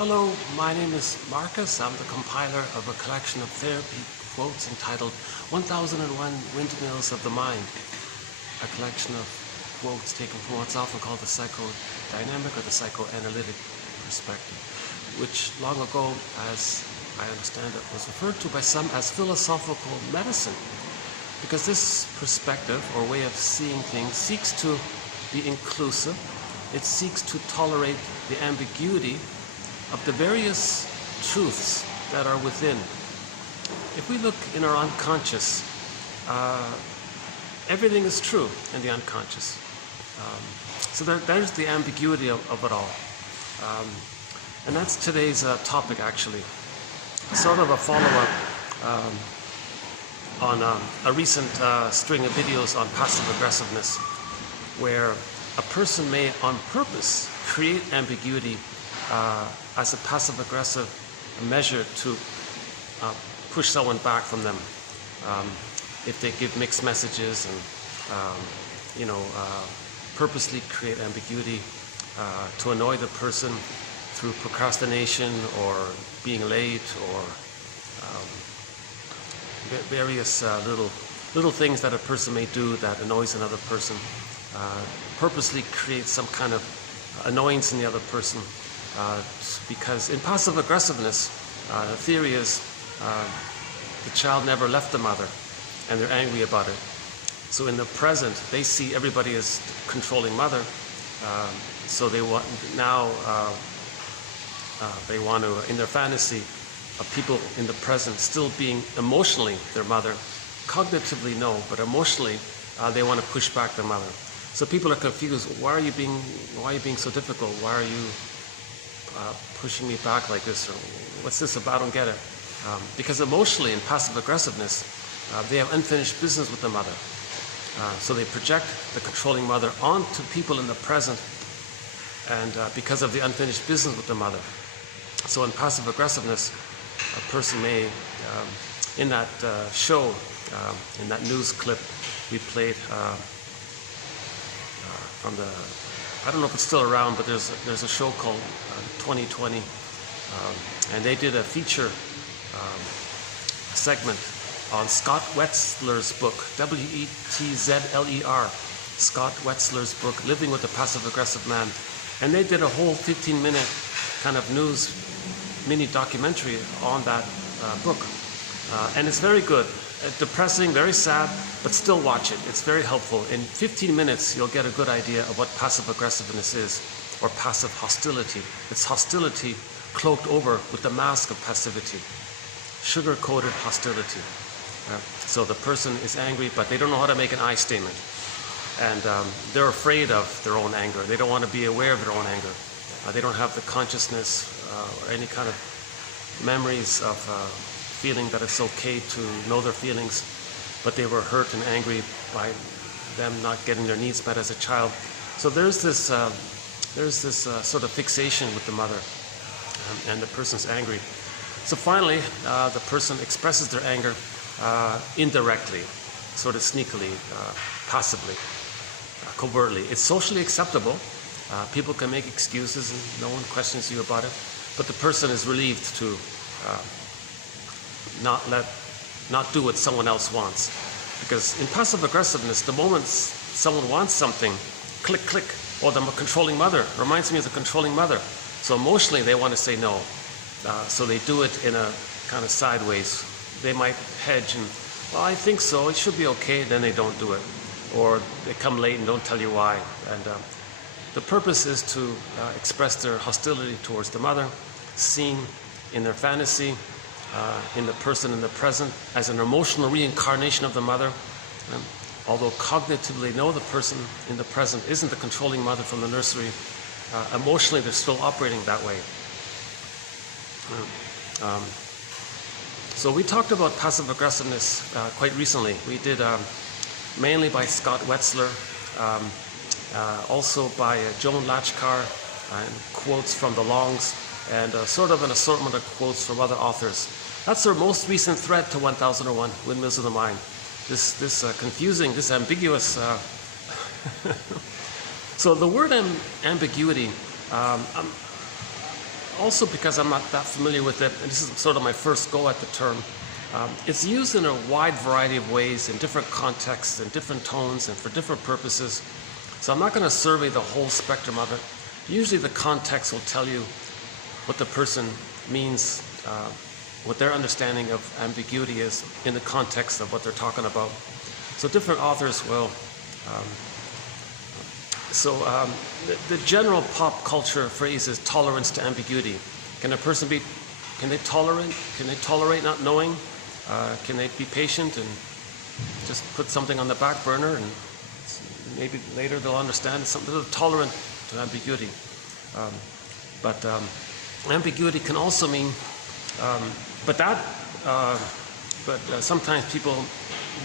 Hello, my name is Marcus. I'm the compiler of a collection of therapy quotes entitled 1001 Windmills of the Mind, a collection of quotes taken from what's often called the psychodynamic or the psychoanalytic perspective, which long ago, as I understand it, was referred to by some as philosophical medicine, because this perspective or way of seeing things seeks to be inclusive. It seeks to tolerate the ambiguity of the various truths that are within. If we look in our unconscious, everything is true in the unconscious. So there's the ambiguity of it all. And that's today's topic, actually. Sort of a follow-up on a recent string of videos on passive aggressiveness, where a person may on purpose create ambiguity as a passive-aggressive measure to push someone back from them. If they give mixed messages and, purposely create ambiguity to annoy the person through procrastination or being late or various little things that a person may do that annoys another person, purposely create some kind of annoyance in the other person. Because in passive aggressiveness, the theory is the child never left the mother and they're angry about it. So in the present, they see everybody as controlling mother, so they want to, in their fantasy of people in the present still being emotionally their mother, cognitively no, but emotionally they want to push back their mother. So people are confused. Why are you being so difficult? Why are you pushing me back like this? Or what's this about? I don't get it. Because emotionally in passive aggressiveness, they have unfinished business with the mother. So they project the controlling mother onto people in the present, and because of the unfinished business with the mother. So in passive aggressiveness, a person may, in that show, in that news clip we played from the, I don't know if it's still around, but there's a show called 2020, and they did a feature segment on Scott Wetzler's book, Wetzler, Scott Wetzler's book, Living with a Passive-Aggressive Man. And they did a whole 15-minute kind of news mini documentary on that book. And it's very good. Depressing, very sad, but still watch it. It's very helpful. In 15 minutes, you'll get a good idea of what passive aggressiveness is, or passive hostility. It's hostility cloaked over with the mask of passivity, sugar-coated hostility. So the person is angry, but they don't know how to make an I statement. And they're afraid of their own anger. They don't want to be aware of their own anger. They don't have the consciousness or any kind of memories of feeling that it's okay to know their feelings, but they were hurt and angry by them not getting their needs met as a child. So there's this sort of fixation with the mother, and the person's angry. So finally, the person expresses their anger indirectly, sort of sneakily, passively, covertly. It's socially acceptable. People can make excuses and no one questions you about it, but the person is relieved to not do what someone else wants. Because in passive aggressiveness, the moment someone wants something, click, click, oh, the controlling mother reminds me of the controlling mother. So emotionally, they want to say no. So they do it in a kind of sideways. They might hedge and, well, I think so, it should be okay, then they don't do it. Or they come late and don't tell you why. And the purpose is to express their hostility towards the mother, seen in their fantasy, in the person in the present, as an emotional reincarnation of the mother. Although cognitively know the person in the present isn't the controlling mother from the nursery, emotionally they're still operating that way. So we talked about passive aggressiveness quite recently. We did mainly by Scott Wetzler, also by Joan Lachkar, and quotes from the Longs, and sort of an assortment of quotes from other authors. That's our most recent thread to 1001 Windmills of the Mind. This confusing, this ambiguous. So the word ambiguity, also because I'm not that familiar with it, and this is sort of my first go at the term, it's used in a wide variety of ways, in different contexts, in different tones, and for different purposes. So I'm not going to survey the whole spectrum of it. Usually the context will tell you what the person means, what their understanding of ambiguity is in the context of what they're talking about. So different authors will. The general pop culture phrase is tolerance to ambiguity. Can a person be? Can they tolerate not knowing? Can they be patient and just put something on the back burner, and maybe later they'll understand something? They're tolerant to ambiguity. But ambiguity can also mean, sometimes people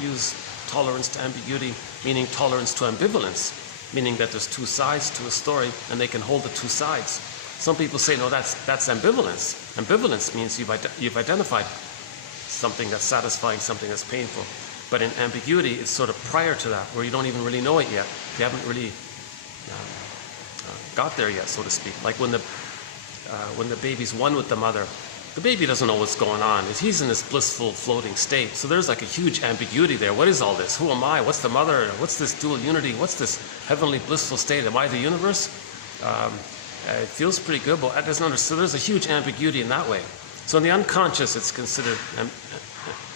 use tolerance to ambiguity, meaning tolerance to ambivalence, meaning that there's two sides to a story and they can hold the two sides. Some people say, no, that's ambivalence. Ambivalence means you've identified something that's satisfying, something that's painful. But in ambiguity, it's sort of prior to that, where you don't even really know it yet. You haven't really got there yet, so to speak. Like when the baby's one with the mother, the baby doesn't know what's going on. He's in this blissful floating state. So there's like a huge ambiguity there. What is all this? Who am I? What's the mother? What's this dual unity? What's this heavenly blissful state? Am I the universe? It feels pretty good, but that doesn't understand. So there's a huge ambiguity in that way. So in the unconscious, it's considered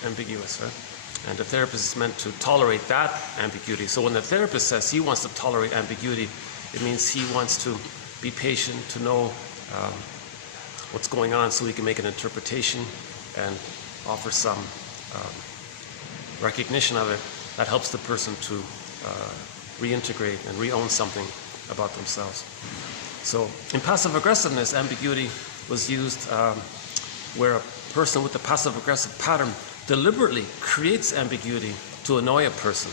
ambiguous, right? And the therapist is meant to tolerate that ambiguity. So when the therapist says he wants to tolerate ambiguity, it means he wants to be patient, to know what's going on so he can make an interpretation and offer some recognition of it that helps the person to reintegrate and re-own something about themselves. So in passive aggressiveness, ambiguity was used where a person with the passive aggressive pattern deliberately creates ambiguity to annoy a person.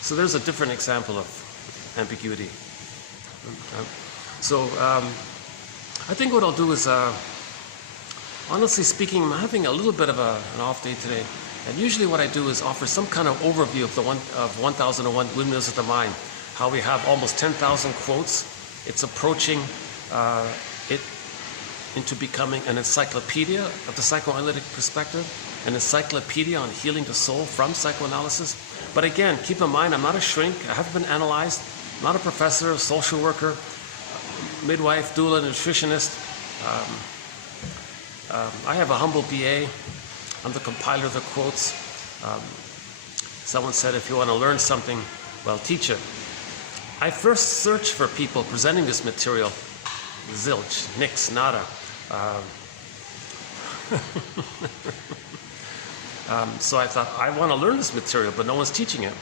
So there's a different example of ambiguity. I think what I'll do is, honestly speaking, I'm having a little bit of an off day today. And usually what I do is offer some kind of overview of 1001 Windmills of the Mind, how we have almost 10,000 quotes. It's approaching it into becoming an encyclopedia of the psychoanalytic perspective, an encyclopedia on healing the soul from psychoanalysis. But again, keep in mind, I'm not a shrink. I haven't been analyzed. I'm not a professor, a social worker, midwife, doula, nutritionist. I have a humble BA. I'm the compiler of the quotes. Someone said, if you want to learn something, well, teach it. I first searched for people presenting this material. Zilch, nix, nada. So I thought, I want to learn this material, but no one's teaching it.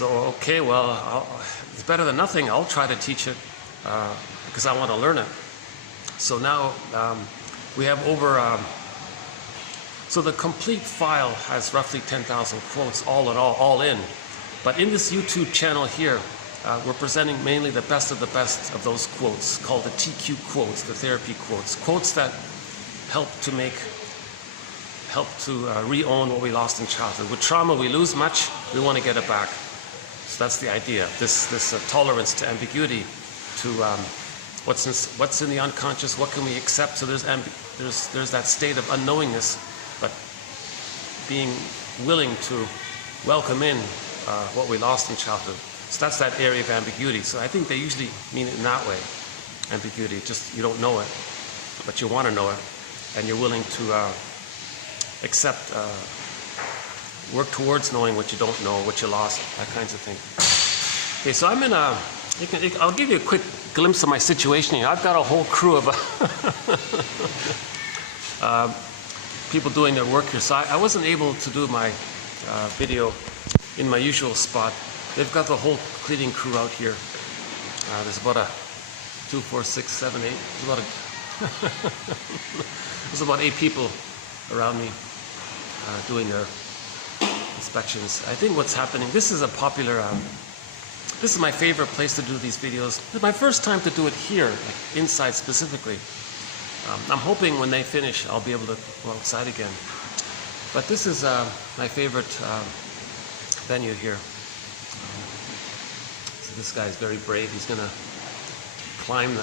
Okay, well, it's better than nothing. I'll try to teach it because I want to learn it. So now we have over, so the complete file has roughly 10,000 quotes all in. But in this YouTube channel here, we're presenting mainly the best of those quotes, called the TQ quotes, the therapy quotes. Quotes that help to re-own what we lost in childhood. With trauma, we lose much, we want to get it back. So that's the idea, this tolerance to ambiguity, to what's in the unconscious, what can we accept. So there's that state of unknowingness, but being willing to welcome in what we lost in childhood. So that's that area of ambiguity. So I think they usually mean it in that way, ambiguity. Just you don't know it, but you want to know it, and you're willing to accept, work towards knowing what you don't know, what you lost, that kinds of thing. Okay, so I'm in I'll give you a quick glimpse of my situation here. I've got a whole crew of people doing their work here. So I wasn't able to do my video in my usual spot. They've got the whole cleaning crew out here. There's about 2, 4, 6, 7, 8. There's about 8 people around me doing their inspections. I think what's happening, this is a popular, this is my favorite place to do these videos. It's my first time to do it here, like inside specifically. I'm hoping when they finish, I'll be able to go outside again. But this is my favorite venue here. So this guy's very brave. He's gonna climb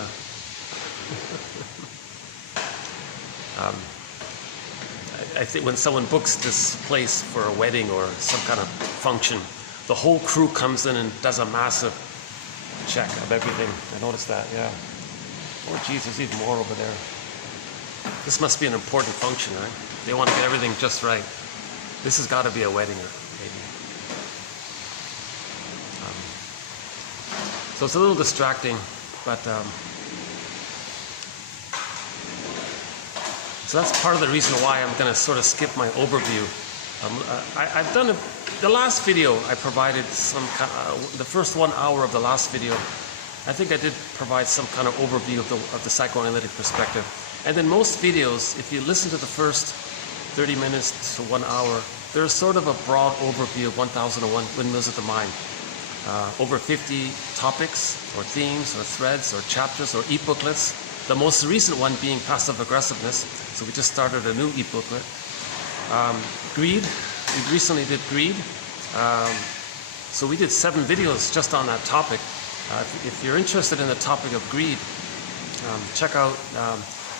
I think when someone books this place for a wedding or some kind of function, the whole crew comes in and does a massive check of everything. I noticed that, yeah. Oh geez, there's even more over there. This must be an important function, right? They want to get everything just right. This has got to be a wedding, maybe. So it's a little distracting, but so that's part of the reason why I'm going to sort of skip my overview. I've done the last video I provided some kind the first 1 hour of the last video. I think I did provide some kind of overview of the psychoanalytic perspective. And then most videos, if you listen to the first 30 minutes to 1 hour, there's sort of a broad overview of 1001 Windmills of the Mind. Over 50 topics or themes or threads or chapters or e-booklets. The most recent one being passive aggressiveness. So we just started a new e-booklet. Greed, we recently did greed. So we did 7 videos just on that topic. If you're interested in the topic of greed, check out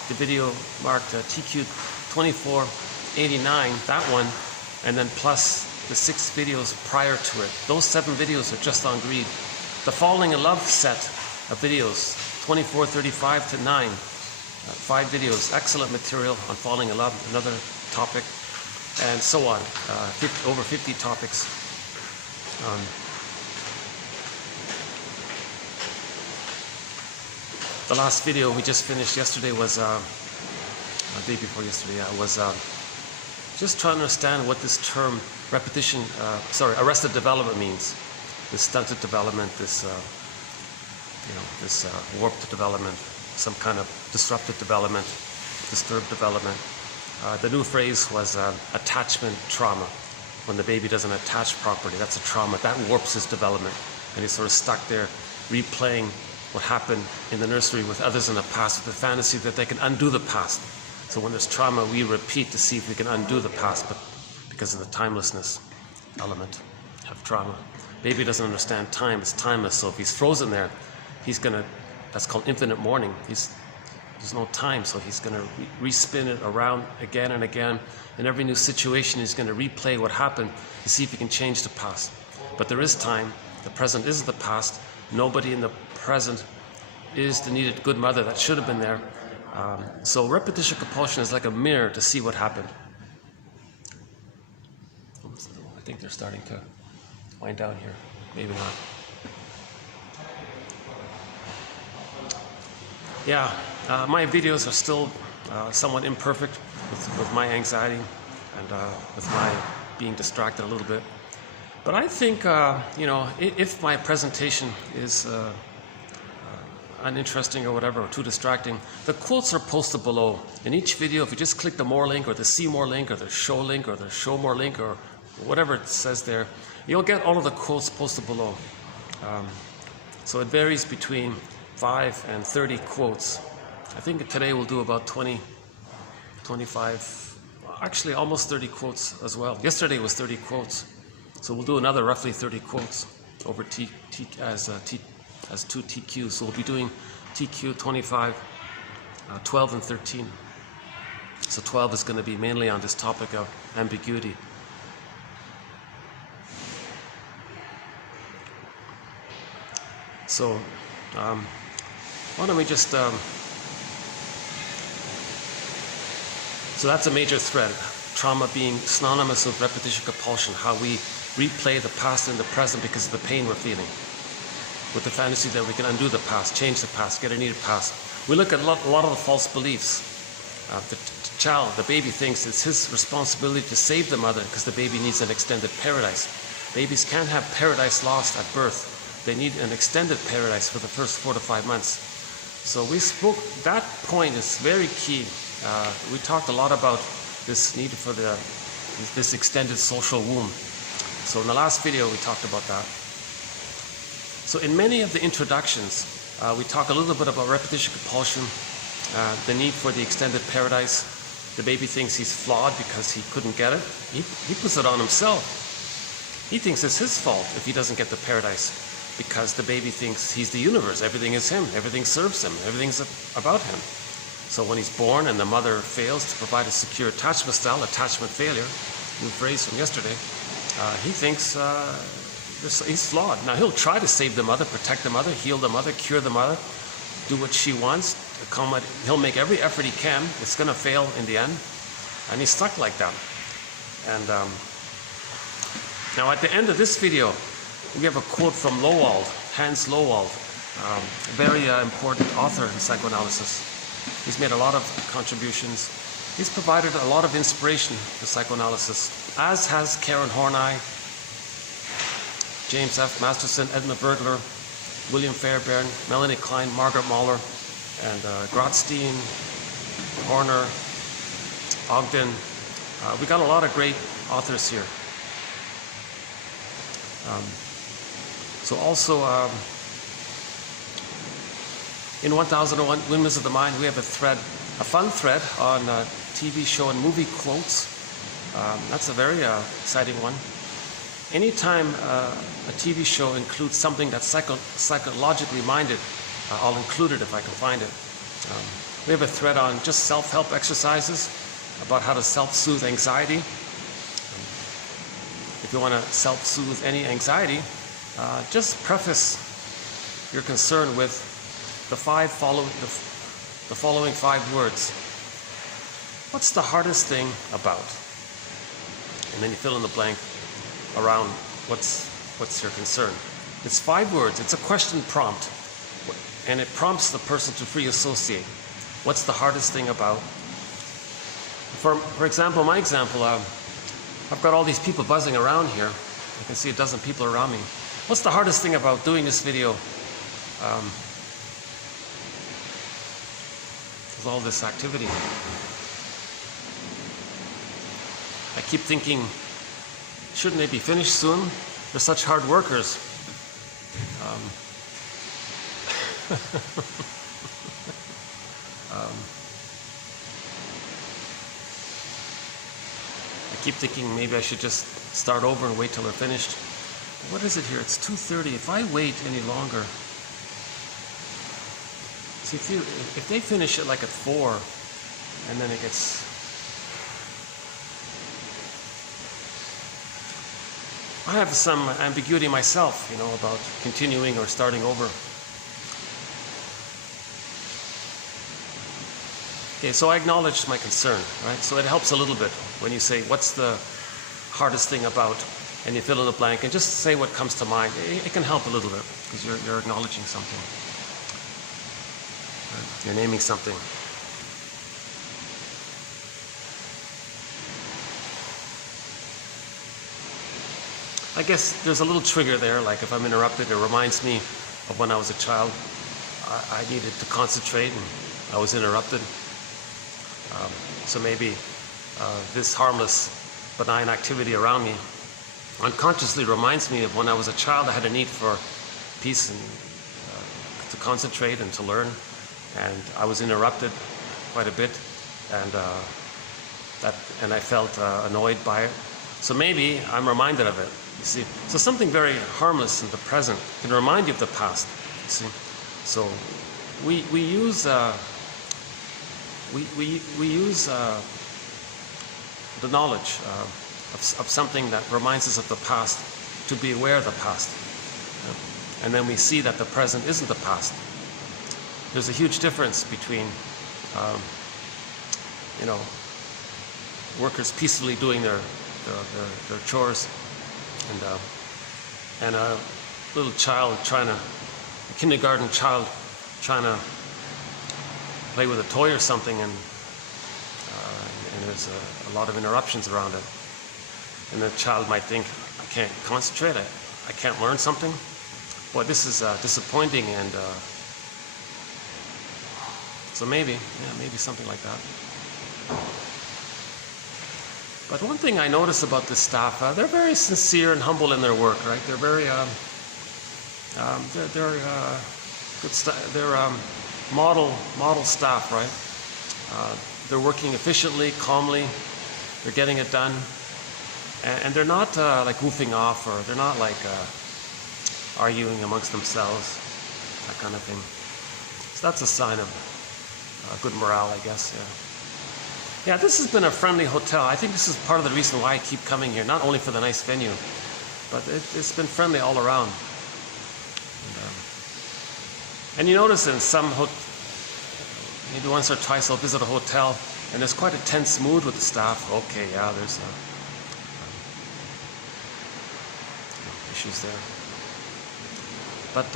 the video marked TQ 2489, that one, and then plus the 6 videos prior to it. Those 7 videos are just on greed. The Falling in Love set of videos, 2435 to 9, 5 videos, excellent material on falling in love, another topic, and so on, over 50 topics. The last video we just finished yesterday was, the day before yesterday, was just trying to understand what this term arrested development means. This stunted development, this warped development, some kind of disrupted development, disturbed development. The new phrase was attachment trauma. When the baby doesn't attach properly, that's a trauma. That warps his development. And he's sort of stuck there replaying what happened in the nursery with others in the past with the fantasy that they can undo the past. So when there's trauma, we repeat to see if we can undo the past, but because of the timelessness element of trauma. Baby doesn't understand time, it's timeless, so if he's frozen there, he's gonna, that's called infinite mourning. There's no time, so he's gonna respin it around again and again. In every new situation, he's gonna replay what happened to see if he can change the past. But there is time, the present is the past, nobody in the present is the needed good mother that should have been there. So repetition compulsion is like a mirror to see what happened. I think they're starting to wind down here. Maybe not. Yeah, my videos are still somewhat imperfect with my anxiety and with my being distracted a little bit. But I think, if my presentation is uninteresting or whatever, or too distracting, the quotes are posted below. In each video, if you just click the more link or the see more link or the show link or the show more link or whatever it says there, you'll get all of the quotes posted below. So it varies between 5 and 30 quotes. I think today we'll do about 20, 25, actually almost 30 quotes as well. Yesterday was 30 quotes. So we'll do another roughly 30 quotes over as 2 TQs. So we'll be doing TQ 25, 12 and 13. So 12 is going to be mainly on this topic of ambiguity. So why don't we just, so that's a major thread. Trauma being synonymous with repetition compulsion, how we replay the past and the present because of the pain we're feeling, with the fantasy that we can undo the past, change the past, get a needed past. We look at a lot of the false beliefs. The child, the baby, thinks it's his responsibility to save the mother because the baby needs an extended paradise. Babies can't have paradise lost at birth. They need an extended paradise for the first 4 to 5 months. So we spoke, that point is very key. We talked a lot about this need for this extended social womb. So in the last video we talked about that. So in many of the introductions, we talk a little bit about repetition compulsion, the need for the extended paradise. The baby thinks he's flawed because he couldn't get it. He puts it on himself. He thinks it's his fault if he doesn't get the paradise. because the baby thinks he's the universe. Everything is him. Everything serves him. Everything's about him. So when he's born and the mother fails to provide a secure attachment style, attachment failure, new phrase from yesterday, he thinks he's flawed. Now he'll try to save the mother, protect the mother, heal the mother, cure the mother, do what she wants. He'll make every effort he can. It's going to fail in the end. And he's stuck like that. And now at the end of this video, we have a quote from Hans Lowald, a very important author in psychoanalysis. He's made a lot of contributions. He's provided a lot of inspiration to psychoanalysis, as has Karen Horney, James F. Masterson, Edmund Bergler, William Fairbairn, Melanie Klein, Margaret Mahler, and Grotstein, Horner, Ogden. We got a lot of great authors here. So also, in 1001 Windmills of the Mind, we have a fun thread on TV show and movie quotes. That's a very exciting one. Anytime a TV show includes something that's psychologically minded, I'll include it if I can find it. We have a thread on just self-help exercises about how to self-soothe anxiety. If you want to self-soothe any anxiety, just preface your concern with the following 5 words. What's the hardest thing about? And then you fill in the blank around what's your concern. It's 5 words. It's a question prompt, and it prompts the person to free associate. What's the hardest thing about? For example, my example, I've got all these people buzzing around here. You can see a dozen people around me. What's the hardest thing about doing this video? With all this activity. I keep thinking, shouldn't they be finished soon? They're such hard workers. I keep thinking maybe I should just start over and wait till they're finished. What is it here? It's 2:30. If I wait any longer, see, if they finish it like at 4, and then it gets, I have some ambiguity myself, you know, about continuing or starting over. Okay, so I acknowledged my concern, right? So it helps a little bit when you say, what's the hardest thing about, and you fill in the blank, and just say what comes to mind. It can help a little bit, because you're acknowledging something. Right? You're naming something. I guess there's a little trigger there, like if I'm interrupted, it reminds me of when I was a child. I needed to concentrate, and I was interrupted. So maybe this harmless, benign activity around me unconsciously reminds me of when I was a child. I had a need for peace and to concentrate and to learn, and I was interrupted quite a bit, and I felt annoyed by it. So maybe I'm reminded of it. You see, so something very harmless in the present can remind you of the past. You see, so we use the knowledge of something that reminds us of the past to be aware of the past, and then we see that the present isn't the past. There's a huge difference between, workers peacefully doing their chores, and a little child a kindergarten child trying to play with a toy or something, and there's a lot of interruptions around it. And the child might think, I can't concentrate, I can't learn something. Boy, this is disappointing, and so maybe something like that. But one thing I notice about this staff, they're very sincere and humble in their work, right? They're very, good staff. They're model staff, right? They're working efficiently, calmly. They're getting it done, and they're not like goofing off, or they're not like arguing amongst themselves, that kind of thing. So that's a sign of good morale, I guess. Yeah, this has been a friendly hotel. I think this is part of the reason why I keep coming here, not only for the nice venue, but it's been friendly all around. And you notice in some, maybe once or twice I'll visit a hotel, and there's quite a tense mood with the staff. Okay, yeah, there's issues there. But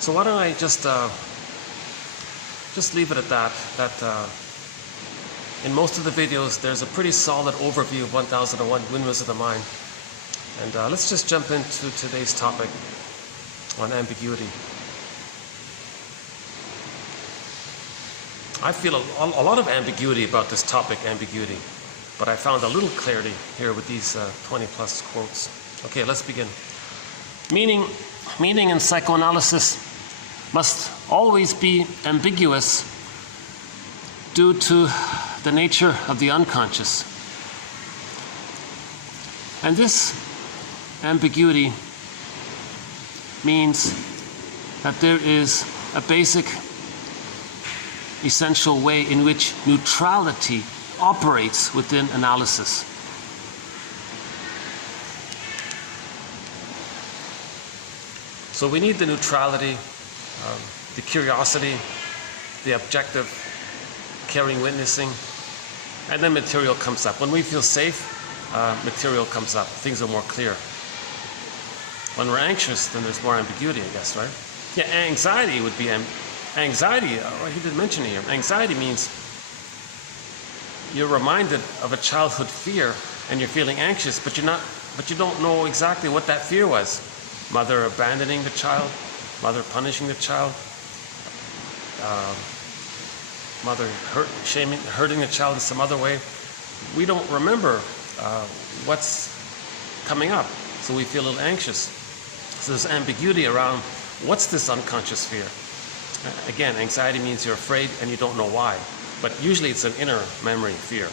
so why don't I just leave it at that. In most of the videos, there's a pretty solid overview of 1001 Windmills of the Mind. And let's just jump into today's topic on ambiguity. I feel a lot of ambiguity about this topic, ambiguity. But I found a little clarity here with these 20 plus quotes. Okay, let's begin. Meaning in psychoanalysis must always be ambiguous due to the nature of the unconscious. And this ambiguity means that there is a basic, essential way in which neutrality operates within analysis. So we need the neutrality, the curiosity, the objective, caring witnessing, and then material comes up. When we feel safe, material comes up. Things are more clear. When we're anxious, then there's more ambiguity, I guess, right? Yeah, anxiety would be anxiety. He didn't mention it here. Anxiety means you're reminded of a childhood fear, and you're feeling anxious, but you don't know exactly what that fear was. Mother abandoning the child, mother punishing the child, mother hurting the child in some other way. We don't remember what's coming up, so we feel a little anxious. So there's ambiguity around what's this unconscious fear. Again, anxiety means you're afraid and you don't know why, but usually it's an inner memory fear.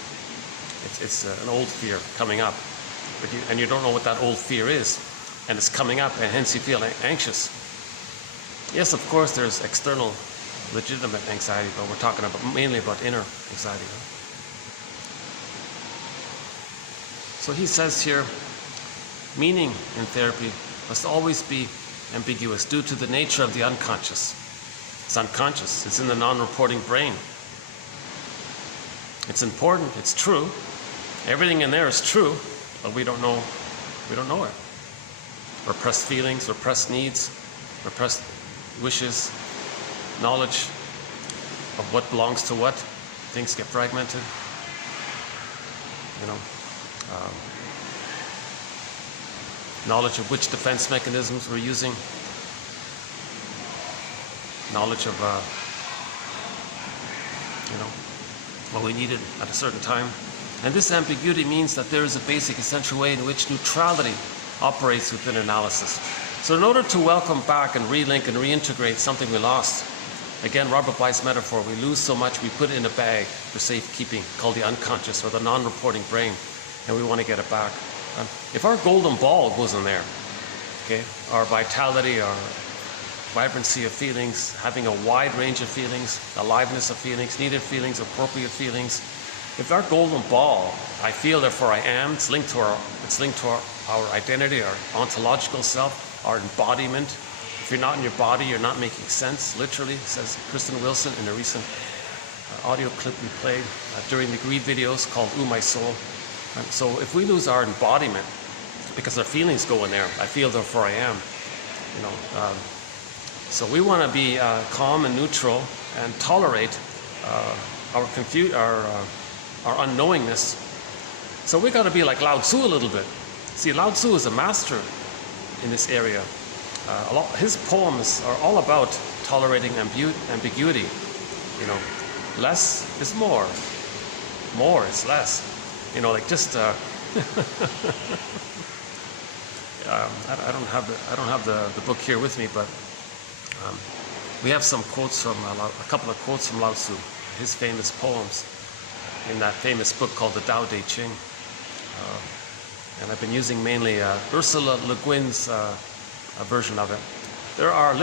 It's an old fear coming up, and you don't know what that old fear is, and it's coming up, and hence you feel anxious. Yes, of course, there's external, legitimate anxiety, but we're talking mainly about inner anxiety. So he says here, meaning in therapy must always be ambiguous due to the nature of the unconscious. It's unconscious. It's in the non-reporting brain. It's important. It's true. Everything in there is true, but we don't know. We don't know it. Repressed feelings, repressed needs, repressed wishes, knowledge of what belongs to what. Things get fragmented. Knowledge of which defense mechanisms we're using. Knowledge of what we needed at a certain time. And this ambiguity means that there is a basic essential way in which neutrality operates within analysis. So in order to welcome back and relink and reintegrate something we lost, again, Robert Bly's metaphor, we lose so much we put it in a bag for safekeeping called the unconscious or the non-reporting brain, and we want to get it back. If our golden ball goes in there, okay, our vitality, our vibrancy of feelings, having a wide range of feelings, aliveness of feelings, needed feelings, appropriate feelings. If our golden ball, I feel, therefore I am, it's linked to our identity, our ontological self, our embodiment. If you're not in your body, you're not making sense, literally, says Kristen Wilson in a recent audio clip we played during the Greed videos called Ooh My Soul. So if we lose our embodiment, because our feelings go in there, I feel, therefore I am, so we want to be calm and neutral and tolerate our unknowingness. So we got to be like Lao Tzu a little bit. See, Lao Tzu is a master in this area. His poems are all about tolerating ambiguity. Less is more. More is less. I don't have the book here with me, but we have some quotes from a couple of quotes from Lao Tzu, his famous poems, in that famous book called the Tao Te Ching. and I've been using mainly Ursula Le Guin's version of it. There are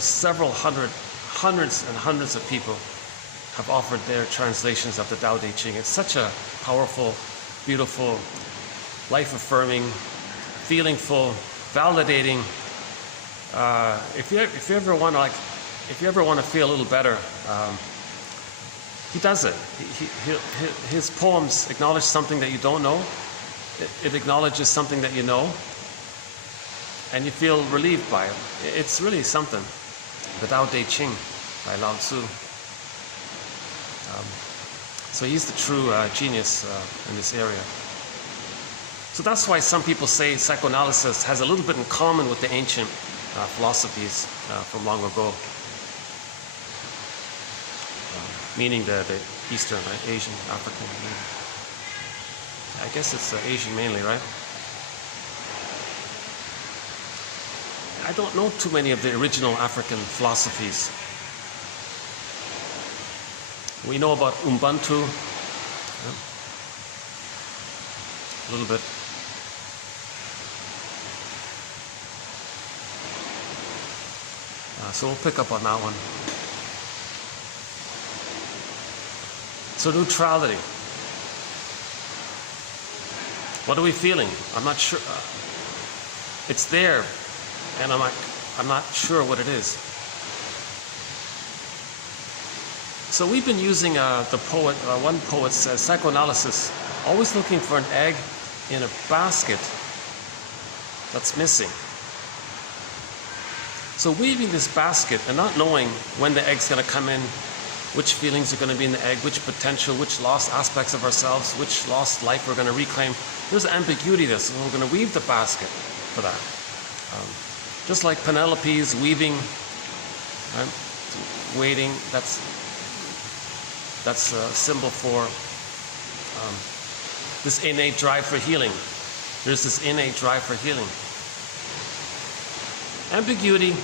several hundreds and hundreds of people have offered their translations of the Tao Te Ching. It's such a powerful, beautiful, life-affirming, feelingful, validating. If you ever want to feel a little better, he does it. His poems acknowledge something that you don't know. It acknowledges something that you know, and you feel relieved by it. It's really something. The Tao Te Ching by Lao Tzu. So he's the true genius in this area. So that's why some people say psychoanalysis has a little bit in common with the ancient philosophies from long ago, meaning the Eastern, Asian, African. I guess it's Asian mainly, right? I don't know too many of the original African philosophies. We know about Ubuntu, a little bit. So we'll pick up on that one. So neutrality. What are we feeling? I'm not sure. It's there, and I'm not sure what it is. So we've been using the poet. One poet says psychoanalysis, always looking for an egg in a basket that's missing. So weaving this basket and not knowing when the egg's going to come in, which feelings are going to be in the egg, which potential, which lost aspects of ourselves, which lost life we're going to reclaim. There's ambiguity there, so we're going to weave the basket for that. Just like Penelope's weaving, right? Waiting, that's a symbol for this innate drive for healing. There's this innate drive for healing. Ambiguity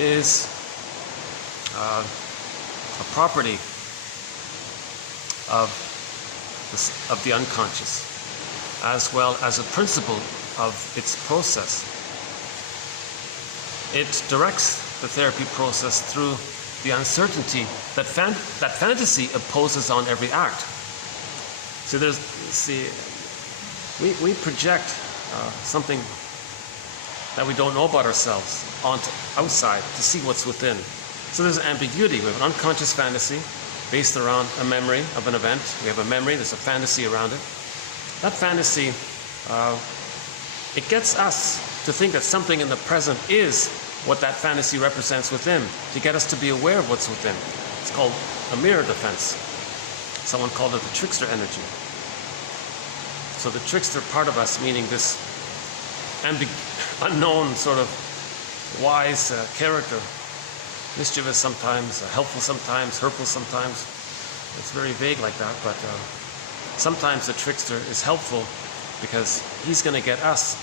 is a property of the unconscious, as well as a principle of its process. It directs the therapy process through the uncertainty that fantasy imposes on every act. So we project something that we don't know about ourselves onto outside to see what's within. So there's ambiguity. We have an unconscious fantasy based around a memory of an event. We have a memory, there's a fantasy around it. That fantasy, it gets us to think that something in the present is what that fantasy represents within, to get us to be aware of what's within. It's called a mirror defense. Someone called it the trickster energy. So the trickster part of us, meaning this unknown sort of wise character, mischievous sometimes, helpful sometimes, hurtful sometimes. It's very vague like that, but sometimes the trickster is helpful because he's going to get us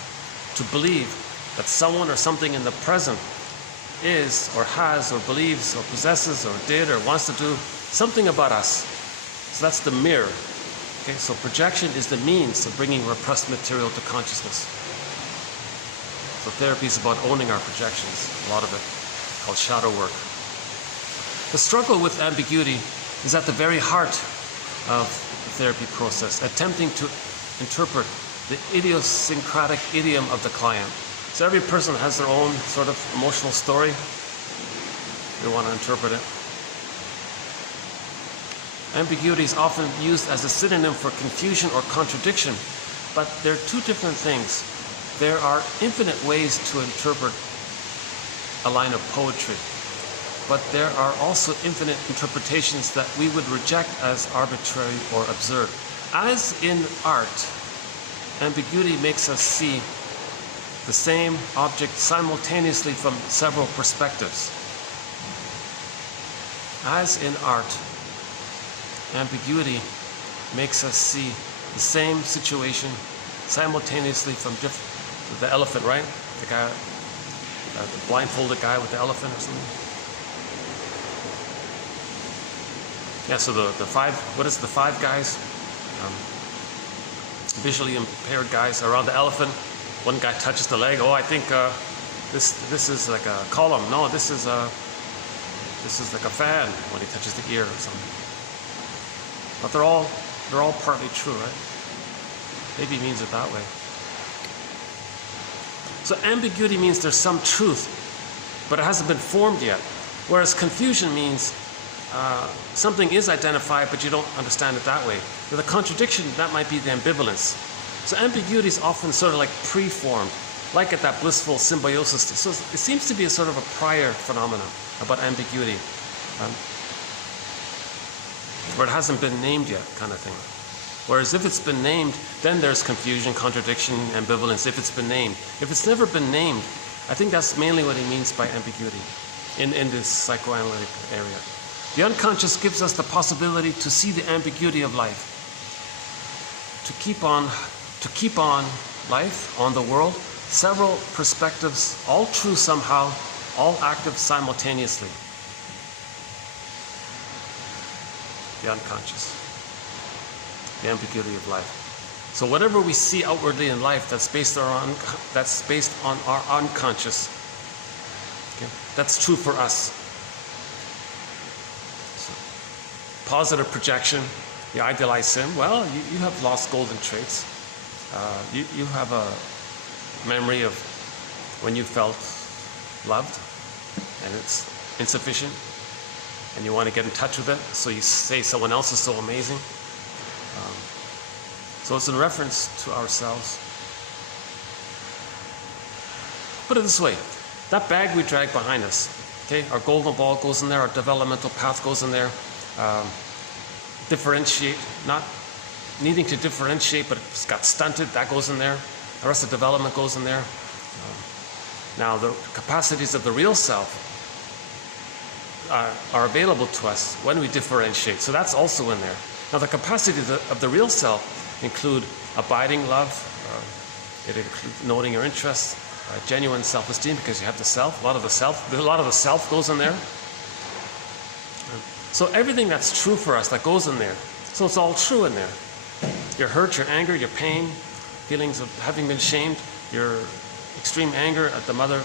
to believe that someone or something in the present is or has or believes or possesses or did or wants to do something about us. So that's the mirror. Okay, so projection is the means of bringing repressed material to consciousness. So therapy is about owning our projections, a lot of it, called shadow work. The struggle with ambiguity is at the very heart of the therapy process, attempting to interpret the idiosyncratic idiom of the client. So every person has their own sort of emotional story. We want to interpret it. Ambiguity is often used as a synonym for confusion or contradiction, but they're two different things. There are infinite ways to interpret a line of poetry, but there are also infinite interpretations that we would reject as arbitrary or absurd. As in art, ambiguity makes us see the same object simultaneously from several perspectives. As in art, ambiguity makes us see the same situation simultaneously from different. The elephant, right? The guy, the blindfolded guy with the elephant or something. Yeah. So the five. What is the five guys? visually impaired guys around the elephant. One guy touches the leg. Oh, I think this is like a column. No, this is like a fan when he touches the ear or something. But they're all partly true, right? Maybe he means it that way. So ambiguity means there's some truth, but it hasn't been formed yet. Whereas confusion means something is identified, but you don't understand it that way. With a contradiction, that might be the ambivalence. So ambiguity is often sort of like pre-formed, like at that blissful symbiosis. So it seems to be a sort of a prior phenomenon about ambiguity, where it hasn't been named yet, kind of thing. Whereas if it's been named, then there's confusion, contradiction, ambivalence, if it's been named. If it's never been named, I think that's mainly what he means by ambiguity in this psychoanalytic area. The unconscious gives us the possibility to see the ambiguity of life, to keep on life, on the world, several perspectives, all true somehow, all active simultaneously. The unconscious, the ambiguity of life. So whatever we see outwardly in life that's based on our unconscious, okay, that's true for us. So, positive projection, you idealize him. Well, you have lost golden traits. You have a memory of when you felt loved and it's insufficient and you want to get in touch with it, so you say someone else is so amazing. So it's in reference to ourselves. Put it this way, that bag we drag behind us, okay, our golden ball goes in there, our developmental path goes in there, differentiate, not needing to differentiate, but it's got stunted, that goes in there. The rest of development goes in there. Now, the capacities of the real self are available to us when we differentiate, so that's also in there. Now, the capacities of the real self include abiding love, it includes noting your interests, genuine self-esteem, because you have the self, a lot of the self goes in there. So everything that's true for us that goes in there, so it's all true in there. Your hurt, your anger, your pain, feelings of having been shamed, your extreme anger at the mother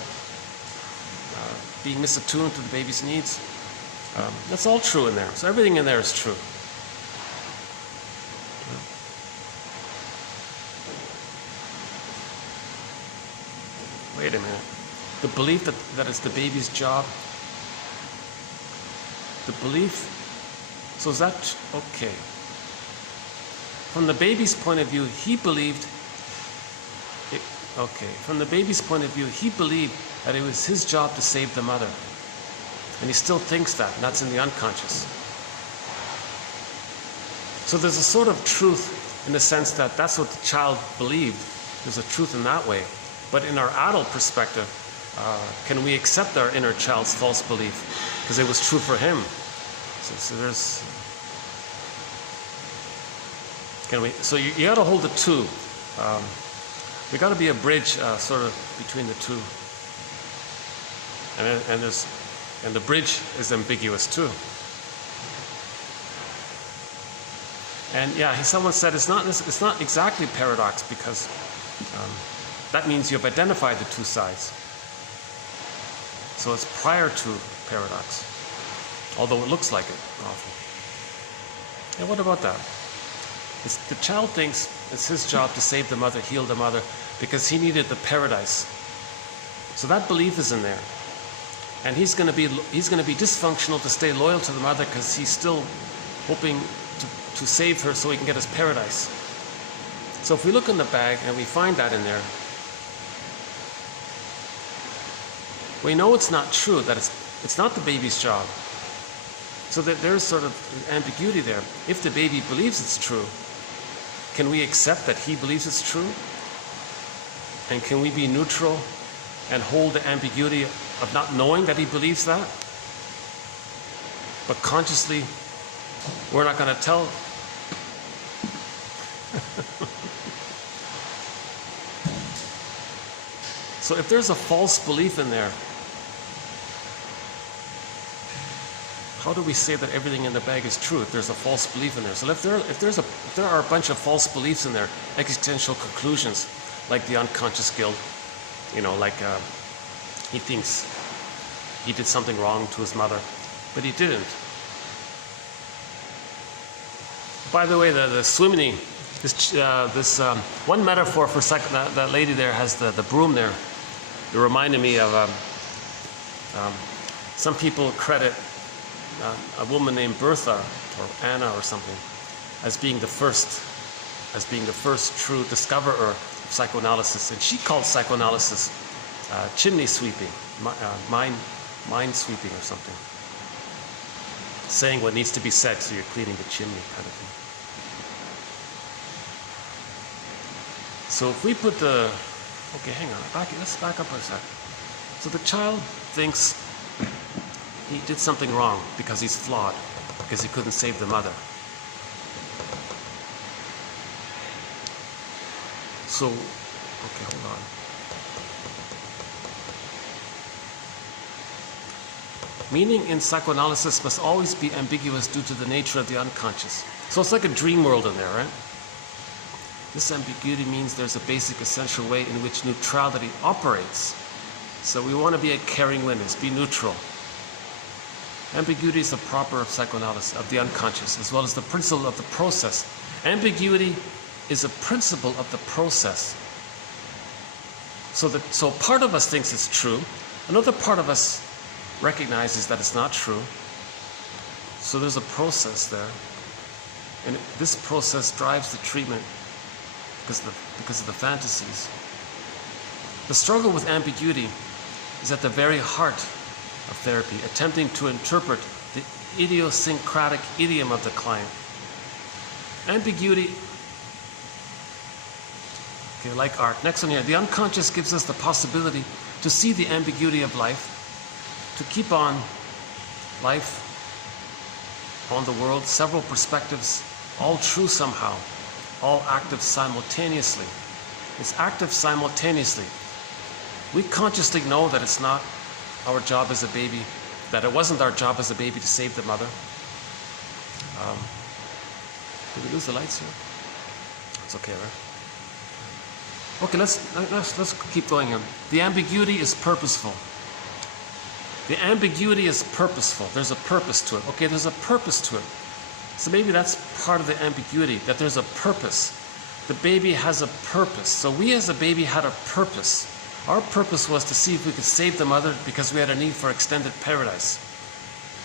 being misattuned to the baby's needs, that's all true in there. So everything in there is true. Wait a minute. The belief that it's the baby's job, the belief, so is that, okay. From the baby's point of view, he believed, from the baby's point of view, he believed that it was his job to save the mother. And he still thinks that, and that's in the unconscious. So there's a sort of truth in the sense that that's what the child believed. There's a truth in that way. But in our adult perspective, can we accept our inner child's false belief? Because it was true for him. So there's... So you got to hold the two. We got to be a bridge, sort of between the two. And the bridge is ambiguous too. And yeah, someone said it's not exactly paradox, because that means you've identified the two sides. So it's prior to paradox, although it looks like it often. And what about that? The child thinks it's his job to save the mother, heal the mother, because he needed the paradise. So that belief is in there. And he's going to be dysfunctional to stay loyal to the mother, because he's still hoping to save her so he can get his paradise. So if we look in the bag and we find that in there, we know it's not true, that it's not the baby's job. So that there's sort of an ambiguity there. If the baby believes it's true, can we accept that he believes it's true? And can we be neutral and hold the ambiguity of not knowing that he believes that? But consciously, we're not going to tell. So if there's a false belief in there, how do we say that everything in the bag is true if there's a false belief in there? So if there are a bunch of false beliefs in there, existential conclusions, like the unconscious guilt, like he thinks he did something wrong to his mother, but he didn't. By the way, the swimming, this one metaphor for that lady there has the broom there. It reminded me of some people credit a woman named Bertha or Anna or something as being the first true discoverer of psychoanalysis, and she called psychoanalysis chimney sweeping, mind sweeping or something, saying what needs to be said so you're cleaning the chimney kind of thing. So if we put okay, hang on, let's back up a sec. So the child thinks he did something wrong because he's flawed, because he couldn't save the mother. So, okay, hold on. Meaning in psychoanalysis must always be ambiguous due to the nature of the unconscious. So it's like a dream world in there, right? This ambiguity means there's a basic essential way in which neutrality operates. So we want to be a caring witness, be neutral. Ambiguity is the proper of psychoanalysis, of the unconscious, as well as the principle of the process. Ambiguity is a principle of the process. So part of us thinks it's true, another part of us recognizes that it's not true. So there's a process there, and this process drives the treatment because of the fantasies. The struggle with ambiguity is at the very heart of therapy, attempting to interpret the idiosyncratic idiom of the client. Ambiguity, okay, like art. Next one here. The unconscious gives us the possibility to see the ambiguity of life, to keep on life, on the world, several perspectives, all true somehow, all active simultaneously. It's active simultaneously. We consciously know that it's not our job as a baby, that it wasn't our job as a baby to save the mother. Did we lose the lights here? It's okay, right? Okay, let's keep going here. The ambiguity is purposeful. The ambiguity is purposeful. There's a purpose to it. Okay, there's a purpose to it. So maybe that's part of the ambiguity, that there's a purpose. The baby has a purpose. So we as a baby had a purpose. Our purpose was to see if we could save the mother because we had a need for extended paradise.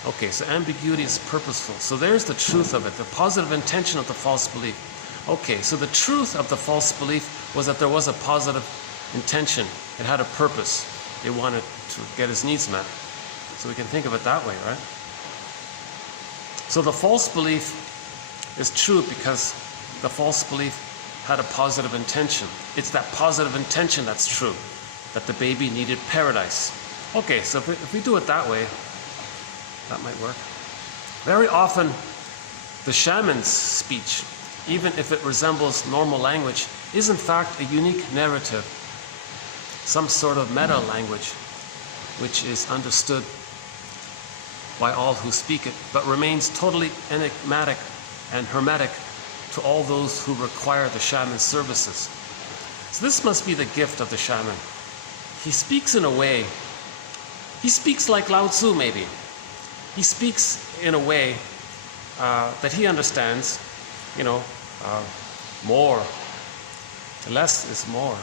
Okay, so ambiguity is purposeful. So there's the truth of it, the positive intention of the false belief. Okay, so the truth of the false belief was that there was a positive intention. It had a purpose. It wanted to get his needs met. So we can think of it that way, right? So the false belief is true because the false belief had a positive intention. It's that positive intention that's true, that the baby needed paradise. Okay, so if we do it that way, that might work. Very often, the shaman's speech, even if it resembles normal language, is in fact a unique narrative, some sort of meta language, which is understood by all who speak it, but remains totally enigmatic and hermetic to all those who require the shaman's services. So this must be the gift of the shaman. He speaks in a way, he speaks like Lao Tzu maybe. He speaks in a way that he understands, more. Less is more.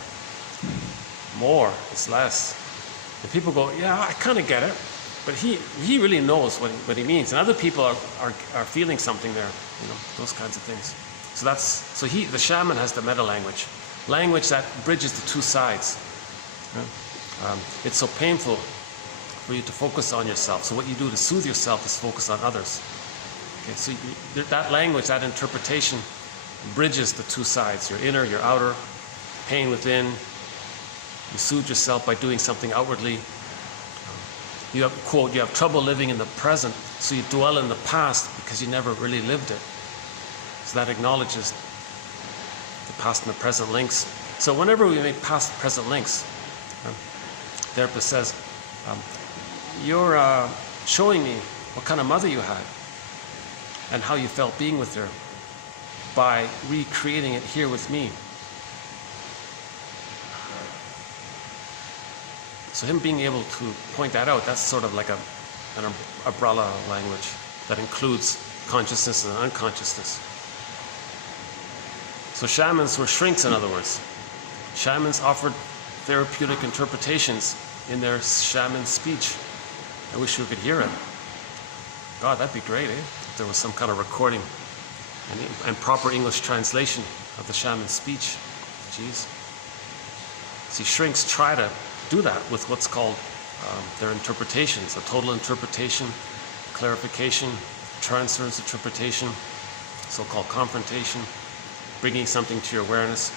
More is less. And people go, yeah, I kind of get it. But he really knows what he means. And other people are feeling something there, those kinds of things. So the shaman has the meta language that bridges the two sides. It's so painful for you to focus on yourself. So what you do to soothe yourself is focus on others. Okay, so that language, that interpretation, bridges the two sides, your inner, your outer, pain within. You soothe yourself by doing something outwardly. You have, quote, you have trouble living in the present, so you dwell in the past because you never really lived it. So that acknowledges the past and the present links. So whenever we make past and present links, the therapist says, you're showing me what kind of mother you had, and how you felt being with her by recreating it here with me. So him being able to point that out, that's sort of like an umbrella language that includes consciousness and unconsciousness. So shamans were shrinks, in other words. Shamans offered therapeutic interpretations in their shaman speech. I wish you could hear it. God, that'd be great, eh? If there was some kind of recording and proper English translation of the shaman speech. Jeez. See, shrinks try to do that with what's called their interpretations, a total interpretation, clarification, transference interpretation, so-called confrontation, bringing something to your awareness.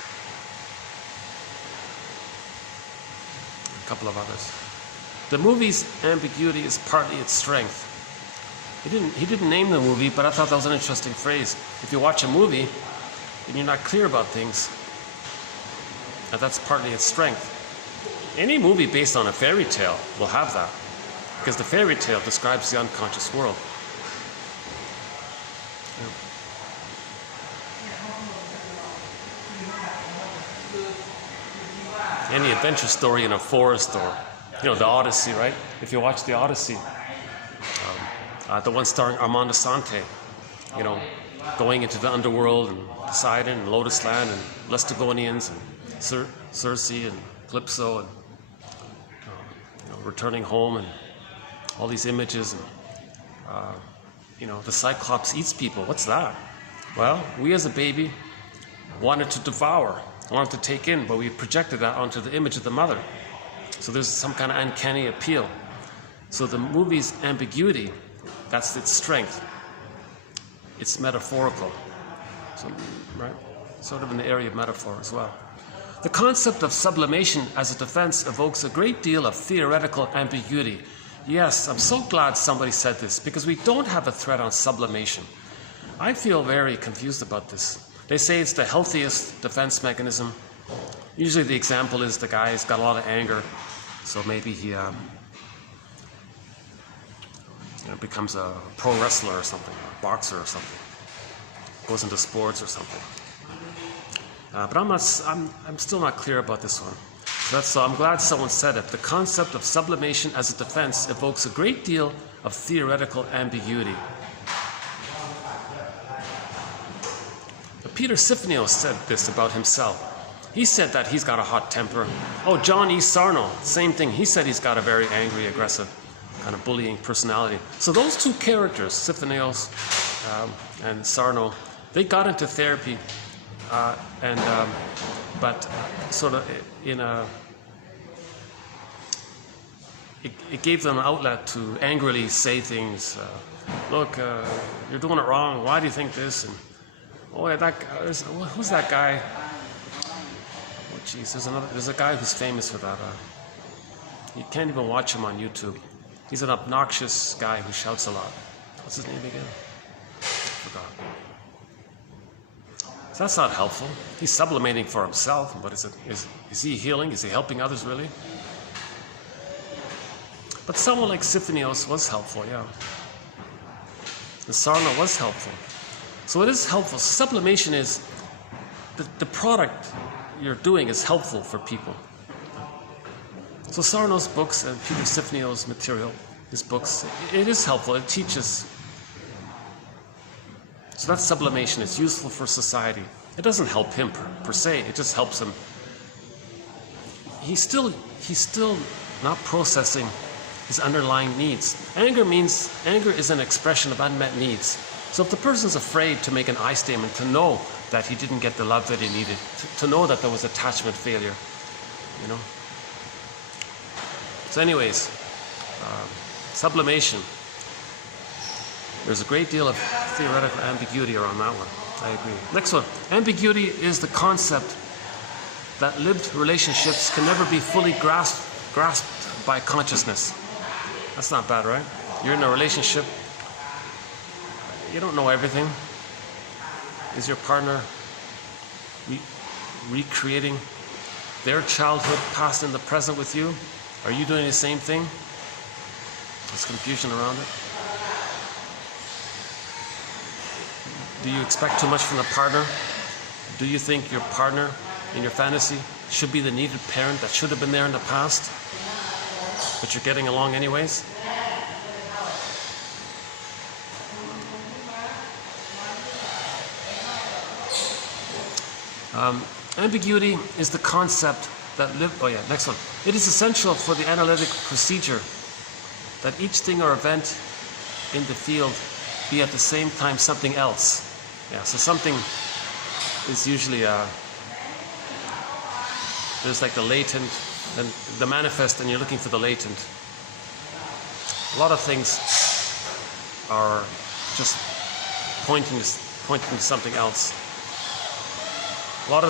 A couple of others. The movie's ambiguity is partly its strength. He didn't name the movie, but I thought that was an interesting phrase. If you watch a movie and you're not clear about things, that's partly its strength. Any movie based on a fairy tale will have that, because the fairy tale describes the unconscious world. Any adventure story in a forest, or the Odyssey, right? If you watch the Odyssey, the one starring Armand Assante, going into the underworld and Poseidon and Lotus Land and Laestagonians and Circe and Calypso and returning home and all these images and the Cyclops eats people. What's that? Well, we as a baby wanted to devour, wanted to take in, but we projected that onto the image of the mother. So there's some kind of uncanny appeal. So the movie's ambiguity, that's its strength. It's metaphorical, so, right? Sort of in the area of metaphor as well. The concept of sublimation as a defense evokes a great deal of theoretical ambiguity. Yes, I'm so glad somebody said this, because we don't have a thread on sublimation. I feel very confused about this. They say it's the healthiest defense mechanism. Usually the example is the guy's got a lot of anger, so maybe he becomes a pro wrestler or something, or a boxer or something, goes into sports or something. But I'm still not clear about this one. So I'm glad someone said it. The concept of sublimation as a defense evokes a great deal of theoretical ambiguity. Peter Sifnios said this about himself. He said that he's got a hot temper. Oh, John E. Sarno, same thing. He said he's got a very angry, aggressive, kind of bullying personality. So those two characters, Sifnios and Sarno, they got into therapy, but sort of it gave them an outlet to angrily say things. Look, you're doing it wrong. Why do you think this? And oh, yeah, who's that guy? Oh, geez, there's a guy who's famous for that. You can't even watch him on YouTube. He's an obnoxious guy who shouts a lot. What's his name again? I forgot. So that's not helpful. He's sublimating for himself, but is he healing? Is he helping others really? But someone like Sifnios was helpful, yeah. And Sarno was helpful. So it is helpful. Sublimation is the product you're doing is helpful for people. So Sarno's books and Peter Sifnios' material, his books, it is helpful. It teaches. So that's sublimation. It's useful for society. It doesn't help him per se. It just helps him. He's still not processing his underlying needs. Anger is an expression of unmet needs. So if the person's afraid to make an I statement, to know that he didn't get the love that he needed, to know that there was attachment failure, So anyways, sublimation. There's a great deal of theoretical ambiguity around that one. I agree. Next one. Ambiguity is the concept that lived relationships can never be fully grasped by consciousness. That's not bad, right? You're in a relationship. You don't know everything. Is your partner recreating their childhood, past and the present with you? Are you doing the same thing? There's confusion around it. Do you expect too much from the partner? Do you think your partner in your fantasy should be the needed parent that should have been there in the past, but you're getting along anyways? Ambiguity is the concept that next one. It is essential for the analytic procedure that each thing or event in the field be at the same time something else. Yeah, so something is usually there's like the latent and the manifest, and you're looking for the latent. A lot of things are just pointing to something else. A lot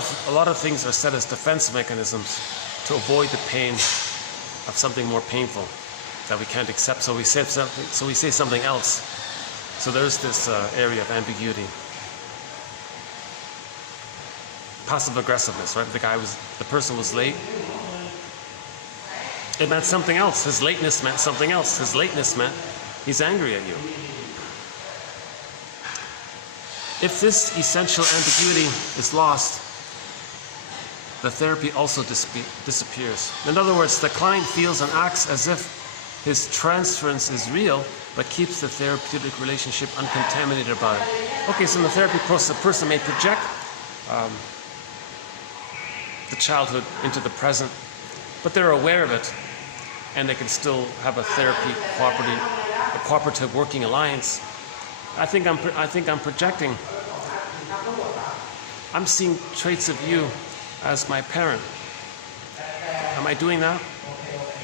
of things are set as defense mechanisms to avoid the pain of something more painful that we can't accept. So we say something else. So there's this area of ambiguity. Passive aggressiveness, right? The person was late. It meant something else. His lateness meant something else. His lateness meant he's angry at you. If this essential ambiguity is lost, the therapy also disappears. In other words, the client feels and acts as if his transference is real, but keeps the therapeutic relationship uncontaminated about it. Okay, so in the therapy process, a person may project the childhood into the present, but they're aware of it, and they can still have a cooperative working alliance. I think I'm projecting. I'm seeing traits of you as my parent. Am I doing that?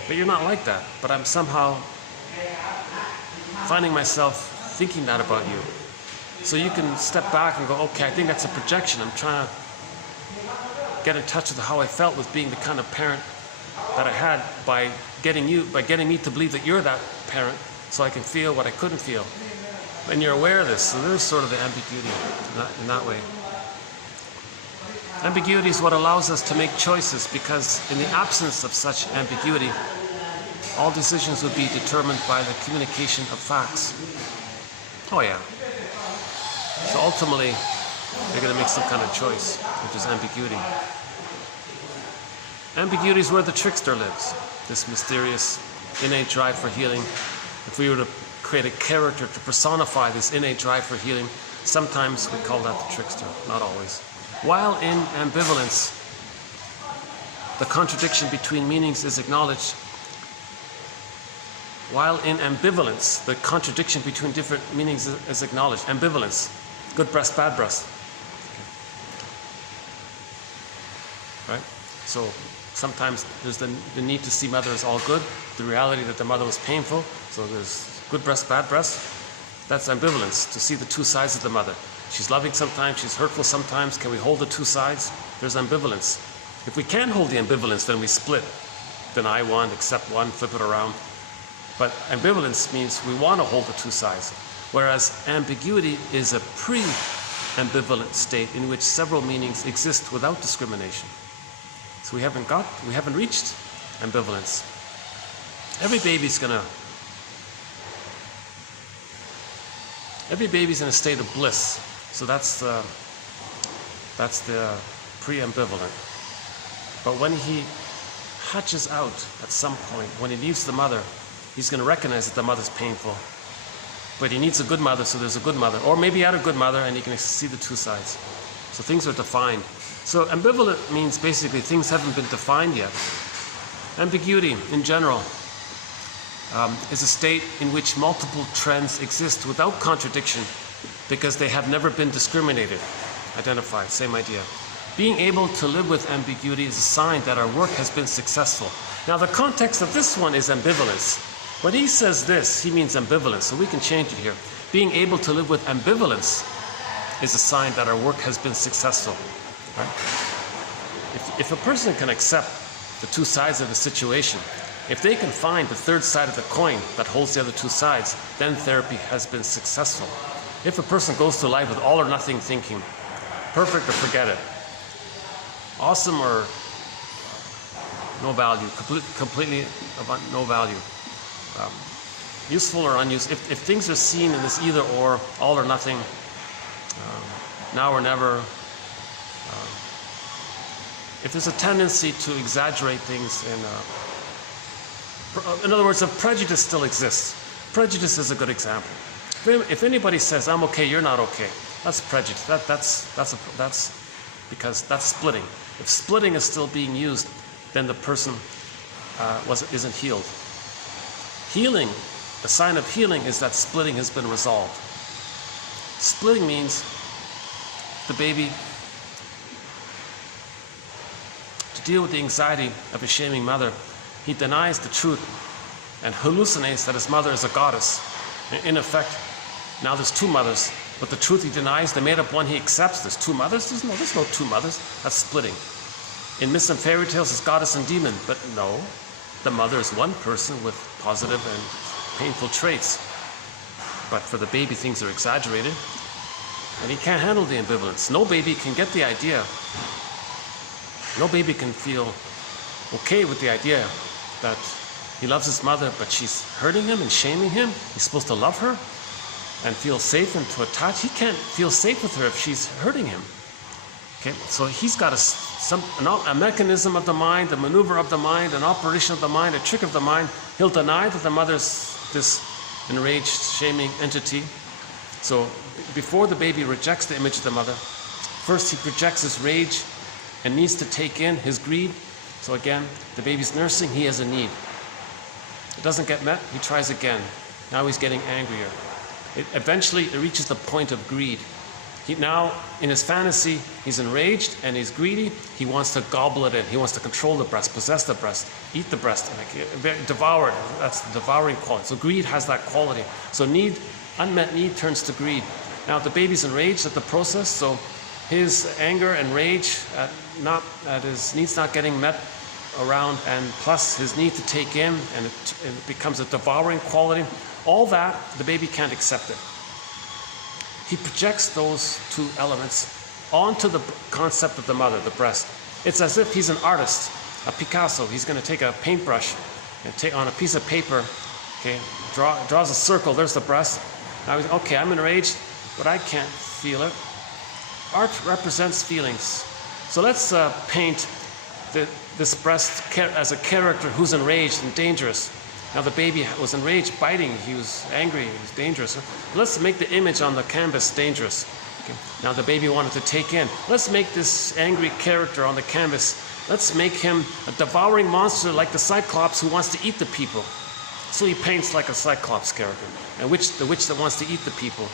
But you're not like that. But I'm somehow finding myself thinking that about you. So you can step back and go, okay, I think that's a projection. I'm trying to get in touch with how I felt with being the kind of parent that I had by getting me to believe that you're that parent, so I can feel what I couldn't feel. And you're aware of this, so there's sort of the ambiguity in that way. Ambiguity is what allows us to make choices, because in the absence of such ambiguity, all decisions would be determined by the communication of facts. Oh yeah. So ultimately, you're going to make some kind of choice, which is ambiguity. Ambiguity is where the trickster lives, this mysterious innate drive for healing. If we were to create a character to personify this innate drive for healing, sometimes we call that the trickster, not always. While in ambivalence, the contradiction between meanings is acknowledged. While in ambivalence, the contradiction between different meanings is acknowledged. Ambivalence, good breast, bad breast. Right? So sometimes there's the need to see mother as all good, the reality that the mother was painful, so there's good breast, bad breast. That's ambivalence, to see the two sides of the mother. She's loving sometimes, she's hurtful sometimes. Can we hold the two sides? There's ambivalence. If we can't hold the ambivalence, then we split. Deny one, accept one, flip it around. But ambivalence means we want to hold the two sides. Whereas ambiguity is a pre-ambivalent state in which several meanings exist without discrimination. So we haven't reached ambivalence. Every baby's in a state of bliss. So that's the pre-ambivalent. But when he hatches out at some point, when he leaves the mother, he's going to recognize that the mother's painful. But he needs a good mother, so there's a good mother. Or maybe he had a good mother and he can see the two sides. So things are defined. So ambivalent means basically things haven't been defined yet. Ambiguity in general is a state in which multiple trends exist without contradiction because they have never been discriminated, identified, same idea. Being able to live with ambiguity is a sign that our work has been successful. Now the context of this one is ambivalence. When he says this, he means ambivalence, so we can change it here. Being able to live with ambivalence is a sign that our work has been successful. Right? If a person can accept the two sides of a situation, if they can find the third side of the coin that holds the other two sides, then therapy has been successful. If a person goes through life with all or nothing thinking, perfect or forget it, awesome or no value, completely of no value, useful or unuseful, if things are seen in this either or, all or nothing, now or never. If there's a tendency to exaggerate things, in other words, if prejudice still exists, prejudice is a good example. If anybody says, I'm okay, you're not okay, that's prejudice. That's because that's splitting. If splitting is still being used, then the person isn't healed. Healing, the sign of healing is that splitting has been resolved. Splitting means the baby, to deal with the anxiety of a shaming mother, he denies the truth and hallucinates that his mother is a goddess. In effect, now there's two mothers, but the truth he denies, the made-up one he accepts. There's two mothers? There's no two mothers. That's splitting. In myths and fairy tales, it's goddess and demon, but no, the mother is one person with positive and painful traits. But for the baby, things are exaggerated, and he can't handle the ambivalence. No baby can get the idea. No baby can feel okay with the idea that he loves his mother, but she's hurting him and shaming him. He's supposed to love her and feel safe and to attach. He can't feel safe with her if she's hurting him. Okay, so he's got a mechanism of the mind, a maneuver of the mind, an operation of the mind, a trick of the mind. He'll deny that the mother's this enraged, shaming entity. So before the baby rejects the image of the mother, first he projects his rage and needs to take in his greed. So again, the baby's nursing, he has a need. It doesn't get met, he tries again. Now he's getting angrier. Eventually it reaches the point of greed. Now, in his fantasy, he's enraged and he's greedy. He wants to gobble it in. He wants to control the breast, possess the breast, eat the breast, devour it. That's the devouring quality. So greed has that quality. So unmet need turns to greed. Now, the baby's enraged at the process, so his anger and rage at his needs not getting met around, and plus his need to take in, and it becomes a devouring quality. All that, the baby can't accept it. He projects those two elements onto the concept of the mother, the breast. It's as if he's an artist, a Picasso. He's going to take a paintbrush and take on a piece of paper, okay, draws a circle, there's the breast. Now he's, okay, I'm enraged, but I can't feel it. Art represents feelings. So let's paint this breast as a character who's enraged and dangerous. Now the baby was enraged, biting, he was angry, he was dangerous. Let's make the image on the canvas dangerous. Okay. Now the baby wanted to take in. Let's make this angry character on the canvas, let's make him a devouring monster like the Cyclops who wants to eat the people. So he paints like a Cyclops character, and the witch that wants to eat the people,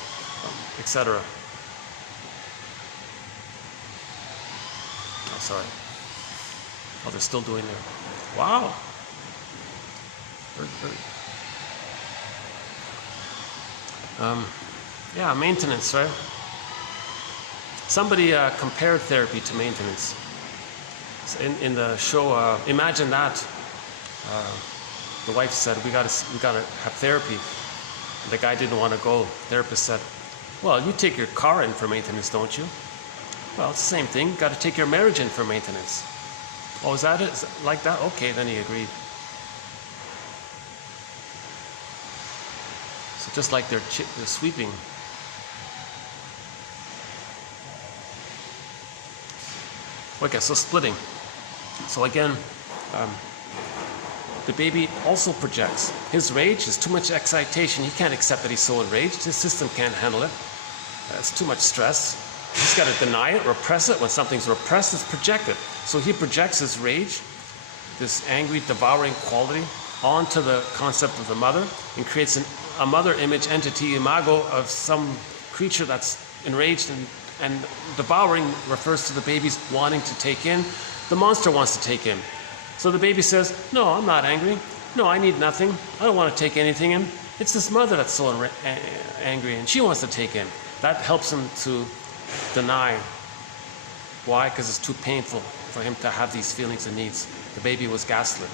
etc. Oh, sorry. Oh, they're still doing it. Wow. Yeah, maintenance, right? Somebody compared therapy to maintenance. In the show, imagine that. The wife said, we gotta have therapy. And the guy didn't want to go. The therapist said, well, you take your car in for maintenance, don't you? Well, it's the same thing. You gotta take your marriage in for maintenance. Oh, is that it? Is it like that? Okay, then he agreed. So just like they're sweeping. Okay, so splitting. So again, the baby also projects. His rage is too much excitation. He can't accept that he's so enraged. His system can't handle it. It's too much stress. He's got to deny it, repress it. When something's repressed, it's projected. So he projects his rage, this angry, devouring quality, onto the concept of the mother and creates a mother image entity, imago, of some creature that's enraged and devouring refers to the baby's wanting to take in. The monster wants to take in. So the baby says, no, I'm not angry. No, I need nothing. I don't want to take anything in. It's this mother that's so angry and she wants to take in. That helps him to deny. Why? Because it's too painful for him to have these feelings and needs. The baby was gaslit.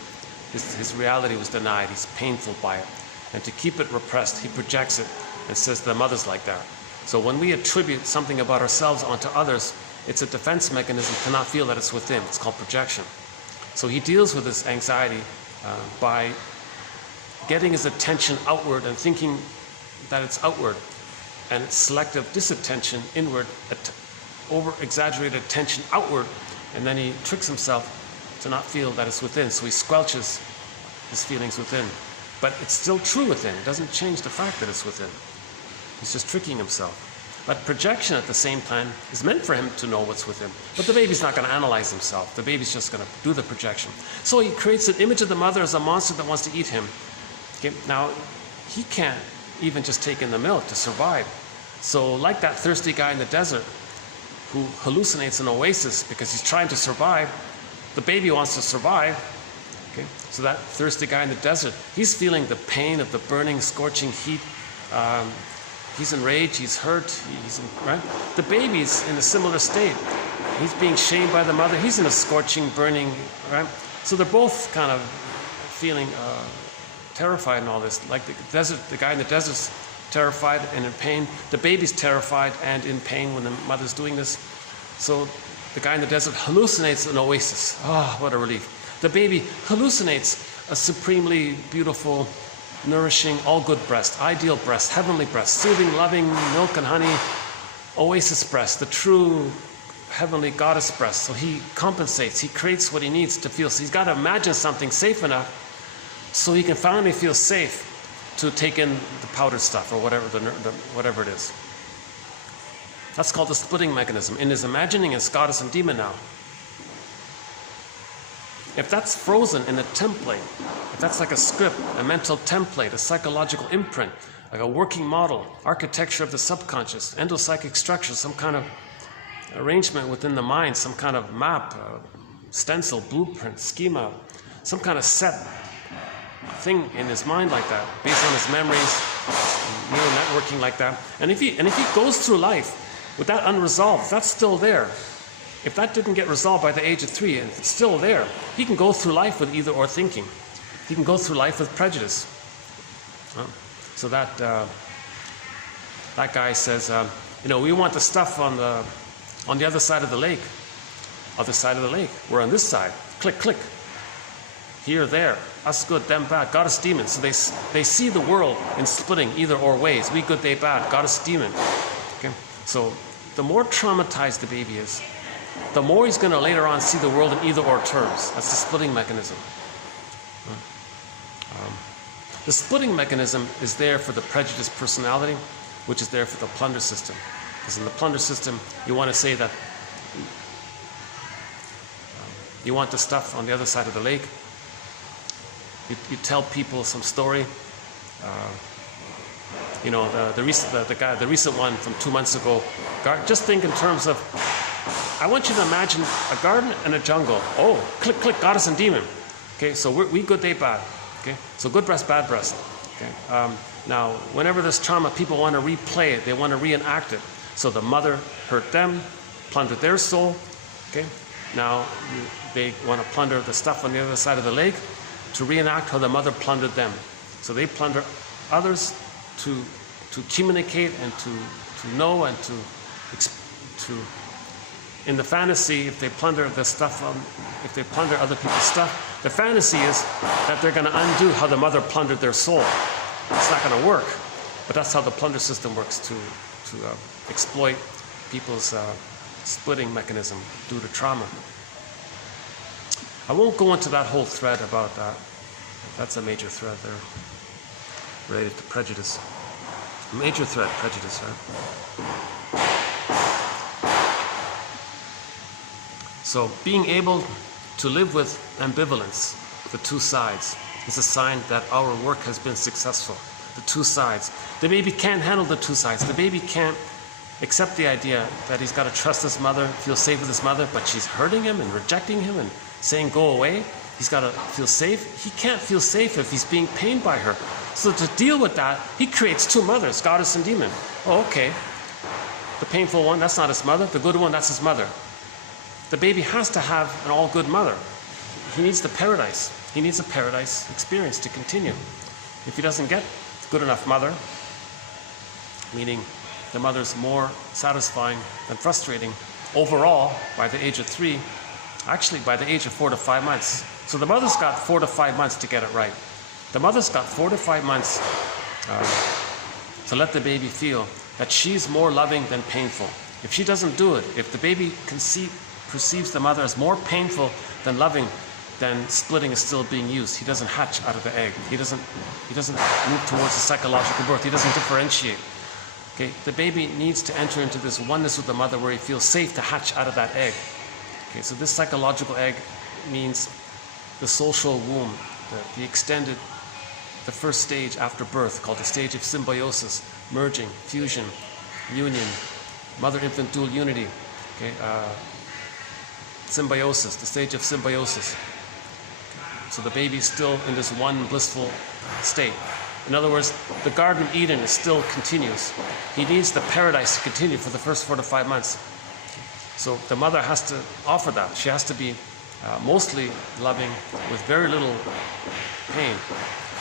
His reality was denied. He's painful by it. And to keep it repressed, he projects it and says the mother's like that. So when we attribute something about ourselves onto others, it's a defense mechanism to not feel that it's within. It's called projection. So he deals with this anxiety by getting his attention outward and thinking that it's outward. and selective disattention inward, over-exaggerated attention outward, and then he tricks himself to not feel that it's within, so he squelches his feelings within. But it's still true within. It doesn't change the fact that it's within. He's just tricking himself. But projection at the same time is meant for him to know what's within. But the baby's not going to analyze himself. The baby's just going to do the projection. So he creates an image of the mother as a monster that wants to eat him. Okay? Now, he can't even just take in the milk to survive. So like that thirsty guy in the desert who hallucinates an oasis because he's trying to survive, the baby wants to survive. Okay? So that thirsty guy in the desert, he's feeling the pain of the burning, scorching heat. He's enraged, he's hurt, right? The baby's in a similar state. He's being shamed by the mother, he's in a scorching, burning, right? So they're both kind of feeling terrified and all this. Like the guy in the desert's terrified and in pain. The baby's terrified and in pain when the mother's doing this. So the guy in the desert hallucinates an oasis. Ah, what a relief. The baby hallucinates a supremely beautiful, nourishing, all-good breast, ideal breast, heavenly breast, soothing, loving, milk and honey, oasis breast, the true heavenly goddess breast. So he compensates, he creates what he needs to feel. So he's got to imagine something safe enough so he can finally feel safe to take in the powder stuff or whatever, whatever it is. That's called the splitting mechanism. In his imagining, it's goddess and demon now. If that's frozen in a template, if that's like a script, a mental template, a psychological imprint, like a working model, architecture of the subconscious, endopsychic structure, some kind of arrangement within the mind, some kind of map, stencil, blueprint, schema, some kind of set thing in his mind like that, based on his memories, neural networking like that. And if he goes through life with that unresolved, that's still there. If that didn't get resolved by the age of 3, and if it's still there, he can go through life with either or thinking. He can go through life with prejudice. So that guy says, we want the stuff on the other side of the lake. Other side of the lake. We're on this side. Click, click. Here, there. Us good, them bad. Goddess, demon. So they see the world in splitting either or ways. We good, they bad. Goddess, demon. Okay. So the more traumatized the baby is, the more he's going to later on see the world in either or terms. That's the splitting mechanism. The splitting mechanism is there for the prejudiced personality, which is there for the plunder system. Because in the plunder system, you want to say that you want the stuff on the other side of the lake. You tell people some story. The recent one from 2 months ago. Just think in terms of, I want you to imagine a garden and a jungle. Oh, click, click, goddess and demon. Okay, so we good, they bad. Okay, so good breast, bad breast. Okay, now whenever there's trauma, people want to replay it. They want to reenact it. So the mother hurt them, plundered their soul. Okay, now they want to plunder the stuff on the other side of the lake to reenact how the mother plundered them. So they plunder others to communicate and to know and to in the fantasy, if they plunder the stuff, if they plunder other people's stuff, the fantasy is that they're going to undo how the mother plundered their soul. It's not going to work, but that's how the plunder system works to exploit people's splitting mechanism due to trauma. I won't go into that whole thread about that. That's a major thread there, related to prejudice. Major thread, prejudice, right? So being able to live with ambivalence, the two sides, is a sign that our work has been successful. The two sides. The baby can't handle the two sides. The baby can't accept the idea that he's got to trust his mother, feel safe with his mother, but she's hurting him and rejecting him and saying go away. He's got to feel safe. He can't feel safe if he's being pained by her. So to deal with that, he creates two mothers, goddess and demon. Oh, okay. The painful one, that's not his mother. The good one, that's his mother. The baby has to have an all-good mother. He needs the paradise. He needs a paradise experience to continue. If he doesn't get a good enough mother, meaning the mother's more satisfying than frustrating, overall, by the age of 3, actually by the age of 4 to 5 months. So the mother's got 4 to 5 months to get it right. The mother's got 4 to 5 months to let the baby feel that she's more loving than painful. If she doesn't do it, if the baby perceives the mother as more painful than loving, then splitting is still being used. He doesn't hatch out of the egg. He doesn't move towards the psychological birth. He doesn't differentiate. Okay, the baby needs to enter into this oneness with the mother where he feels safe to hatch out of that egg. Okay, so this psychological egg means the social womb, the extended, the first stage after birth, called the stage of symbiosis, merging, fusion, union, mother-infant dual unity. Okay, symbiosis, the stage of symbiosis. So the baby's still in this one blissful state. In other words, the Garden of Eden is still continuous. He needs the paradise to continue for the first 4 to 5 months. So the mother has to offer that. She has to be mostly loving with very little pain.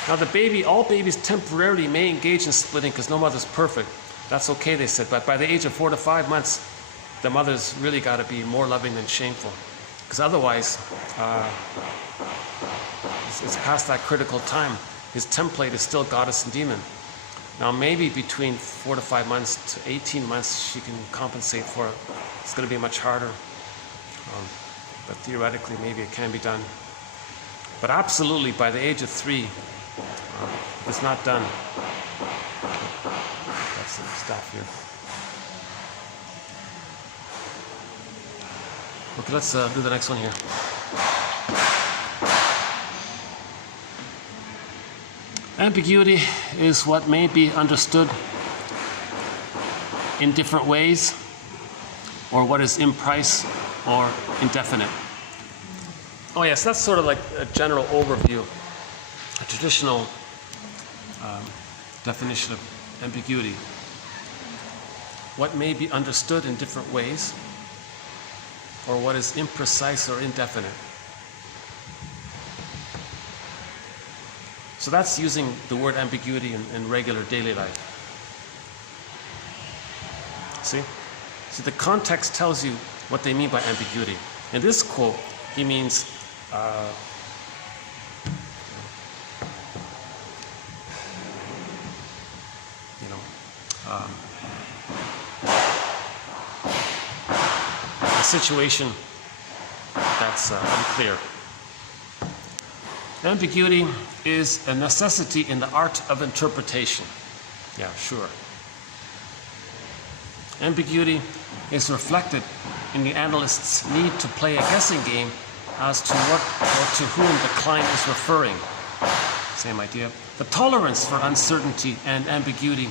Now the baby, all babies temporarily may engage in splitting because no mother's perfect. That's okay, they said, but by the age of 4 to 5 months, the mother's really got to be more loving than shameful. Because otherwise, it's past that critical time. His template is still goddess and demon. Now maybe between 4 to 5 months to 18 months she can compensate for it. It's going to be much harder. But theoretically maybe it can be done. But absolutely by the age of 3, if it's not done. That's some stuff here. Okay, let's do the next one here. Ambiguity is what may be understood in different ways, or what is imprecise or indefinite. Oh yes, that's sort of like a general overview, a traditional definition of ambiguity. What may be understood in different ways, or what is imprecise or indefinite. So that's using the word ambiguity in regular daily life. See? So the context tells you what they mean by ambiguity. In this quote, he means a situation that's unclear. Ambiguity is a necessity in the art of interpretation. Yeah, sure. Ambiguity is reflected in the analyst's need to play a guessing game as to what or to whom the client is referring. Same idea. The tolerance for uncertainty and ambiguity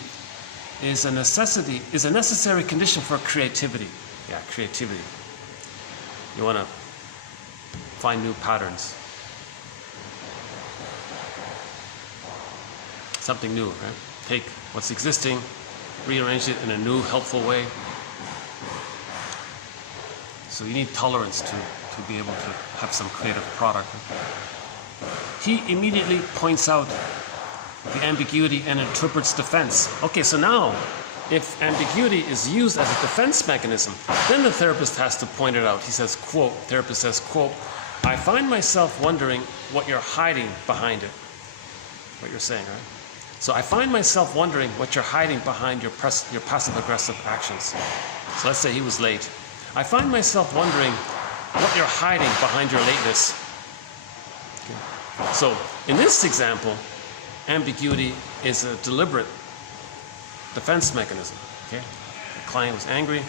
is a necessary condition for creativity. Yeah, creativity. You want to find new patterns. Something new, right? Take what's existing, rearrange it in a new, helpful way. So you need tolerance to be able to have some creative product. He immediately points out the ambiguity and interprets defense. Okay, so now, if ambiguity is used as a defense mechanism, then the therapist has to point it out. He says, quote, therapist says, quote, I find myself wondering what you're hiding behind it. What you're saying, right? So I find myself wondering what you're hiding behind your passive-aggressive actions. So let's say he was late. I find myself wondering what you're hiding behind your lateness. Okay. So in this example, ambiguity is a deliberate defense mechanism. Okay? The client was angry,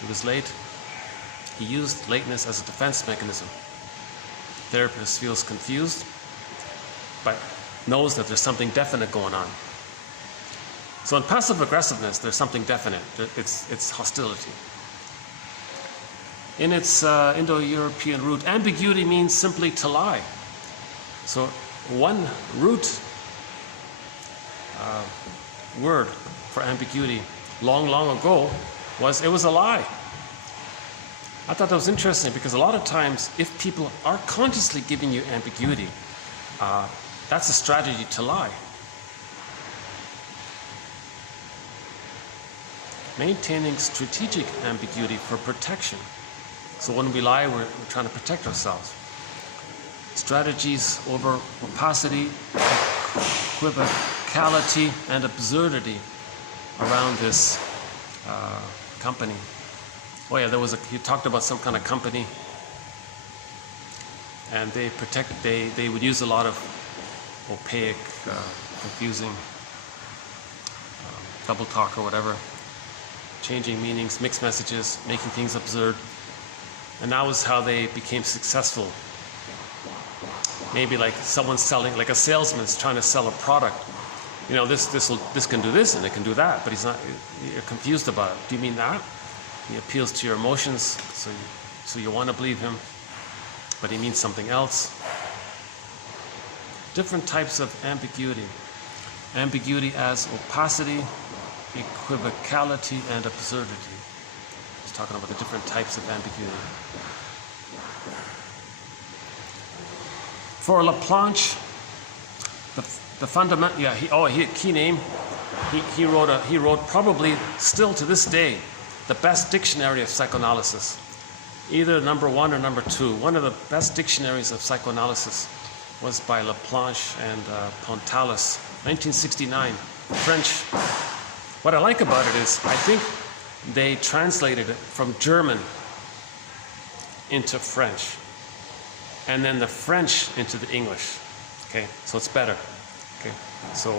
he was late, he used lateness as a defense mechanism. Therapist feels confused, but knows that there's something definite going on. So in passive aggressiveness, there's something definite. It's hostility. In its Indo-European root, ambiguity means simply to lie. So one root word for ambiguity long, long ago was it was a lie. I thought that was interesting because a lot of times if people are consciously giving you ambiguity, that's a strategy to lie. Maintaining strategic ambiguity for protection. So when we lie, we're trying to protect ourselves. Strategies over opacity, equivocality, and absurdity around this company. Oh yeah, he talked about some kind of company, and they would use a lot of opaque, confusing double talk or whatever, changing meanings, mixed messages, making things absurd. And that was how they became successful. Maybe like someone selling, like a salesman's trying to sell a product. You know, this can do this and it can do that, but you're confused about it. Do you mean that? He appeals to your emotions, so you want to believe him, but he means something else. Different types of ambiguity. Ambiguity as opacity, equivocality, and absurdity. He's talking about the different types of ambiguity. For Laplanche, the fundamental, key name. He wrote probably still to this day the best dictionary of psychoanalysis, either number 1 or number 2. One of the best dictionaries of psychoanalysis was by Laplanche and Pontalis, 1969, French. What I like about it is I think they translated it from German into French, and then the French into the English. Okay, so it's better. Okay, so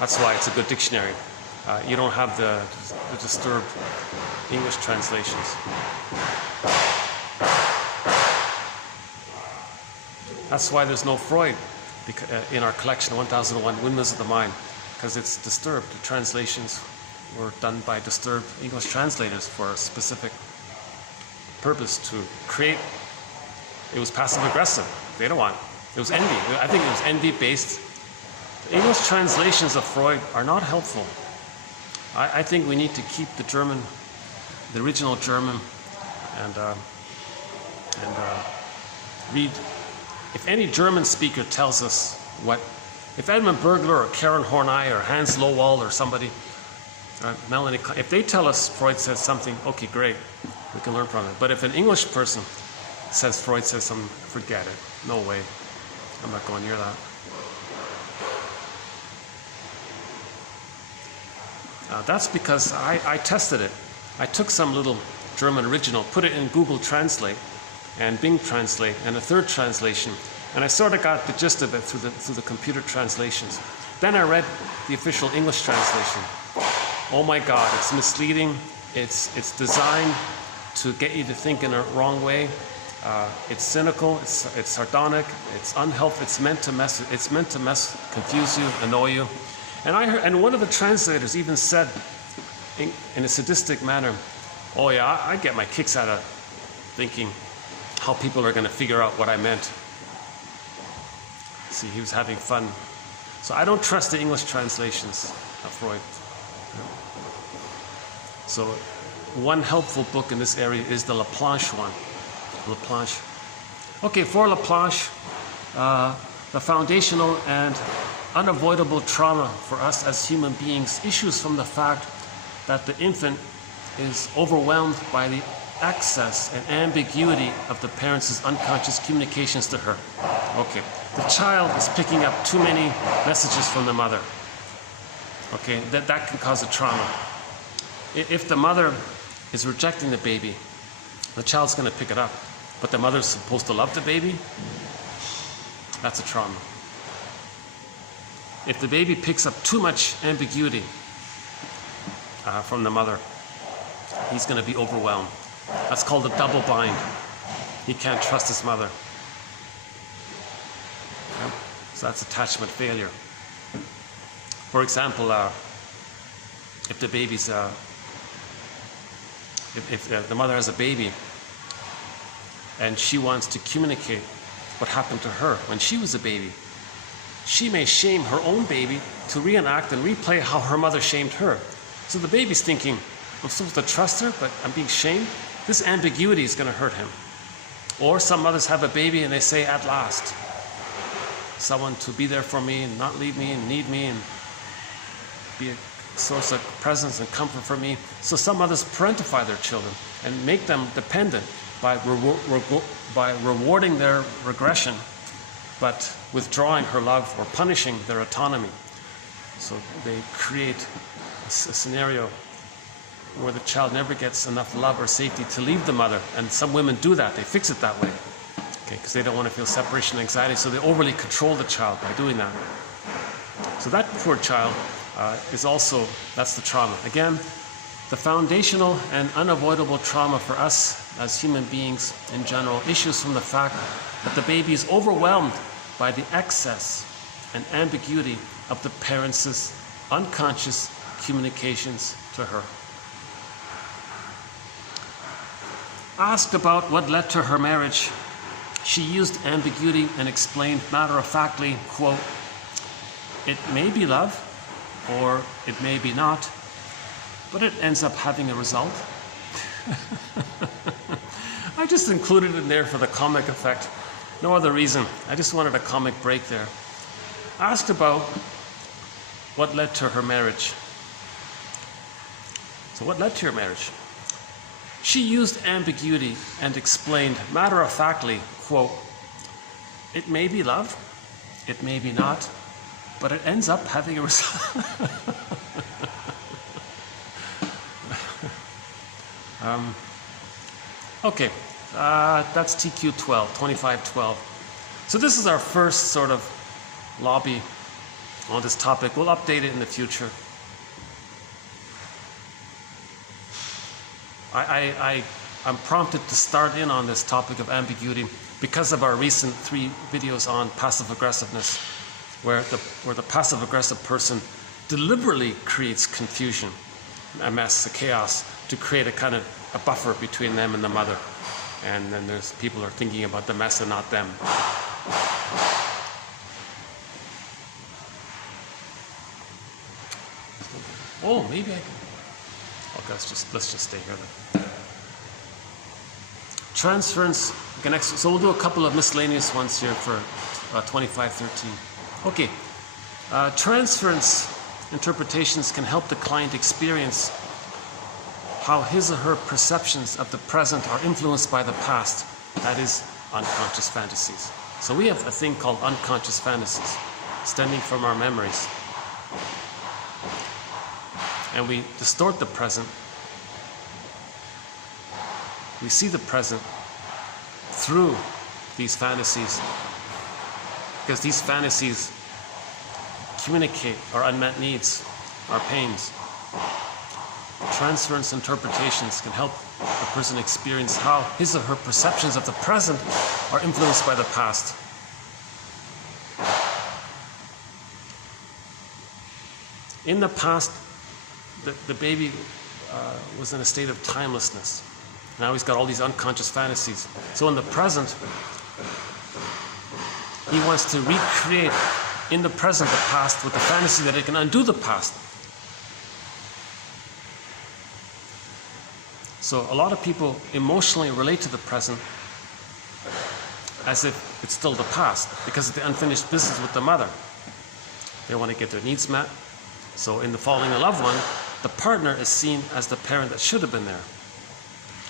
that's why it's a good dictionary. You don't have the disturbed English translations. That's why there's no Freud in our collection, 1001 Windmills of the Mind, because it's disturbed. The translations were done by disturbed English translators for a specific purpose to create. It was passive aggressive. They don't want it. It was envy. I think it was envy based. The English translations of Freud are not helpful. I think we need to keep the original German, and read. If any German speaker tells us if Edmund Bergler or Karen Horney or Hans Lowell or somebody, Melanie, if they tell us Freud says something, okay, great, we can learn from it. But if an English person says Freud says something, forget it. No way. I'm not going near that. That's because I tested it. I took some little German original, put it in Google Translate and Bing Translate and a third translation, and I sort of got the gist of it through the computer translations. Then I read the official English translation. Oh my God, it's misleading. It's designed to get you to think in a wrong way. It's cynical. It's sardonic. It's unhelpful. It's meant to confuse you, annoy you. And one of the translators even said, in a sadistic manner, "Oh yeah, I get my kicks out of thinking how people are going to figure out what I meant." See, he was having fun. So I don't trust the English translations of Freud. So one helpful book in this area is the Laplanche one. Laplanche. Okay, for Laplanche, the foundational and unavoidable trauma for us as human beings issues from the fact that the infant is overwhelmed by the excess and ambiguity of the parents' unconscious communications to her. Okay, the child is picking up too many messages from the mother. Okay, that can cause a trauma. If the mother is rejecting the baby, the child's going to pick it up, but the mother's supposed to love the baby, that's a trauma. If the baby picks up too much ambiguity from the mother, he's going to be overwhelmed. That's called a double bind. He can't trust his mother. Okay? So that's attachment failure. For example, if the baby's, if the mother has a baby and she wants to communicate what happened to her when she was a baby, she may shame her own baby to reenact and replay how her mother shamed her. So the baby's thinking, I'm supposed to trust her, but I'm being shamed. This ambiguity is going to hurt him. Or some mothers have a baby and they say, at last, someone to be there for me and not leave me and need me and be a source of presence and comfort for me. So some mothers parentify their children and make them dependent by rewarding their regression, but withdrawing her love or punishing their autonomy. So they create a scenario where the child never gets enough love or safety to leave the mother. And some women do that. They fix it that way, okay, because they don't want to feel separation anxiety. So they overly control the child by doing that. So that poor child is also, that's the trauma. Again, the foundational and unavoidable trauma for us as human beings in general issues from the fact that the baby is overwhelmed by the excess and ambiguity of the parents' unconscious communications to her. Asked about what led to her marriage, she used ambiguity and explained matter-of-factly, quote, "It may be love, or it may be not, but it ends up having a result." I just included it in there for the comic effect. No other reason. I just wanted a comic break there. Asked about what led to her marriage. So what led to your marriage? She used ambiguity and explained matter-of-factly, quote, "It may be love, it may be not, but it ends up having a result." Okay, that's TQ 12, 2512. So this is our first sort of lobby on this topic. We'll update it in the future. I'm prompted to start in on this topic of ambiguity because of our recent 3 videos on passive aggressiveness, where the passive aggressive person deliberately creates confusion, a mess, a chaos, to create a kind of a buffer between them and the mother. And then there's people are thinking about the mess and not them. Oh, maybe I can. Okay, let's just stay here then. Transference. Okay, next. So we'll do a couple of miscellaneous ones here for 2513. Okay. Transference interpretations can help the client experience how his or her perceptions of the present are influenced by the past, that is, unconscious fantasies. So we have a thing called unconscious fantasies, stemming from our memories. And we distort the present. We see the present through these fantasies, because these fantasies communicate our unmet needs, our pains. Transference interpretations can help the person experience how his or her perceptions of the present are influenced by the past. In the past, the baby was in a state of timelessness. Now he's got all these unconscious fantasies. So in the present, he wants to recreate in the present the past with the fantasy that it can undo the past. So a lot of people emotionally relate to the present as if it's still the past because of the unfinished business with the mother. They want to get their needs met. So in the falling in love one, the partner is seen as the parent that should have been there.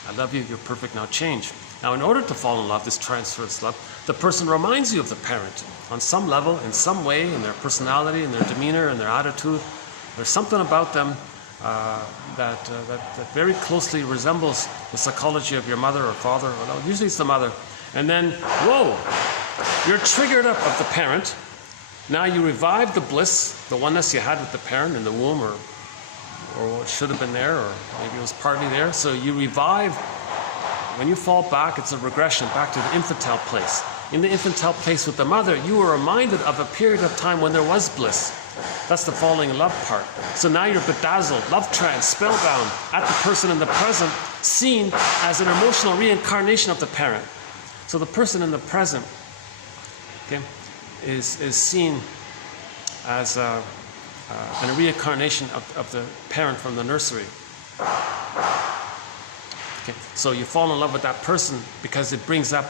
I love you, you're perfect, now change. Now in order to fall in love, this transference love, the person reminds you of the parent on some level, in some way, in their personality, in their demeanor, in their attitude. There's something about them that very closely resembles the psychology of your mother or father, or no, usually it's the mother. And then, whoa, you're triggered up of the parent. Now you revive the bliss, the oneness you had with the parent in the womb, or what should have been there, or maybe it was partly there. So you revive. When you fall back, it's a regression back to the infantile place. In the infantile place with the mother, you were reminded of a period of time when there was bliss. That's the falling in love part. So now you're bedazzled, love trance, spellbound at the person in the present, seen as an emotional reincarnation of the parent. So the person in the present, okay, is seen as a reincarnation of the parent from the nursery. Okay. So you fall in love with that person because it brings up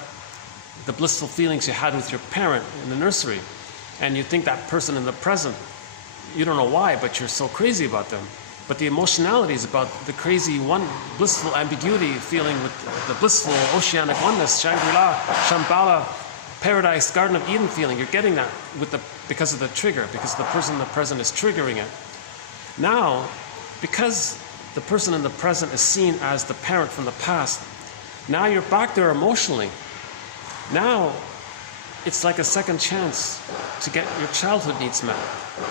the blissful feelings you had with your parent in the nursery. And you think that person in the present, you don't know why, but you're so crazy about them. But the emotionality is about the crazy blissful ambiguity feeling with the blissful oceanic oneness, Shangri-La, Shambhala, paradise, Garden of Eden feeling. You're getting that because of the trigger, because the person in the present is triggering it. Now, because the person in the present is seen as the parent from the past, now you're back there emotionally. Now, it's like a second chance to get your childhood needs met.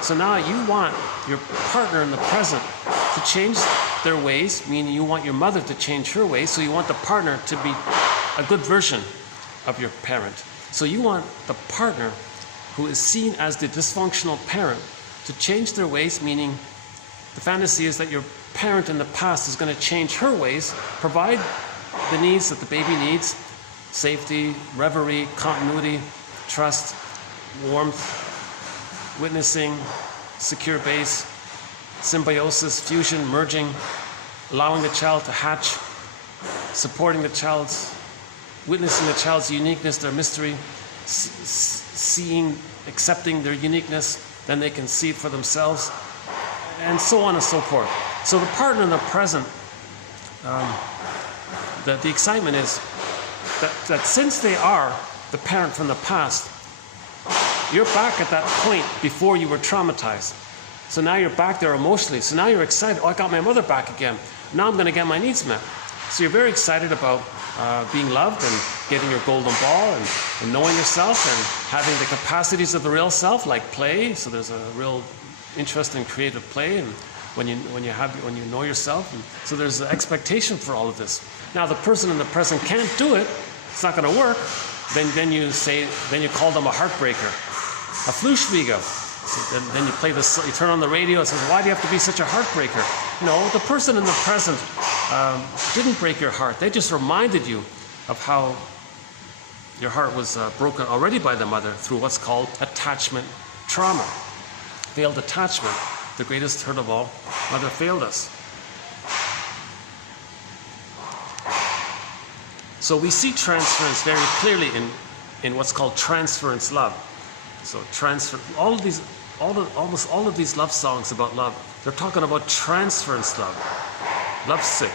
So now you want your partner in the present to change their ways, meaning you want your mother to change her ways, so you want the partner to be a good version of your parent. So you want the partner who is seen as the dysfunctional parent to change their ways, meaning the fantasy is that your parent in the past is going to change her ways, provide the needs that the baby needs, safety, reverie, continuity, trust, warmth, witnessing, secure base, symbiosis, fusion, merging, allowing the child to hatch, supporting the child's, witnessing the child's uniqueness, their mystery, seeing, accepting their uniqueness, then they can see it for themselves, and so on and so forth. So the partner in the present, the excitement is that since they are the parent from the past, you're back at that point before you were traumatized. So now you're back there emotionally. So now you're excited. Oh, I got my mother back again. Now I'm going to get my needs met. So you're very excited about being loved and getting your golden ball and knowing yourself and having the capacities of the real self, like play. So there's a real interest in creative play, and when you know yourself. And so there's an expectation for all of this. Now the person in the present can't do it. It's not going to work. Then you call them a heartbreaker, a Fluchschwieger. So then you turn on the radio and says, why do you have to be such a heartbreaker? No, the person in the present didn't break your heart. They just reminded you of how your heart was broken already by the mother through what's called attachment trauma. Failed attachment, the greatest hurt of all. Mother failed us. So we see transference very clearly in what's called transference love. So almost all of these love songs about love, they're talking about transference love. Lovesick,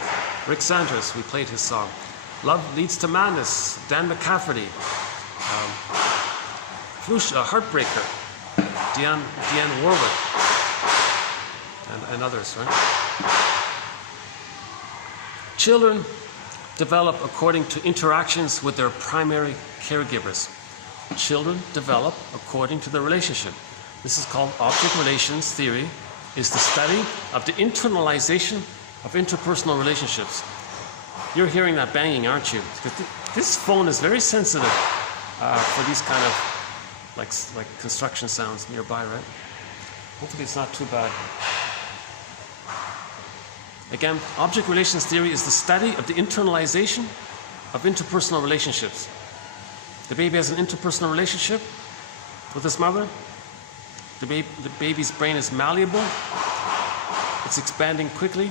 Rick Sanders, we played his song. Love Leads to Madness, Dan McCafferty. Heartbreaker, Dionne Warwick, and others, right? Children develop according to interactions with their primary caregivers. Children develop according to the relationship. This is called object relations theory. Is the study of the internalization of interpersonal relationships. You're hearing that banging, aren't you? This phone is very sensitive for these kind of like construction sounds nearby, right? Hopefully it's not too bad. Again, object relations theory is the study of the internalization of interpersonal relationships. The baby has an interpersonal relationship with his mother. The baby's brain is malleable. It's expanding quickly.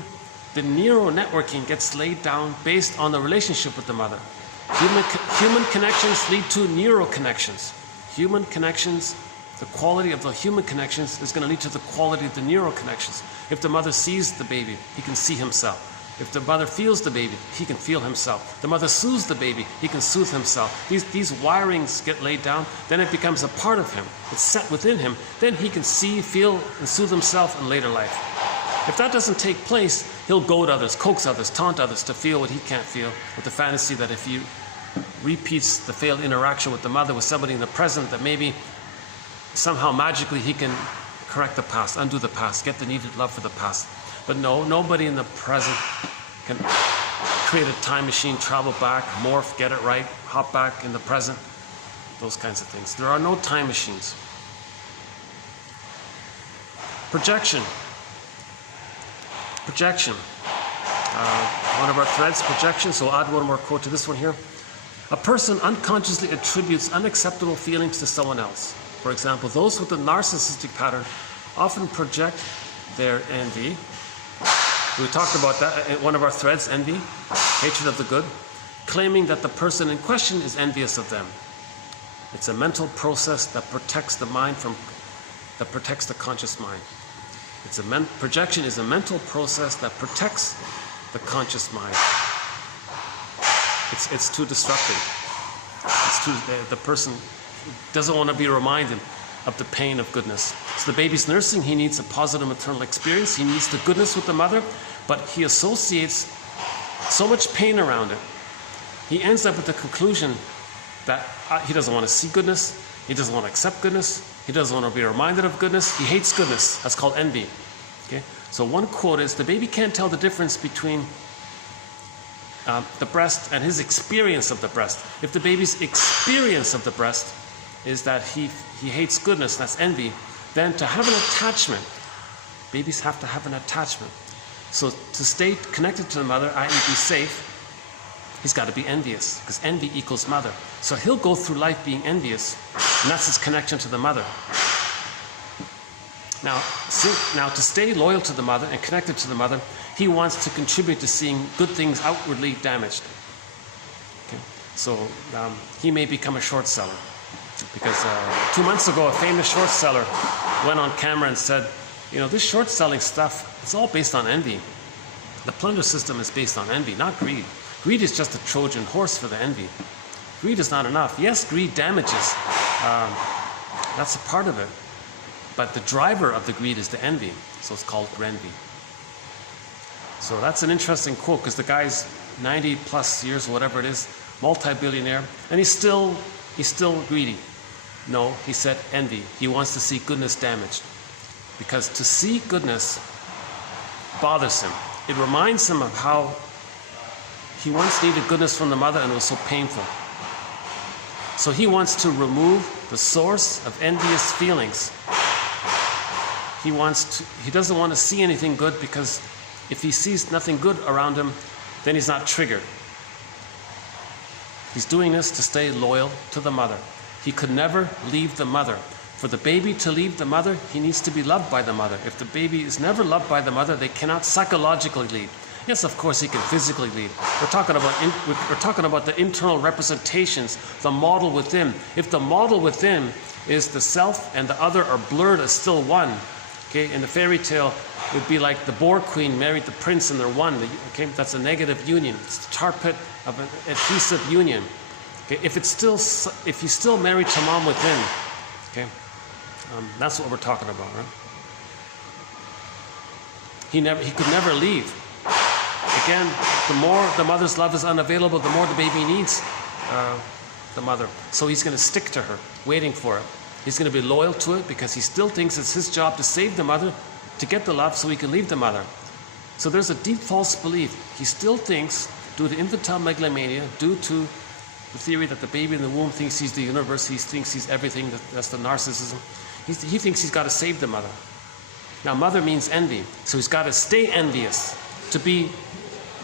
The neural networking gets laid down based on the relationship with the mother. Human connections lead to neural connections. Human connections, the quality of the human connections is going to lead to the quality of the neural connections. If the mother sees the baby, he can see himself. If the mother feels the baby, he can feel himself. The mother soothes the baby, he can soothe himself. These wirings get laid down, then it becomes a part of him. It's set within him. Then he can see, feel, and soothe himself in later life. If that doesn't take place, he'll goad others, coax others, taunt others to feel what he can't feel, with the fantasy that if he repeats the failed interaction with the mother with somebody in the present, that maybe somehow magically he can correct the past, undo the past, get the needed love for the past. But no, nobody in the present can create a time machine, travel back, morph, get it right, hop back in the present, those kinds of things. There are no time machines. Projection. Projection. One of our threads, projection, so I'll add one more quote to this one here. A person unconsciously attributes unacceptable feelings to someone else. For example, those with a narcissistic pattern often project their envy. We talked about that in one of our threads, envy, hatred of the good, claiming that the person in question is envious of them. It's a mental process that protects the mind that protects the conscious mind. Projection is a mental process that protects the conscious mind. It's too disruptive. It's attached to the person, doesn't want to be reminded of the pain of goodness. So the baby's nursing, he needs a positive maternal experience. He needs the goodness with the mother, but he associates so much pain around it. He ends up with the conclusion that he doesn't want to see goodness, he doesn't want to accept goodness, he doesn't want to be reminded of goodness, he hates goodness. That's called envy. Okay? So one quote is, the baby can't tell the difference between the breast and his experience of the breast. If the baby's experience of the breast is that he hates goodness, that's envy, then to have an attachment, babies have to have an attachment. So to stay connected to the mother, i.e. be safe, he's got to be envious, because envy equals mother. So he'll go through life being envious, and that's his connection to the mother. Now to stay loyal to the mother and connected to the mother, he wants to contribute to seeing good things outwardly damaged. Okay? So he may become a short seller. Because 2 months ago, a famous short seller went on camera and said, this short selling stuff, it's all based on envy. The plunder system is based on envy, not greed. Greed is just a Trojan horse for the envy. Greed is not enough. Yes, greed damages. That's a part of it. But the driver of the greed is the envy. So it's called envy. So that's an interesting quote, because the guy's 90 plus years, whatever it is, multi-billionaire, and he's still greedy. No, he said envy. He wants to see goodness damaged. Because to see goodness bothers him. It reminds him of how he once needed goodness from the mother and it was so painful. So he wants to remove the source of envious feelings. He doesn't want to see anything good, because if he sees nothing good around him, then he's not triggered. He's doing this to stay loyal to the mother. He could never leave the mother. For the baby to leave the mother, he needs to be loved by the mother. If the baby is never loved by the mother, they cannot psychologically leave. Yes, of course, he can physically leave. We're talking about the internal representations, the model within. If the model within is the self and the other are blurred as still one, okay, in the fairy tale, it would be like the boar queen married the prince and they're one. Okay, that's a negative union. It's the tar pit of an adhesive union. Okay, if he's still married to mom within, okay, that's what we're talking about, right? He could never leave. Again, the more the mother's love is unavailable, the more the baby needs the mother. So he's going to stick to her, waiting for it. He's going to be loyal to it because he still thinks it's his job to save the mother, to get the love so he can leave the mother. So there's a deep false belief. He still thinks, due to infantile megalomania, due to the theory that the baby in the womb thinks he's the universe, he thinks he's everything, that's the narcissism. He thinks he's got to save the mother. Now, mother means envy, so he's got to stay envious, to be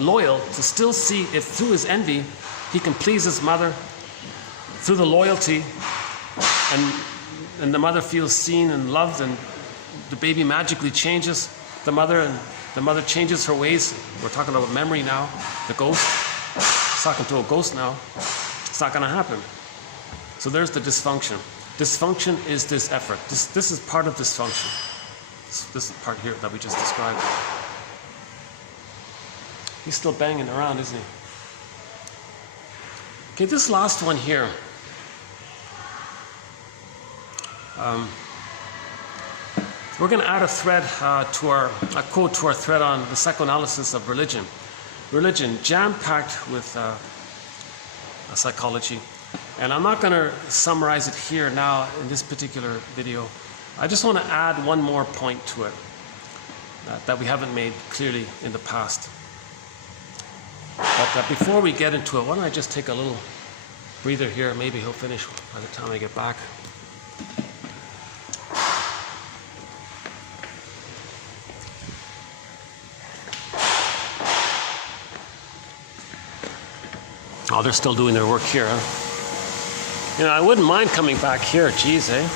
loyal, to still see if through his envy he can please his mother through the loyalty, and the mother feels seen and loved, and the baby magically changes the mother, and the mother changes her ways. We're talking about memory now, the ghost. It's talking to a ghost now. It's not going to happen. So there's the dysfunction. Dysfunction is this effort. This is part of dysfunction. This part here that we just described. He's still banging around, isn't he? Okay, this last one here. We're going to add a thread a quote to our thread on the psychoanalysis of religion. Religion, jam-packed with psychology. And I'm not going to summarize it here now in this particular video. I just want to add one more point to it that we haven't made clearly in the past. But before we get into it, why don't I just take a little breather here? Maybe he'll finish by the time I get back. Oh, they're still doing their work here, huh? I wouldn't mind coming back here, geez, eh?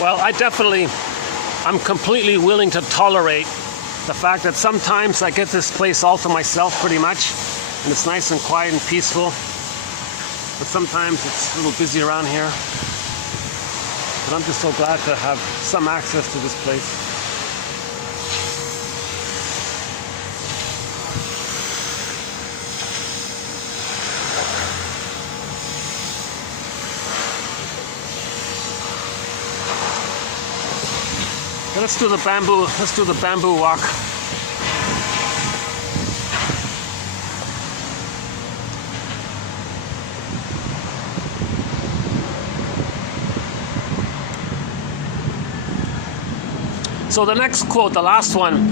Well, I'm completely willing to tolerate the fact that sometimes I get this place all to myself pretty much, and it's nice and quiet and peaceful. but sometimes it's a little busy around here. But I'm just so glad to have some access to this place. Okay, let's do the bamboo walk. So the next quote, the last one,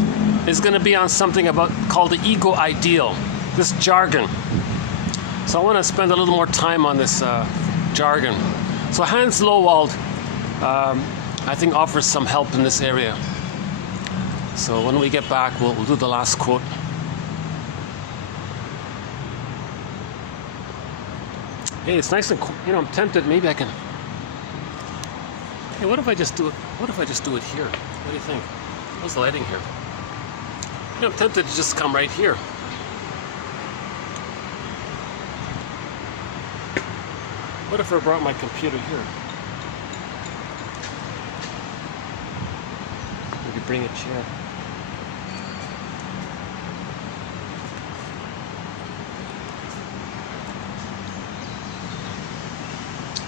is going to be on something called the ego ideal, this jargon. So I want to spend a little more time on this jargon. So Hans Lowald, I think, offers some help in this area. So when we get back, we'll do the last quote. Hey, it's nice and, I'm tempted. Maybe I can. Hey, what if I just do it? What if I just do it here? What do you think? How's the lighting here? I'm tempted to just come right here. What if I brought my computer here? Maybe bring a chair.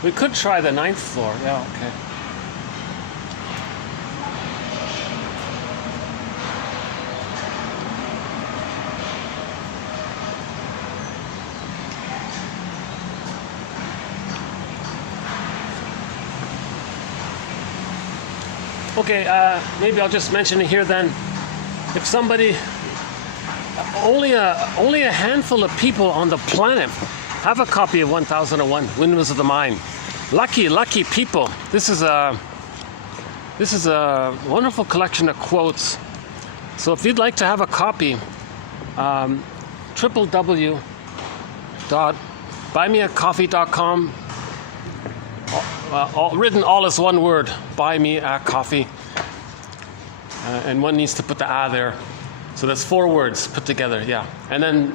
We could try the 9th floor. Yeah, okay. Okay, maybe I'll just mention it here then. If somebody, only a handful of people on the planet have a copy of 1001 Windmills of the Mind. Lucky people. This is a wonderful collection of quotes. So if you'd like to have a copy, www.buymeacoffee.com. Written all as one word, buy me a coffee. And one needs to put the "a" there. So that's 4 words put together, yeah. And then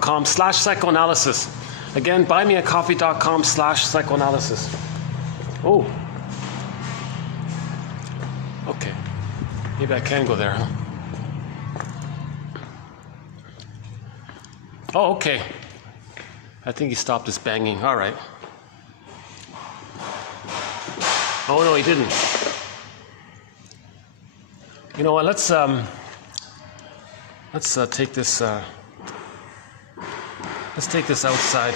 .com/psychoanalysis. Again, buymeacoffee.com/psychoanalysis. Oh. Okay. Maybe I can go there, huh? Oh, okay. I think he stopped his banging. All right. Oh no, he didn't. You know what? Let's take this. Let's take this outside.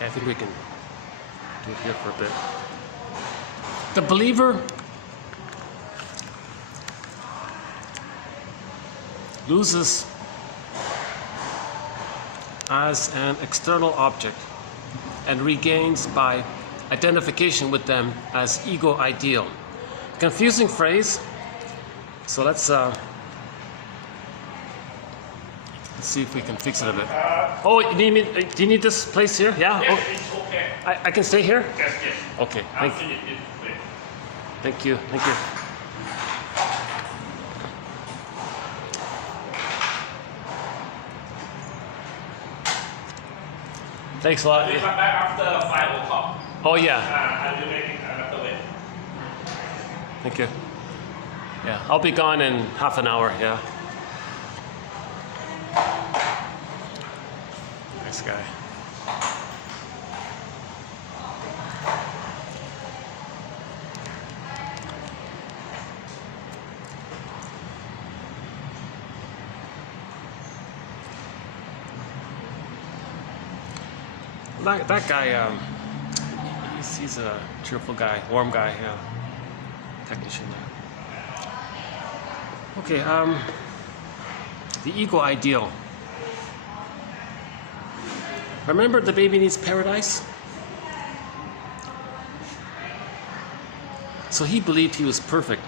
I think we can do it here for a bit. The believer loses as an external object and regains by identification with them as ego ideal. Confusing phrase. So let's see if we can fix it a bit. Oh, do you need this place here? Yeah? Yes, Oh, it's okay. I can stay here? Yes. Okay, thank you. Thank you. Thanks a lot. We'll come back after 5 o'clock. Oh, yeah. I'll be making another way. Thank you. Yeah, I'll be gone in half an hour, yeah. Nice guy. That guy, he's a cheerful guy, warm guy, yeah. Technician there. Okay, the ego ideal. Remember The Baby Needs Paradise? So he believed he was perfect,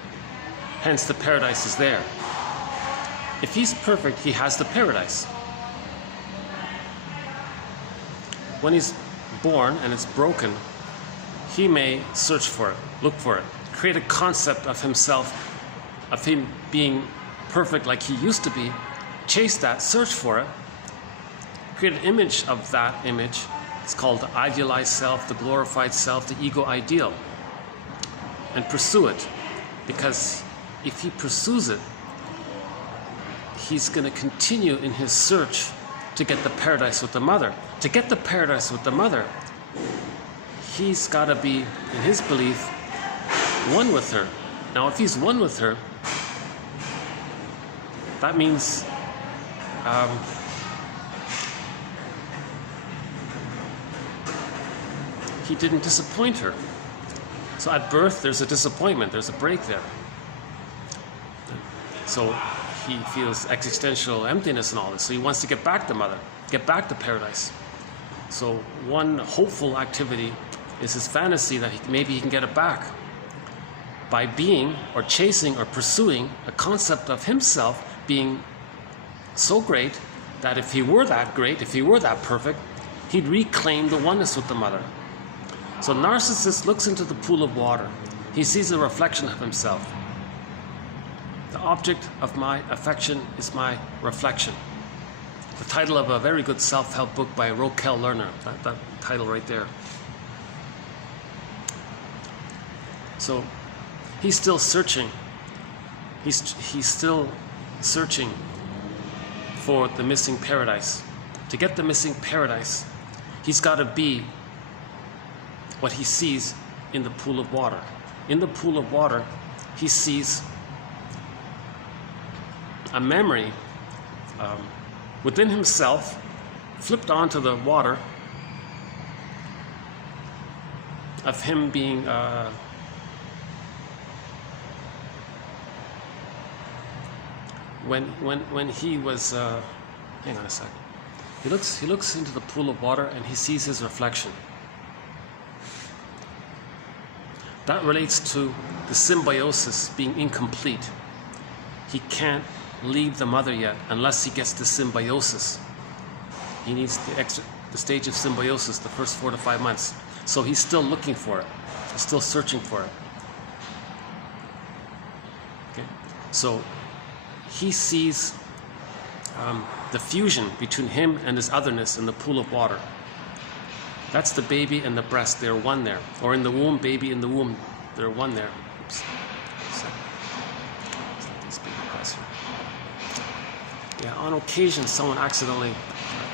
hence the paradise is there. If he's perfect, he has the paradise. When he's born and it's broken, he may search for it, look for it, create a concept of himself, of him being perfect like he used to be, chase that, search for it, create an image of that image. It's called the idealized self, the glorified self, the ego ideal, and pursue it. Because if he pursues it, he's going to continue in his search to get the paradise with the mother. To get the paradise with the mother, he's got to be, in his belief, one with her. Now, if he's one with her, that means he didn't disappoint her. So at birth, there's a disappointment, there's a break there. So he feels existential emptiness and all this. So he wants to get back to mother, get back to paradise. So one hopeful activity is his fantasy that maybe he can get it back by being or chasing or pursuing a concept of himself being so great that if he were that great, if he were that perfect, he'd reclaim the oneness with the mother. So narcissist looks into the pool of water. He sees a reflection of himself. The object of my affection is my reflection. The title of a very good self-help book by Roquel Lerner, that title right there. So he's still searching. He's still searching for the missing paradise. To get the missing paradise, he's got to be what he sees in the pool of water. In the pool of water, he sees a memory within himself, flipped onto the water, of him being when he was hang on a second. He looks into the pool of water and he sees his reflection. That relates to the symbiosis being incomplete. He can't leave the mother yet unless he gets the symbiosis. He needs the stage of symbiosis, the first 4 to 5 months. So he's still looking for it. He's still searching for it. Okay? So he sees the fusion between him and his otherness in the pool of water. That's the baby and the breast, they're one there. Or in the womb, baby in the womb, they're one there. Oops. Yeah, on occasion, someone accidentally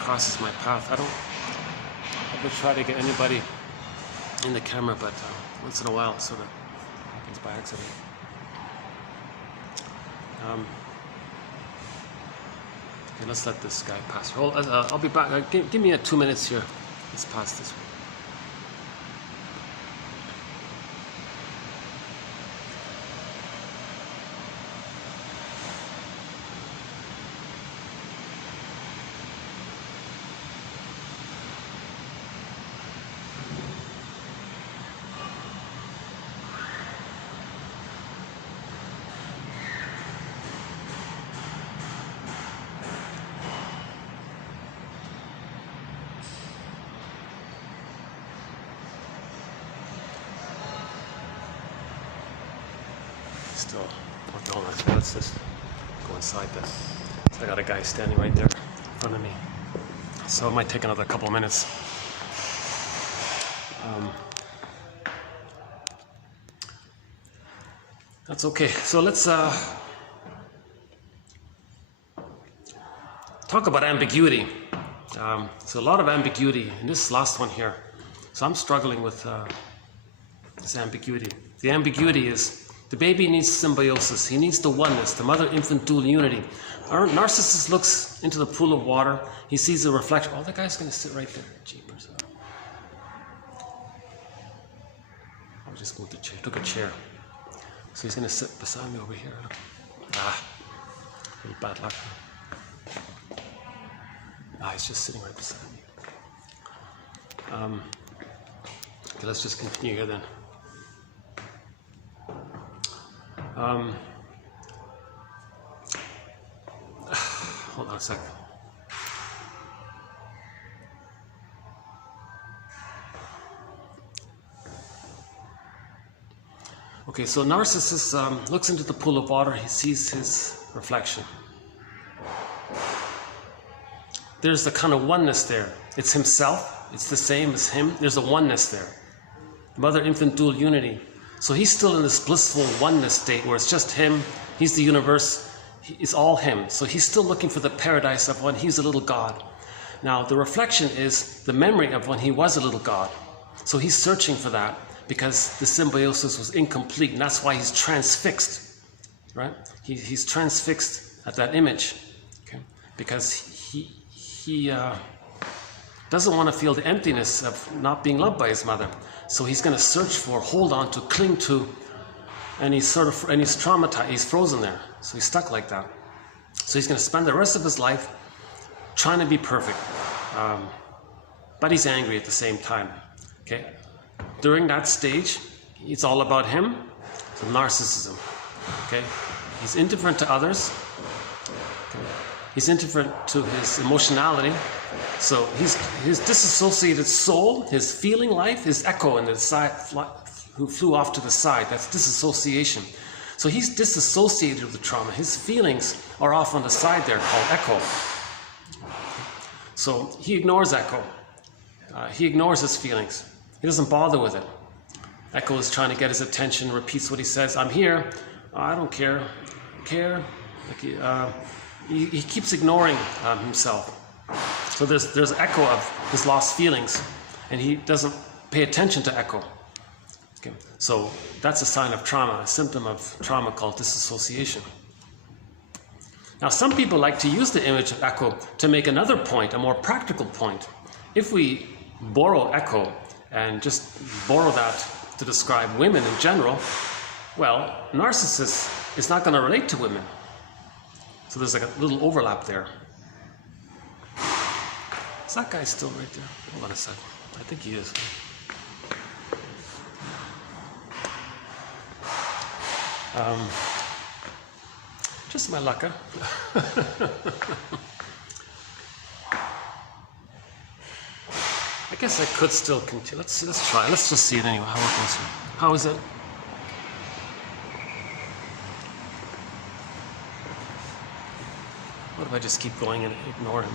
crosses my path. I would try to get anybody in the camera, but once in a while, it sort of happens by accident. Okay, let's let this guy pass. I'll be back. Give me 2 minutes here. Let's pass this one. Still, hold on, let's just go inside this. So I got a guy standing right there in front of me. So it might take another couple of minutes. That's okay. So let's talk about ambiguity. So a lot of ambiguity in this last one here. So I'm struggling with this ambiguity. The ambiguity is the baby needs symbiosis. He needs the oneness, the mother-infant dual unity. Our narcissist looks into the pool of water. He sees a reflection. Oh, the guy's going to sit right there. Jeepers. I just moved the chair. Took a chair. So he's going to sit beside me over here. Really bad luck. He's just sitting right beside me. Okay, let's just continue here then. Hold on a sec. Okay, so narcissist looks into the pool of water, he sees his reflection. There's the kind of oneness there. It's himself, it's the same as him. There's a oneness there. Mother, infant, dual unity. So he's still in this blissful oneness state where it's just him, he's the universe, it's all him. So he's still looking for the paradise of when he's a little God. Now the reflection is the memory of when he was a little God. So he's searching for that because the symbiosis was incomplete, and that's why he's transfixed, right? He's transfixed at that image, okay? Because he doesn't want to feel the emptiness of not being loved by his mother. So he's going to search for, hold on to, cling to, and he's traumatized, he's frozen there. So he's stuck like that. So he's going to spend the rest of his life trying to be perfect, but he's angry at the same time, okay? During that stage, it's all about him, so narcissism, okay? He's indifferent to others, okay? He's indifferent to his emotionality, so his disassociated soul, his feeling life, is echo in the side, who flew off to the side. That's disassociation. So he's disassociated with the trauma. His feelings are off on the side there, called echo. So he ignores echo. He ignores his feelings. He doesn't bother with it. Echo is trying to get his attention, repeats what he says. I'm here. I don't care. Like he keeps ignoring himself. So there's echo of his lost feelings, and he doesn't pay attention to echo. Okay. So that's a sign of trauma, a symptom of trauma called disassociation. Now some people like to use the image of echo to make another point, a more practical point. If we borrow echo and just borrow that to describe women in general, well, narcissist is not going to relate to women. So there's like a little overlap there. Is that guy still right there? Hold on a second. I think he is. Just my luck, huh? I guess I could still continue. Let's try. Let's just see it anyway. How it goes here. How is it? What if I just keep going and ignore him?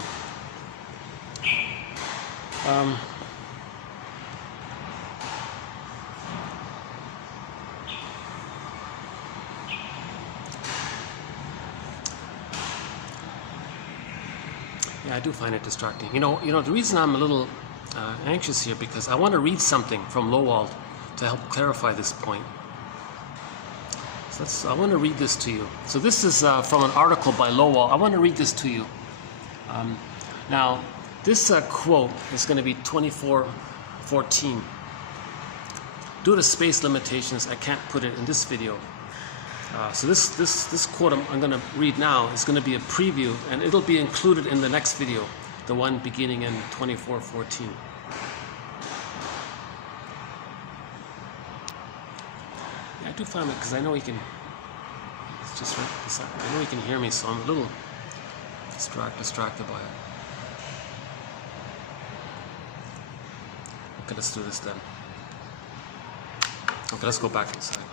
Yeah, I do find it distracting. You know, the reason I'm a little anxious here because I want to read something from Lowald to help clarify this point. So I want to read this to you. So this is from an article by Lowald. I want to read this to you. Now, this quote is going to be 24:14. Due to space limitations, I can't put it in this video. So this quote I'm going to read now is going to be a preview, and it'll be included in the next video, the one beginning in 24:14. Yeah, I do find it because I know he can. It's just right beside. I know he can hear me, so I'm a little distracted by it. Okay, let's do this then. Okay, let's go back inside.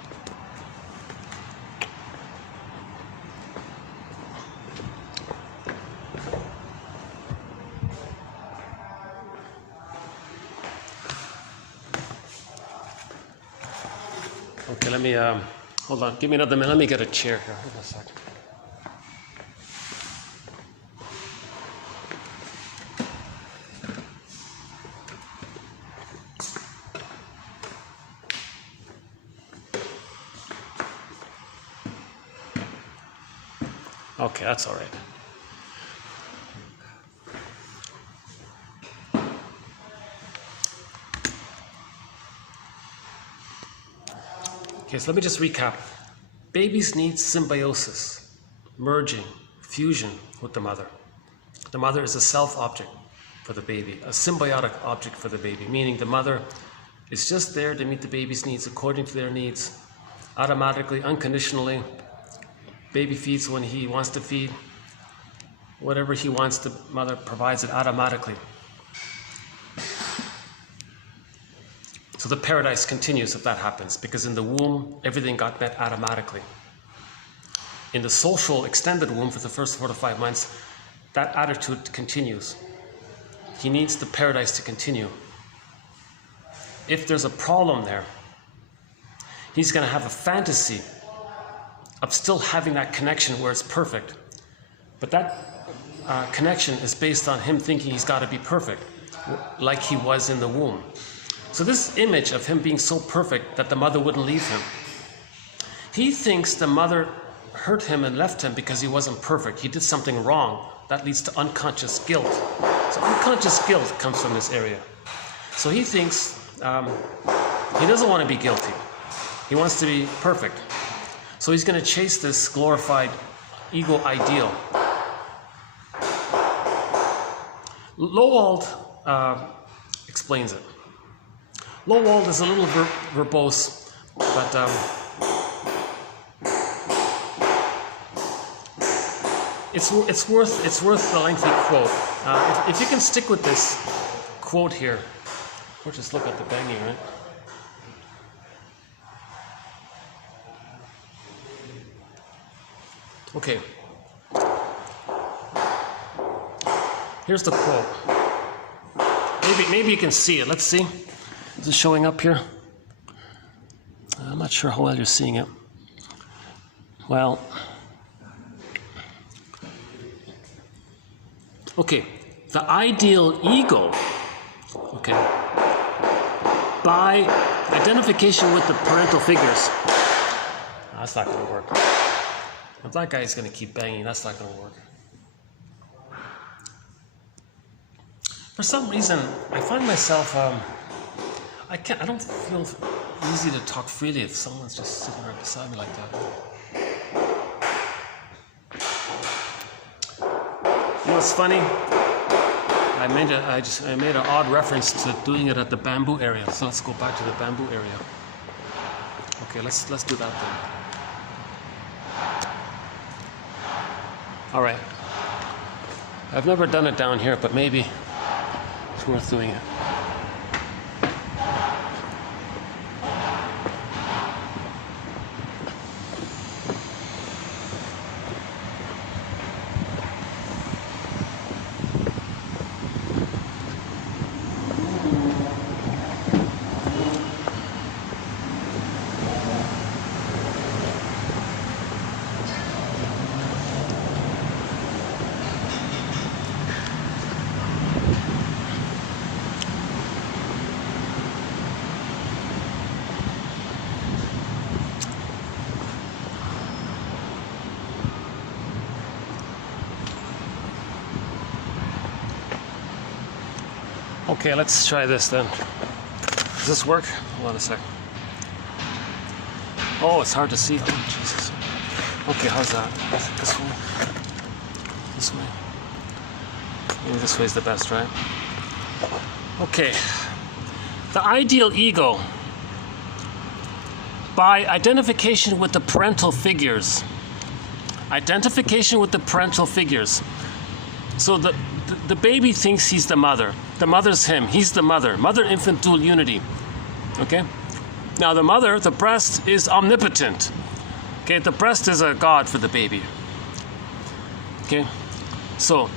Okay, let me, hold on, give me another minute, let me get a chair here, hold on a second. Okay, that's all right. Okay, so let me just recap. Babies need symbiosis, merging, fusion with the mother. The mother is a self-object for the baby, a symbiotic object for the baby, meaning the mother is just there to meet the baby's needs according to their needs. automatically, unconditionally. Baby feeds when he wants to feed. Whatever he wants, the mother provides it automatically. So the paradise continues if that happens, because in the womb, everything got met automatically. In the social extended womb for the first 4 to 5 months, that attitude continues. He needs the paradise to continue. If there's a problem there, he's going to have a fantasy of still having that connection where it's perfect. But that connection is based on him thinking he's got to be perfect, like he was in the womb. So this image of him being so perfect that the mother wouldn't leave him, he thinks the mother hurt him and left him because he wasn't perfect. He did something wrong. That leads to unconscious guilt. So unconscious guilt comes from this area. So he thinks he doesn't want to be guilty. He wants to be perfect. So he's going to chase this glorified ego ideal. Lowald explains it. Lowald is a little verbose, but it's worth the lengthy quote. If you can stick with this quote here, or just look at the banging, right? Okay. Here's the quote. Maybe you can see it. Let's see. Is it showing up here? I'm not sure how well you're seeing it. Well, okay. The ideal ego, okay, by identification with the parental figures. That's not going to work. If that guy is going to keep banging, that's not going to work. For some reason, I find myself, I don't feel easy to talk freely if someone's just sitting right beside me like that. You know what's funny? I made an odd reference to doing it at the bamboo area. So let's go back to the bamboo area. Okay, let's do that then. All right. I've never done it down here, but maybe it's worth doing it. Okay, let's try this then. Does this work? Hold on a sec. Oh, it's hard to see. Oh, Jesus. Okay, how's that? This way? This way? Maybe this way is the best, right? Okay. The ideal ego, by identification with the parental figures. Identification with the parental figures. So the baby thinks he's the mother. The mother's him. He's the mother. Mother-infant dual unity. Okay? Now the mother, the breast, is omnipotent. Okay? The breast is a god for the baby. Okay? So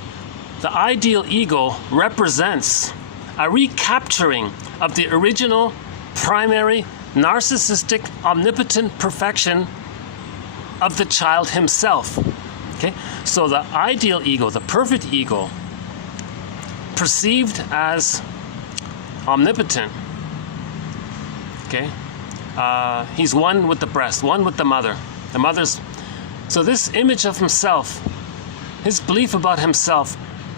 the ideal ego represents a recapturing of the original, primary, narcissistic, omnipotent perfection of the child himself. Okay? So the ideal ego, the perfect ego, perceived as omnipotent, okay? He's one with the breast, one with the mother. The mother's... So this image of himself, his belief about himself,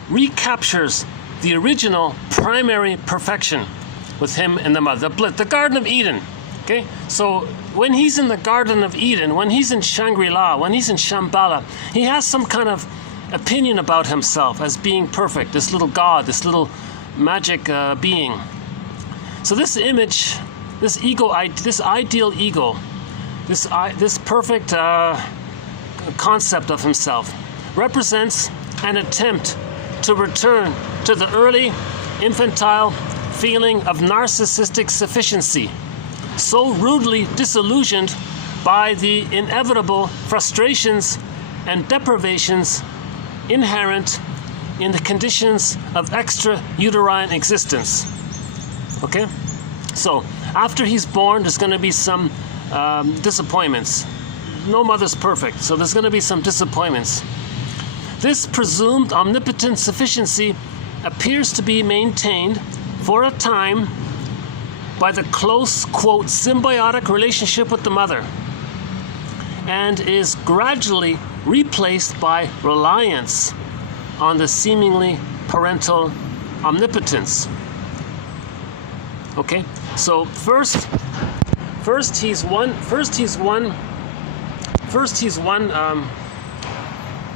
recaptures the original primary perfection with him and the mother. The Garden of Eden, okay? So when he's in the Garden of Eden, when he's in Shangri-La, when he's in Shambhala, he has some kind of opinion about himself as being perfect, this little god, this little magic being. So this image, this ego, this ideal ego, this perfect concept of himself represents an attempt to return to the early infantile feeling of narcissistic sufficiency, so rudely disillusioned by the inevitable frustrations and deprivations inherent in the conditions of extrauterine existence. Okay? So, after he's born, there's going to be some disappointments. No mother's perfect, so there's going to be some disappointments. This presumed omnipotent sufficiency appears to be maintained for a time by the close, quote, symbiotic relationship with the mother, and is gradually replaced by reliance on the seemingly parental omnipotence. Okay, so first he's one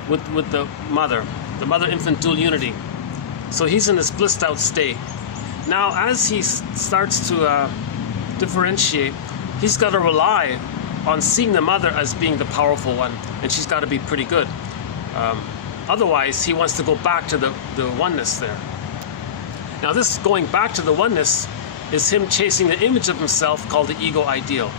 with the mother-infant dual unity. So he's in this blissed out state. Now, as he starts to differentiate, he's got to rely on seeing the mother as being the powerful one, and she's got to be pretty good. Otherwise, he wants to go back to the oneness there. Now, this going back to the oneness is him chasing the image of himself called the ego ideal.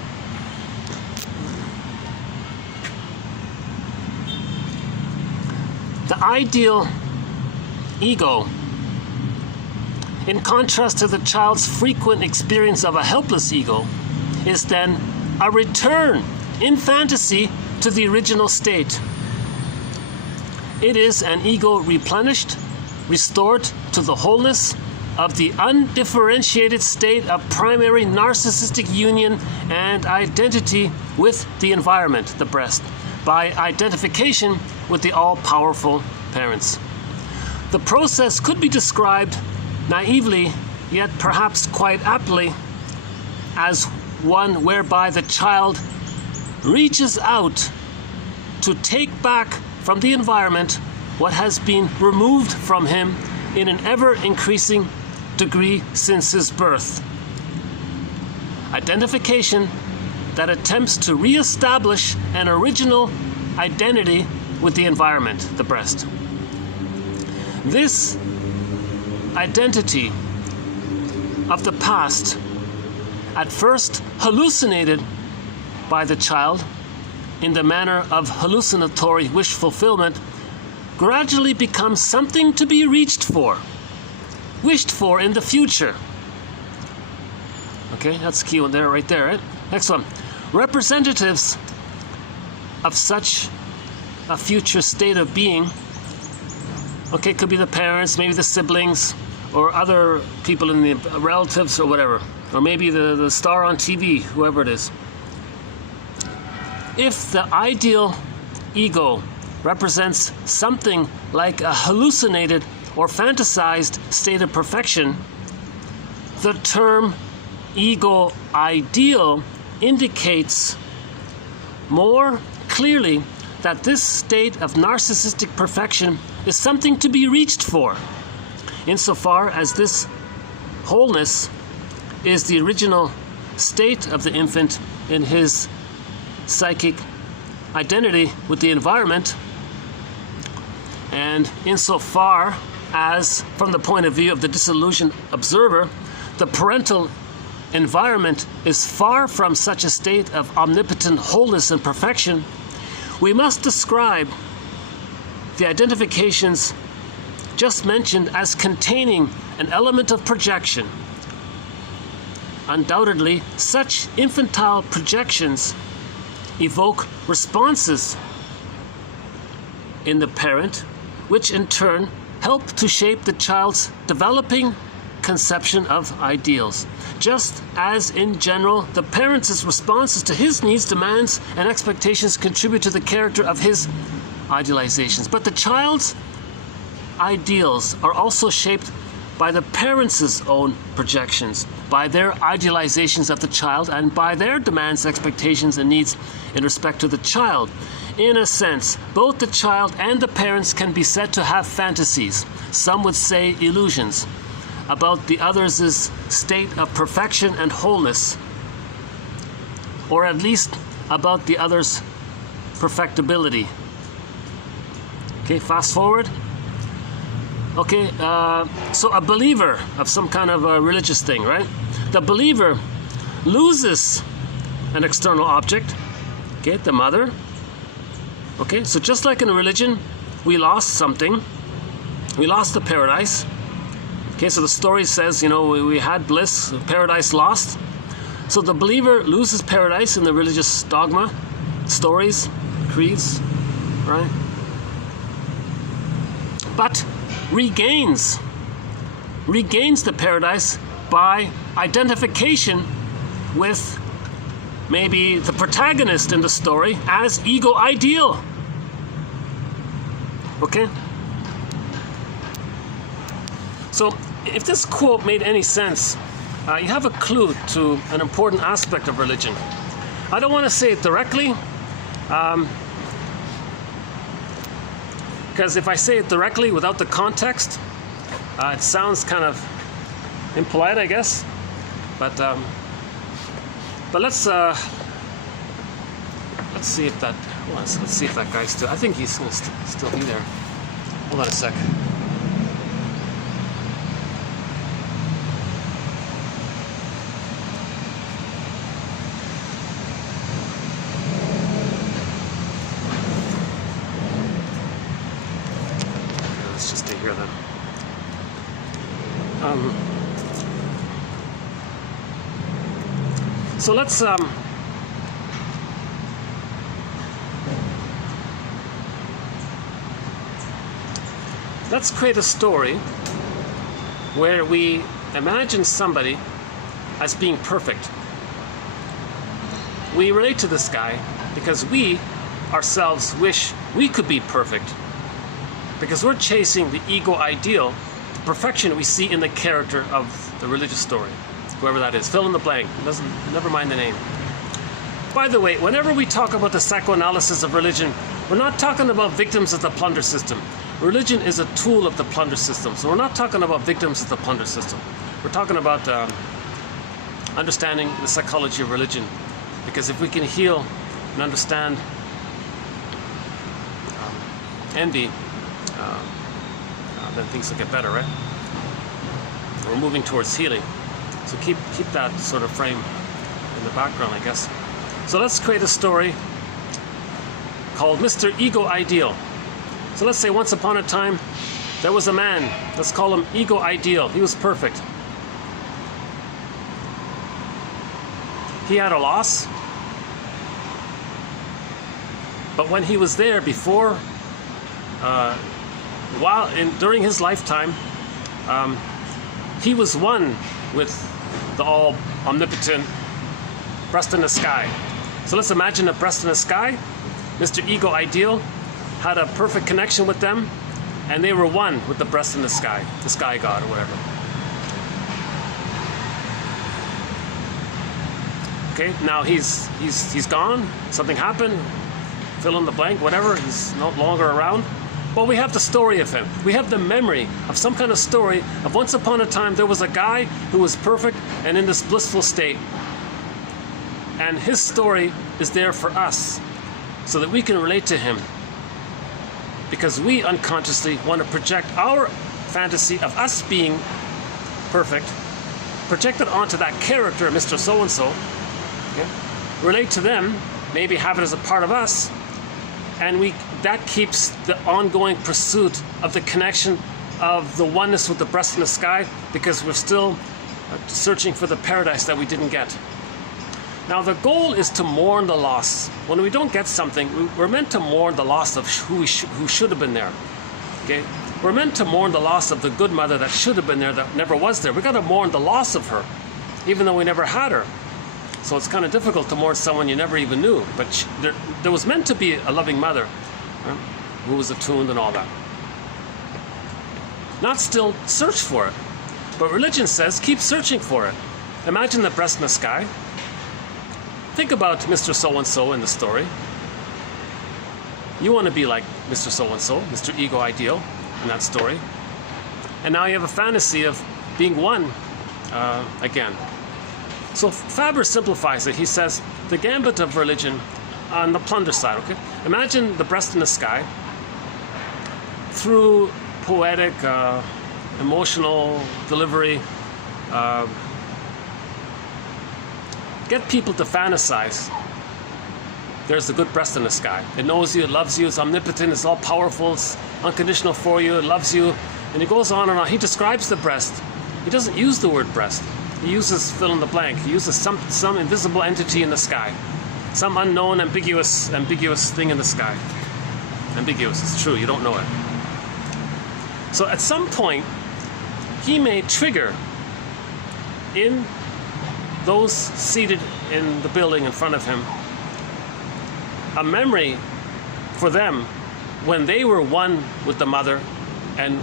The ideal ego, in contrast to the child's frequent experience of a helpless ego, is then a return in fantasy to the original state. It is an ego replenished, restored to the wholeness of the undifferentiated state of primary narcissistic union and identity with the environment, the breast, by identification with the all-powerful parents. The process could be described naively, yet perhaps quite aptly, as one whereby the child reaches out to take back from the environment what has been removed from him in an ever-increasing degree since his birth. Identification that attempts to re-establish an original identity with the environment, the breast. This identity of the past, at first hallucinated by the child in the manner of hallucinatory wish fulfillment, gradually becomes something to be wished for in the future. Okay, that's the key one there, right there, right? Next one. Representatives of such a future state of being, okay, could be the parents, maybe the siblings, or other people in the relatives or whatever, or maybe the star on TV, whoever it is. If the ideal ego represents something like a hallucinated or fantasized state of perfection, the term ego ideal indicates more clearly that this state of narcissistic perfection is something to be reached for, insofar as this wholeness is the original state of the infant in his psychic identity with the environment, and insofar as, from the point of view of the disillusioned observer, the parental environment is far from such a state of omnipotent wholeness and perfection, we must describe the identifications just mentioned as containing an element of projection. Undoubtedly, such infantile projections evoke responses in the parent, which in turn help to shape the child's developing conception of ideals. Just as in general, the parent's responses to his needs, demands, and expectations contribute to the character of his idealizations. But the child's ideals are also shaped by the parents' own projections, by their idealizations of the child, and by their demands, expectations, and needs in respect to the child. In a sense, both the child and the parents can be said to have fantasies, some would say illusions, about the other's state of perfection and wholeness, or at least about the other's perfectibility. Okay, fast forward. Okay, so a believer of some kind of a religious thing, right? The believer loses an external object, okay, the mother. Okay, so just like in a religion, we lost something. We lost the paradise. Okay, so the story says, you know, we had bliss, paradise lost. So the believer loses paradise in the religious dogma, stories, creeds, right? But regains the paradise by identification with maybe the protagonist in the story as ego ideal. Okay? So if this quote made any sense, you have a clue to an important aspect of religion. I don't want to say it directly, because if I say it directly without the context, it sounds kind of impolite, I guess. But let's see if that. Let's see if that guy's still. I think he's going to still be there. Hold on a sec. Let's just stay here then. So let's create a story where we imagine somebody as being perfect. We relate to this guy because we ourselves wish we could be perfect, because we're chasing the ego ideal, the perfection we see in the character of the religious story, whoever that is. Fill in the blank. Never mind the name. By the way, whenever we talk about the psychoanalysis of religion, we're not talking about victims of the plunder system. Religion is a tool of the plunder system. So we're not talking about victims of the plunder system. We're talking about understanding the psychology of religion. Because if we can heal and understand envy, then things will get better, right? We're moving towards healing. So keep that sort of frame in the background, I guess. So let's create a story called Mr. Ego Ideal. So let's say once upon a time, there was a man. Let's call him Ego Ideal. He was perfect. He had a loss. But when he was there before, during his lifetime, he was one with the all omnipotent breast in the sky. So let's imagine a breast in the sky. Mr. Ego Ideal had a perfect connection with them, and they were one with the breast in the sky god or whatever. Okay, now he's gone. Something happened. Fill in the blank, whatever. He's no longer around. But we have the story of him. We have the memory of some kind of story of once upon a time there was a guy who was perfect and in this blissful state. And his story is there for us so that we can relate to him. Because we unconsciously want to project our fantasy of us being perfect, project it onto that character, Mr. So-and-so, okay? Relate to them, maybe have it as a part of us, and that keeps the ongoing pursuit of the connection of the oneness with the breast in the sky, because we're still searching for the paradise that we didn't get. Now the goal is to mourn the loss. When we don't get something, we're meant to mourn the loss of who should have been there. Okay? We're meant to mourn the loss of the good mother that should have been there that never was there. We got to mourn the loss of her, even though we never had her. So it's kind of difficult to mourn someone you never even knew. But there was meant to be a loving mother, right, who was attuned and all that. Not still search for it, but religion says keep searching for it. Imagine the breast in the sky. Think about Mr. So-and-so in the story. You want to be like Mr. So-and-so, Mr. Ego Ideal in that story. And now you have a fantasy of being one again. So Faber simplifies it. He says, the gambit of religion on the plunder side, okay? Imagine the breast in the sky. Through poetic, emotional delivery, get people to fantasize. There's the good breast in the sky. It knows you, it loves you, it's omnipotent, it's all powerful, it's unconditional for you, it loves you. And he goes on and on. He describes the breast. He doesn't use the word breast. He uses fill in the blank. He uses some invisible entity in the sky. Some unknown, ambiguous thing in the sky. Ambiguous, it's true, you don't know it. So at some point, he may trigger in those seated in the building in front of him a memory for them when they were one with the mother, and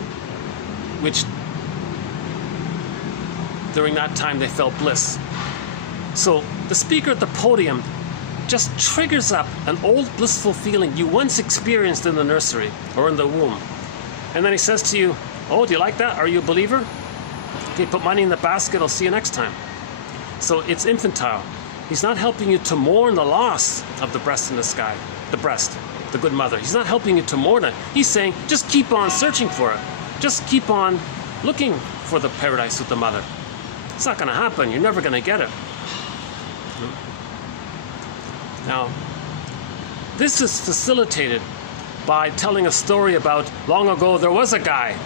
which during that time they felt bliss. So the speaker at the podium just triggers up an old blissful feeling you once experienced in the nursery or in the womb. And then he says to you, oh, do you like that? Are you a believer? Okay, put money in the basket, I'll see you next time. So it's infantile. He's not helping you to mourn the loss of the breast in the sky, the breast, the good mother. He's not helping you to mourn it. He's saying, just keep on searching for it. Just keep on looking for the paradise with the mother. It's not going to happen. You're never going to get it. Now, this is facilitated by telling a story about long ago there was a guy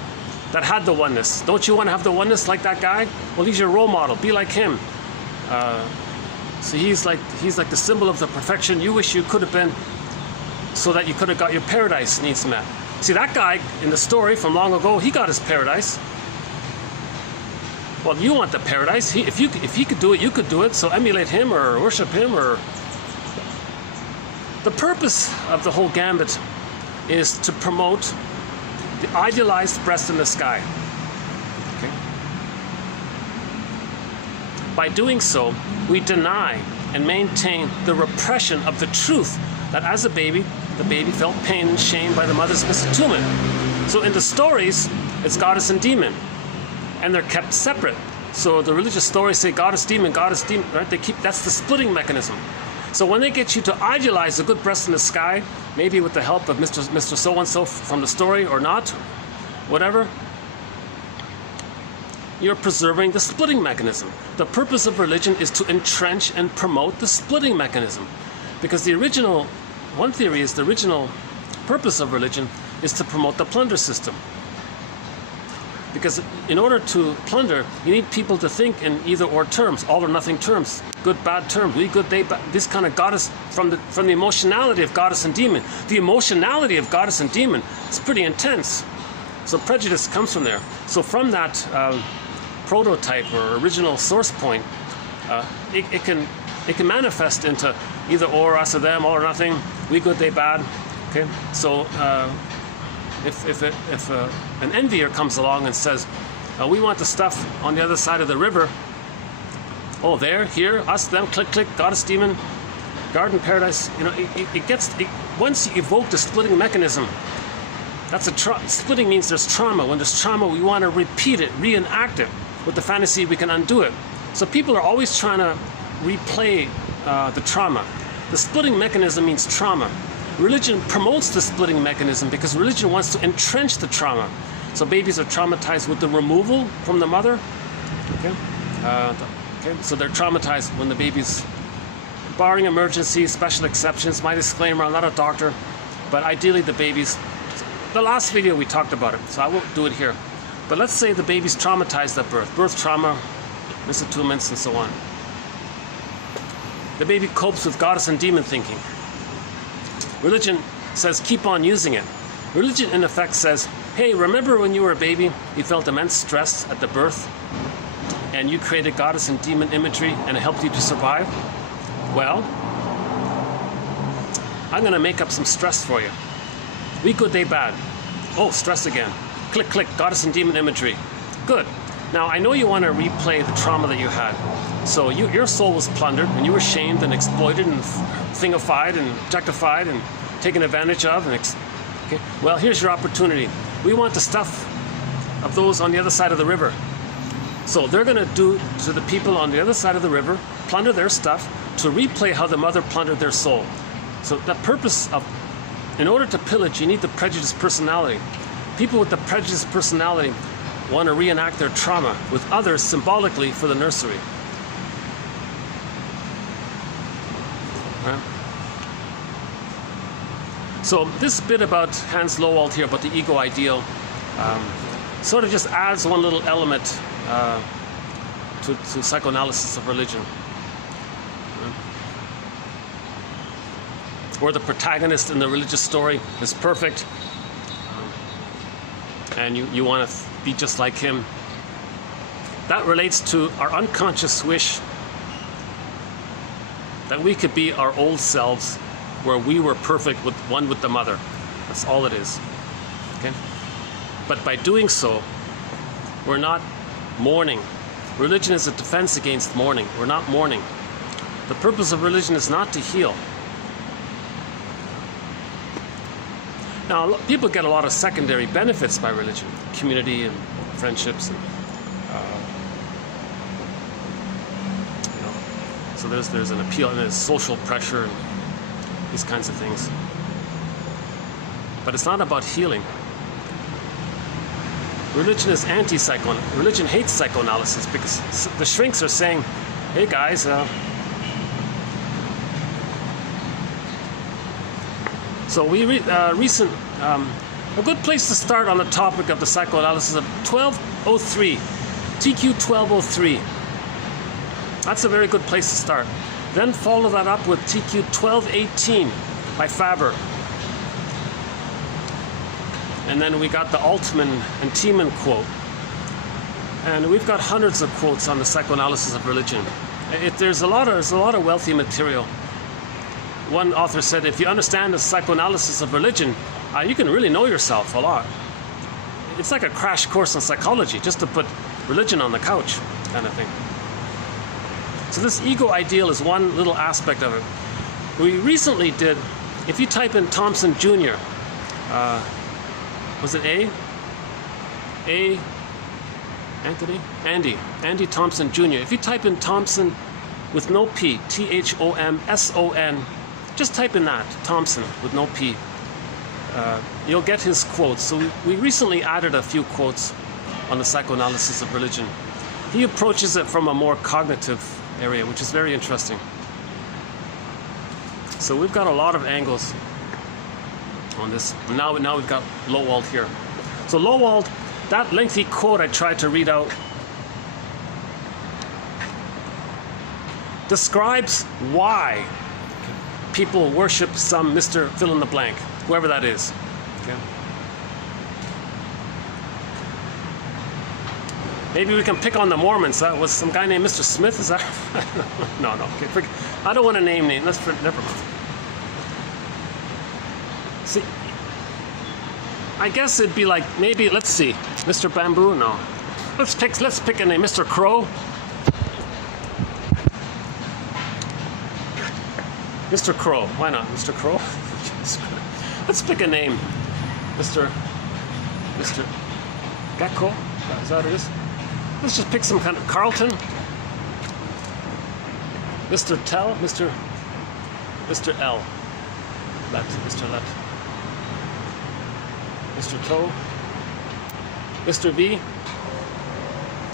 that had the oneness. Don't you want to have the oneness like that guy? Well, he's your role model. Be like him. So he's like the symbol of the perfection you wish you could have been, so that you could have got your paradise needs met. See, that guy in the story from long ago, he got his paradise. Well, you want the paradise. If he could do it, you could do it. So emulate him or worship him. Or the purpose of the whole gambit is to promote the idealized breast in the sky. Okay? By doing so, we deny and maintain the repression of the truth that as a baby, the baby felt pain and shame by the mother's misattunement. So in the stories, it's goddess and demon, and they're kept separate. So the religious stories say goddess, demon, right? That's the splitting mechanism. So when they get you to idealize the good breast in the sky, maybe with the help of Mr. So-and-so from the story or not, whatever, you're preserving the splitting mechanism. The purpose of religion is to entrench and promote the splitting mechanism. Because one theory is the original purpose of religion is to promote the plunder system. Because in order to plunder, you need people to think in either or terms, all or nothing terms, good, bad terms, we, good, they, bad. This kind of goddess, from the emotionality of goddess and demon. The emotionality of goddess and demon is pretty intense. So prejudice comes from there. So from that prototype or original source point, it can manifest into either or, us or them, all or nothing, we good, they bad. Okay, so if an envier comes along and says, we want the stuff on the other side of the river. Oh, there, here, us, them, click, click, goddess, demon, garden, paradise. You know, once you evoke the splitting mechanism, that's splitting means there's trauma. When there's trauma, we want to repeat it, reenact it. With the fantasy, we can undo it. So people are always trying to replay the trauma. The splitting mechanism means trauma. Religion promotes the splitting mechanism because religion wants to entrench the trauma. So babies are traumatized with the removal from the mother. Okay? So they're traumatized when the baby's, barring emergencies, special exceptions. My disclaimer, I'm not a doctor, but ideally the baby's, the last video we talked about it, so I won't do it here. But let's say the baby's traumatized at birth trauma, misattunements, and so on. The baby copes with goddess and demon thinking. Religion says keep on using it. Religion in effect says, hey, remember when you were a baby, you felt immense stress at the birth, and you created goddess and demon imagery and it helped you to survive? Well, I'm going to make up some stress for you. We good, they bad. Oh, stress again. Click, click, goddess and demon imagery. Good. Now, I know you want to replay the trauma that you had. So your soul was plundered, and you were shamed and exploited and thingified and objectified and taken advantage of. Okay? Well, here's your opportunity. We want the stuff of those on the other side of the river. So they're going to do to the people on the other side of the river, plunder their stuff, to replay how the mother plundered their soul. So the purpose of, in order to pillage, you need the prejudiced personality. People with the prejudiced personality want to reenact their trauma with others symbolically for the nursery. Right? So this bit about Hans Lowald here, about the ego ideal, sort of just adds one little element to psychoanalysis of religion. Where the protagonist in the religious story is perfect, and you want to be just like him. That relates to our unconscious wish that we could be our old selves, where we were perfect with one with the mother. That's all it is. Okay? But by doing so, we're not mourning. Religion is a defense against mourning. We're not mourning. The purpose of religion is not to heal. Now, people get a lot of secondary benefits by religion, community and friendships, and, so there's an appeal and there's social pressure and these kinds of things. But it's not about healing. Religion is anti-psychoanalysis. Religion hates psychoanalysis because the shrinks are saying, hey guys, so we a good place to start on the topic of the psychoanalysis of 1203, TQ 1203. That's a very good place to start. Then follow that up with TQ 1218 by Faber. And then we got the Altman and Tiemann quote. And we've got hundreds of quotes on the psychoanalysis of religion. There's a lot of wealthy material. One author said, if you understand the psychoanalysis of religion, you can really know yourself a lot. It's like a crash course in psychology, just to put religion on the couch, kind of thing. So this ego ideal is one little aspect of it. We recently did, if you type in Thompson Jr., was it Andy Thompson Jr. If you type in Thompson with no P, Thomson, just type in that, Thompson with no P. You'll get his quotes. So we recently added a few quotes on the psychoanalysis of religion. He approaches it from a more cognitive area, which is very interesting. So we've got a lot of angles on this. Now we've got Lowald here. So Lowald, that lengthy quote I tried to read out, describes why people worship some Mr. Fill in the blank, whoever that is. Okay. Maybe we can pick on the Mormons. That was some guy named Mr. Smith. Is that? No. Okay, I don't want to name names. Never mind. See, I guess it'd be like maybe. Let's see, Mr. Bamboo. No, let's pick a name. Mr. Crow. Mr. Crow. Why not, Mr. Crow? Let's pick a name. Mr. Gecko. Is that what it is? Let's just pick some kind of Carlton. Mr. Tell. Mr. L. Let. Mr. Let. Mr. Toe. Mr. V.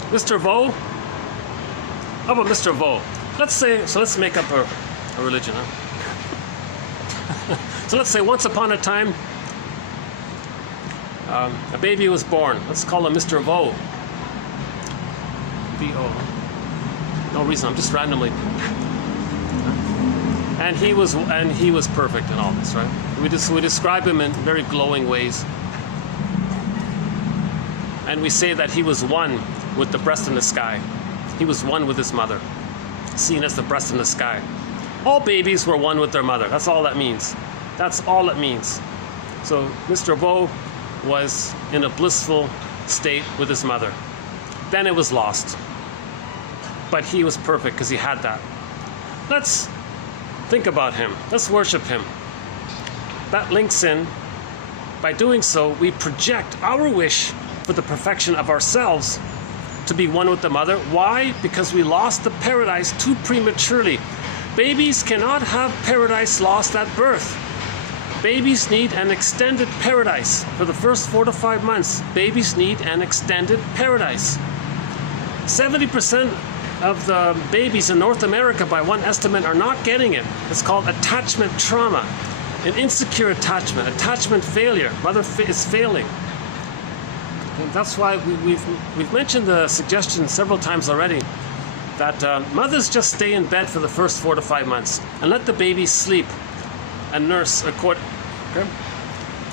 Mr. Vo. How about Mr. Vo? Let's make up a religion, huh? So let's say once upon a time, a baby was born. Let's call him Mr. Vo. V-O. No reason, I'm just randomly. And he was perfect in all this, right? We describe him in very glowing ways. And we say that he was one with the breast in the sky. He was one with his mother, seen as the breast in the sky. All babies were one with their mother. That's all that means. That's all it means. So Mr. Vo was in a blissful state with his mother. Then it was lost. But he was perfect because he had that. Let's think about him. Let's worship him. That links in. By doing so, we project our wish for the perfection of ourselves to be one with the mother. Why? Because we lost the paradise too prematurely. Babies cannot have paradise lost at birth. Babies need an extended paradise. For the first 4 to 5 months, babies need an extended paradise. 70% of the babies in North America, by one estimate, are not getting it. It's called attachment trauma, an insecure attachment failure. Mother is failing. And that's why we've mentioned the suggestion several times already that mothers just stay in bed for the first 4 to 5 months and let the baby sleep and nurse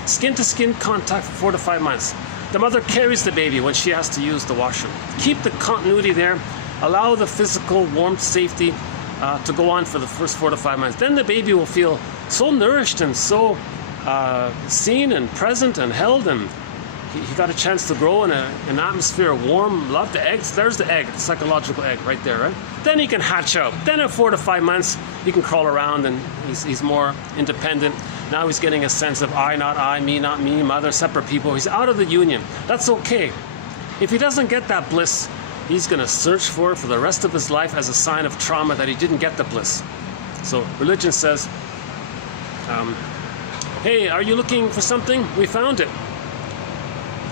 skin-to-skin contact for 4 to 5 months. The mother carries the baby when she has to use the washroom. Keep the continuity there. Allow the physical warmth, safety to go on for the first 4 to 5 months. Then the baby will feel so nourished and so seen and present and held, and he got a chance to grow in an atmosphere of warm love. The eggs, there's the egg, the psychological egg right there, right? Then he can hatch out. Then at 4 to 5 months, he can crawl around and he's more independent. Now he's getting a sense of I, not I, me, not me, mother, separate people. He's out of the union. That's okay. If he doesn't get that bliss, he's going to search for it for the rest of his life as a sign of trauma that he didn't get the bliss. So religion says, hey, are you looking for something? We found it.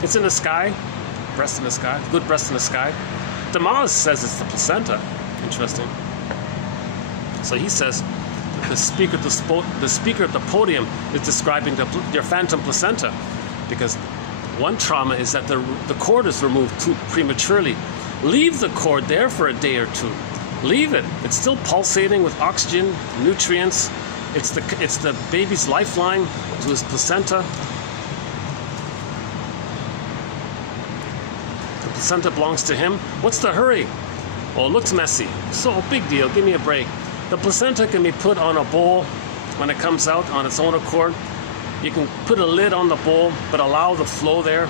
It's in the sky. Breast in the sky. Good breast in the sky. Demas says it's the placenta. Interesting. So he says the speaker at the podium is describing your phantom placenta, because one trauma is that the cord is removed too prematurely. Leave the cord there for a day or two. Leave it. It's still pulsating with oxygen, nutrients. It's the baby's lifeline to his placenta. The placenta belongs to him. What's the hurry? Oh, it looks messy. So big deal. Give me a break. The placenta can be put on a bowl when it comes out on its own accord. You can put a lid on the bowl, but allow the flow there.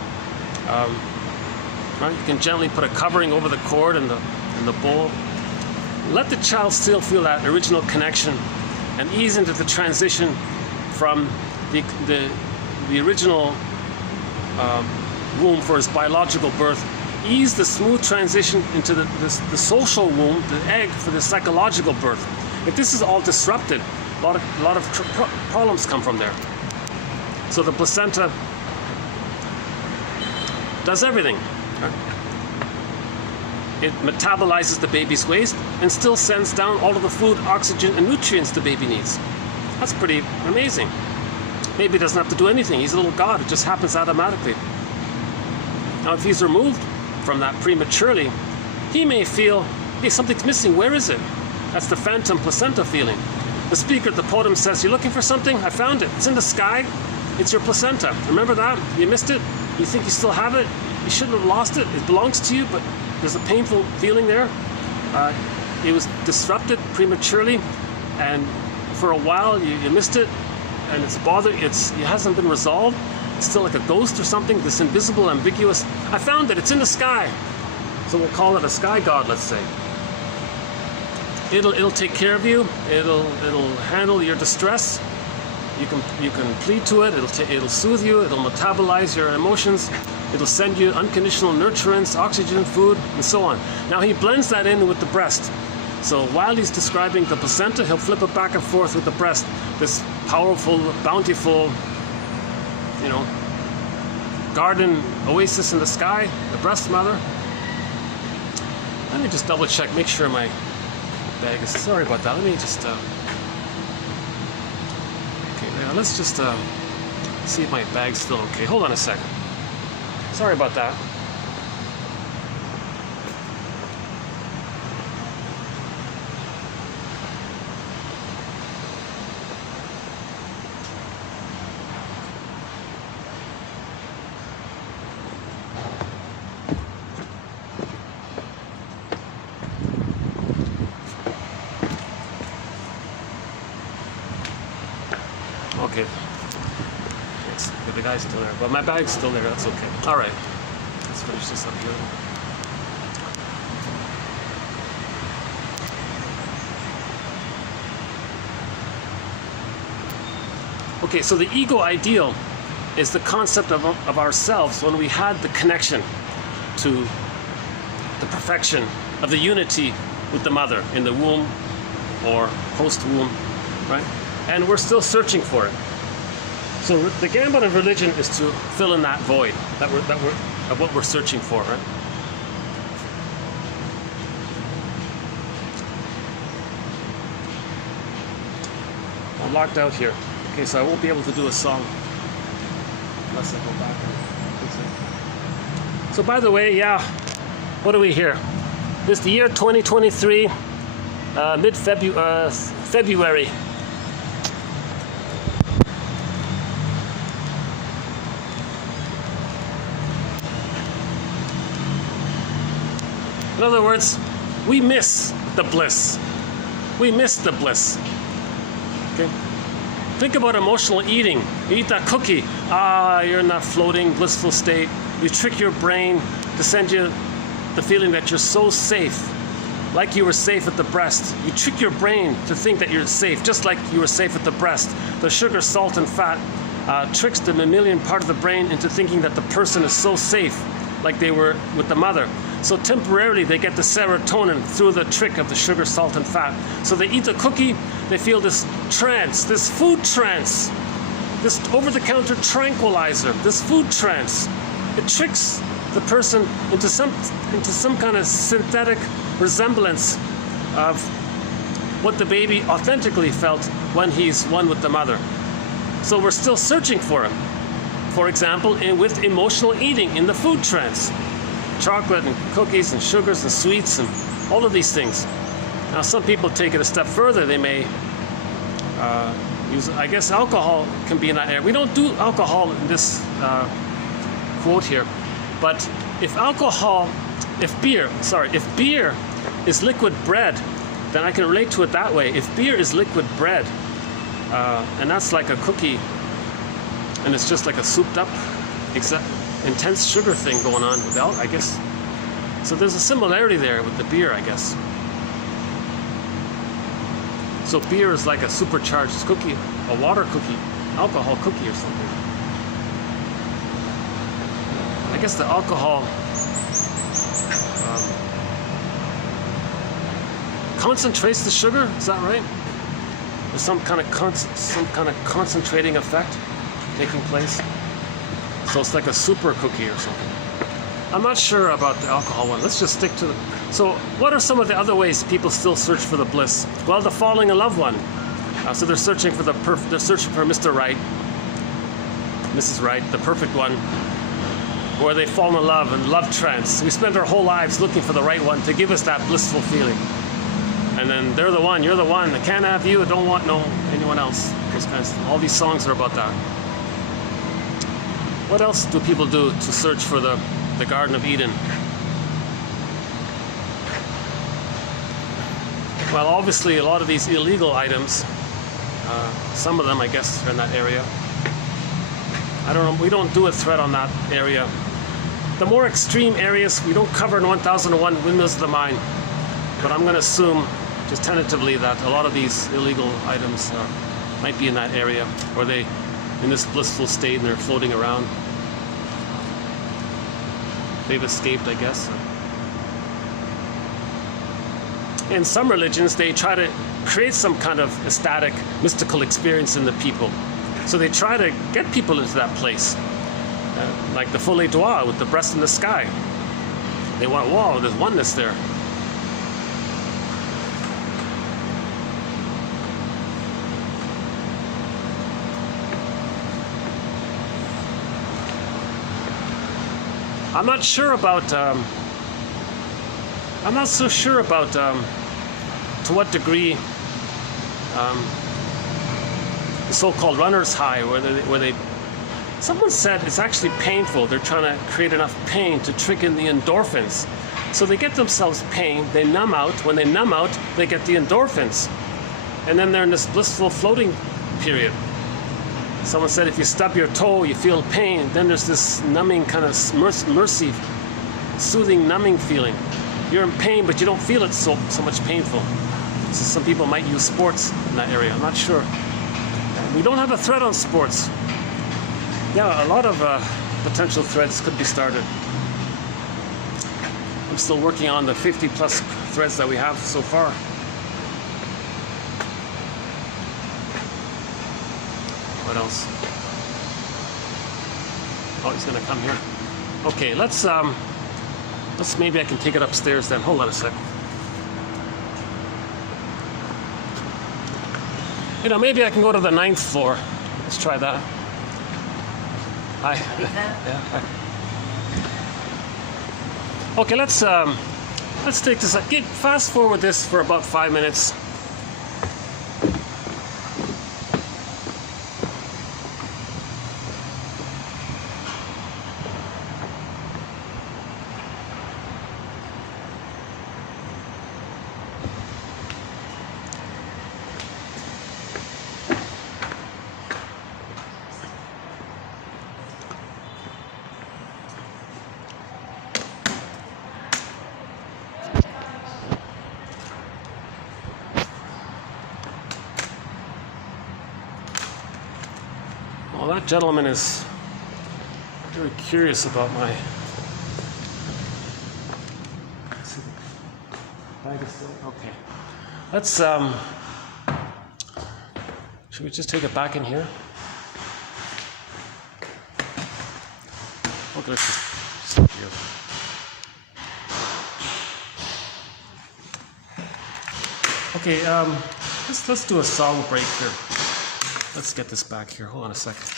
Right? You can gently put a covering over the cord and the bowl. Let the child still feel that original connection and ease into the transition from the original womb for his biological birth. Ease the smooth transition into the social womb, the egg, for the psychological birth. If this is all disrupted, a lot of problems come from there. So the placenta does everything. Right? It metabolizes the baby's waste and still sends down all of the food, oxygen, and nutrients the baby needs. That's pretty amazing. Baby doesn't have to do anything. He's a little god. It just happens automatically. Now, if he's removed from that prematurely, he may feel, hey, something's missing. Where is it? That's the phantom placenta feeling. The speaker at the podium says, you're looking for something? I found it. It's in the sky. It's your placenta. Remember that? You missed it? You think you still have it? You shouldn't have lost it. It belongs to you, but there's a painful feeling there. It was disrupted prematurely, and for a while you missed it, and it's bothered. It hasn't been resolved. It's still like a ghost or something. This invisible, ambiguous. I found it. It's in the sky. So we'll call it a sky god. Let's say. It'll take care of you. It'll handle your distress. You can plead to it. It'll soothe you. It'll metabolize your emotions. It'll send you unconditional nurturance, oxygen, food, and so on. Now he blends that in with the breast. So while he's describing the placenta, he'll flip it back and forth with the breast. This powerful, bountiful, garden oasis in the sky, the breast mother. Let me just double check, make sure my bag is, sorry about that. Let me just, okay, now let's just see if my bag's still okay. Hold on a second. Sorry about that. Okay. The guy's still there. But my bag's still there. That's okay. All right. Let's finish this up here. Okay, so the ego ideal is the concept of ourselves when we had the connection to the perfection of the unity with the mother in the womb, or post-womb, right? And we're still searching for it. So the gambit of religion is to fill in that void of what we're searching for, right? I'm locked out here. Okay, so I won't be able to do a song unless I go back and fix it. So by the way, yeah, what are we here? This is the year 2023, February. In other words, we miss the bliss. We miss the bliss. Okay? Think about emotional eating. You eat that cookie. You're in that floating, blissful state. You trick your brain to send you the feeling that you're so safe, like you were safe at the breast. You trick your brain to think that you're safe, just like you were safe at the breast. The sugar, salt, and fat tricks the mammalian part of the brain into thinking that the person is so safe, like they were with the mother. So temporarily they get the serotonin through the trick of the sugar, salt, and fat. So they eat the cookie, they feel this trance, this food trance, this over-the-counter tranquilizer, this food trance. It tricks the person into some kind of synthetic resemblance of what the baby authentically felt when he's one with the mother. So we're still searching for him. For example, with emotional eating in the food trance. Chocolate and cookies and sugars and sweets and all of these things. Now some people take it a step further. They may use, I guess alcohol can be in that area. We don't do alcohol in this quote here, but if beer is liquid bread, then I can relate to it that way. If beer is liquid bread, and that's like a cookie, and it's just like a souped up, intense sugar thing going on with I guess. So there's a similarity there with the beer, I guess. So beer is like a supercharged cookie, a water cookie, alcohol cookie or something. I guess the alcohol concentrates the sugar. Is that right? There's some kind of concentrating effect taking place. So it's like a super cookie or something. I'm not sure about the alcohol one. Let's just stick to the... So what are some of the other ways people still search for the bliss? Well, the falling in love one. So they're searching for they're searching for Mr. Right, Mrs. Right, the perfect one, where they fall in love and love trance. We spend our whole lives looking for the right one to give us that blissful feeling. And then they're the one, you're the one. I can't have you, I don't want anyone else. Those kinds of, all these songs are about that. What else do people do to search for the Garden of Eden? Well, obviously a lot of these illegal items, some of them I guess are in that area. I don't know, we don't do a thread on that area. The more extreme areas, we don't cover in 1001 Windmills of the Mind. But I'm going to assume, just tentatively, that a lot of these illegal items might be in that area, where they in this blissful state and they're floating around. They've escaped, I guess. In some religions, they try to create some kind of ecstatic, mystical experience in the people. So they try to get people into that place. Like the Folie Droit with the breast in the sky. They want, whoa, there's oneness there. I'm not sure about, I'm not so sure about to what degree the so-called runner's high, where they, someone said it's actually painful. They're trying to create enough pain to trick in the endorphins. So they get themselves pain, they numb out. When they numb out, they get the endorphins. And then they're in this blissful floating period. Someone said if you stub your toe, you feel pain. Then there's this numbing kind of mercy, soothing, numbing feeling. You're in pain, but you don't feel it so much painful. So some people might use sports in that area. I'm not sure. We don't have a thread on sports. Yeah, a lot of potential threads could be started. I'm still working on the 50 plus threads that we have so far. What else? Oh, he's gonna come here. Okay, let's maybe I can take it upstairs then. Hold on a sec. You know, maybe I can go to the 9th floor. Let's try that. Hi. Yeah. Hi. Okay, let's take this. Fast forward this for about 5 minutes. Well, that gentleman is very curious about my. Okay. Let's should we just take it back in here? Okay, let's just here. Okay, let's do a song break here. Let's get this back here. Hold on a second.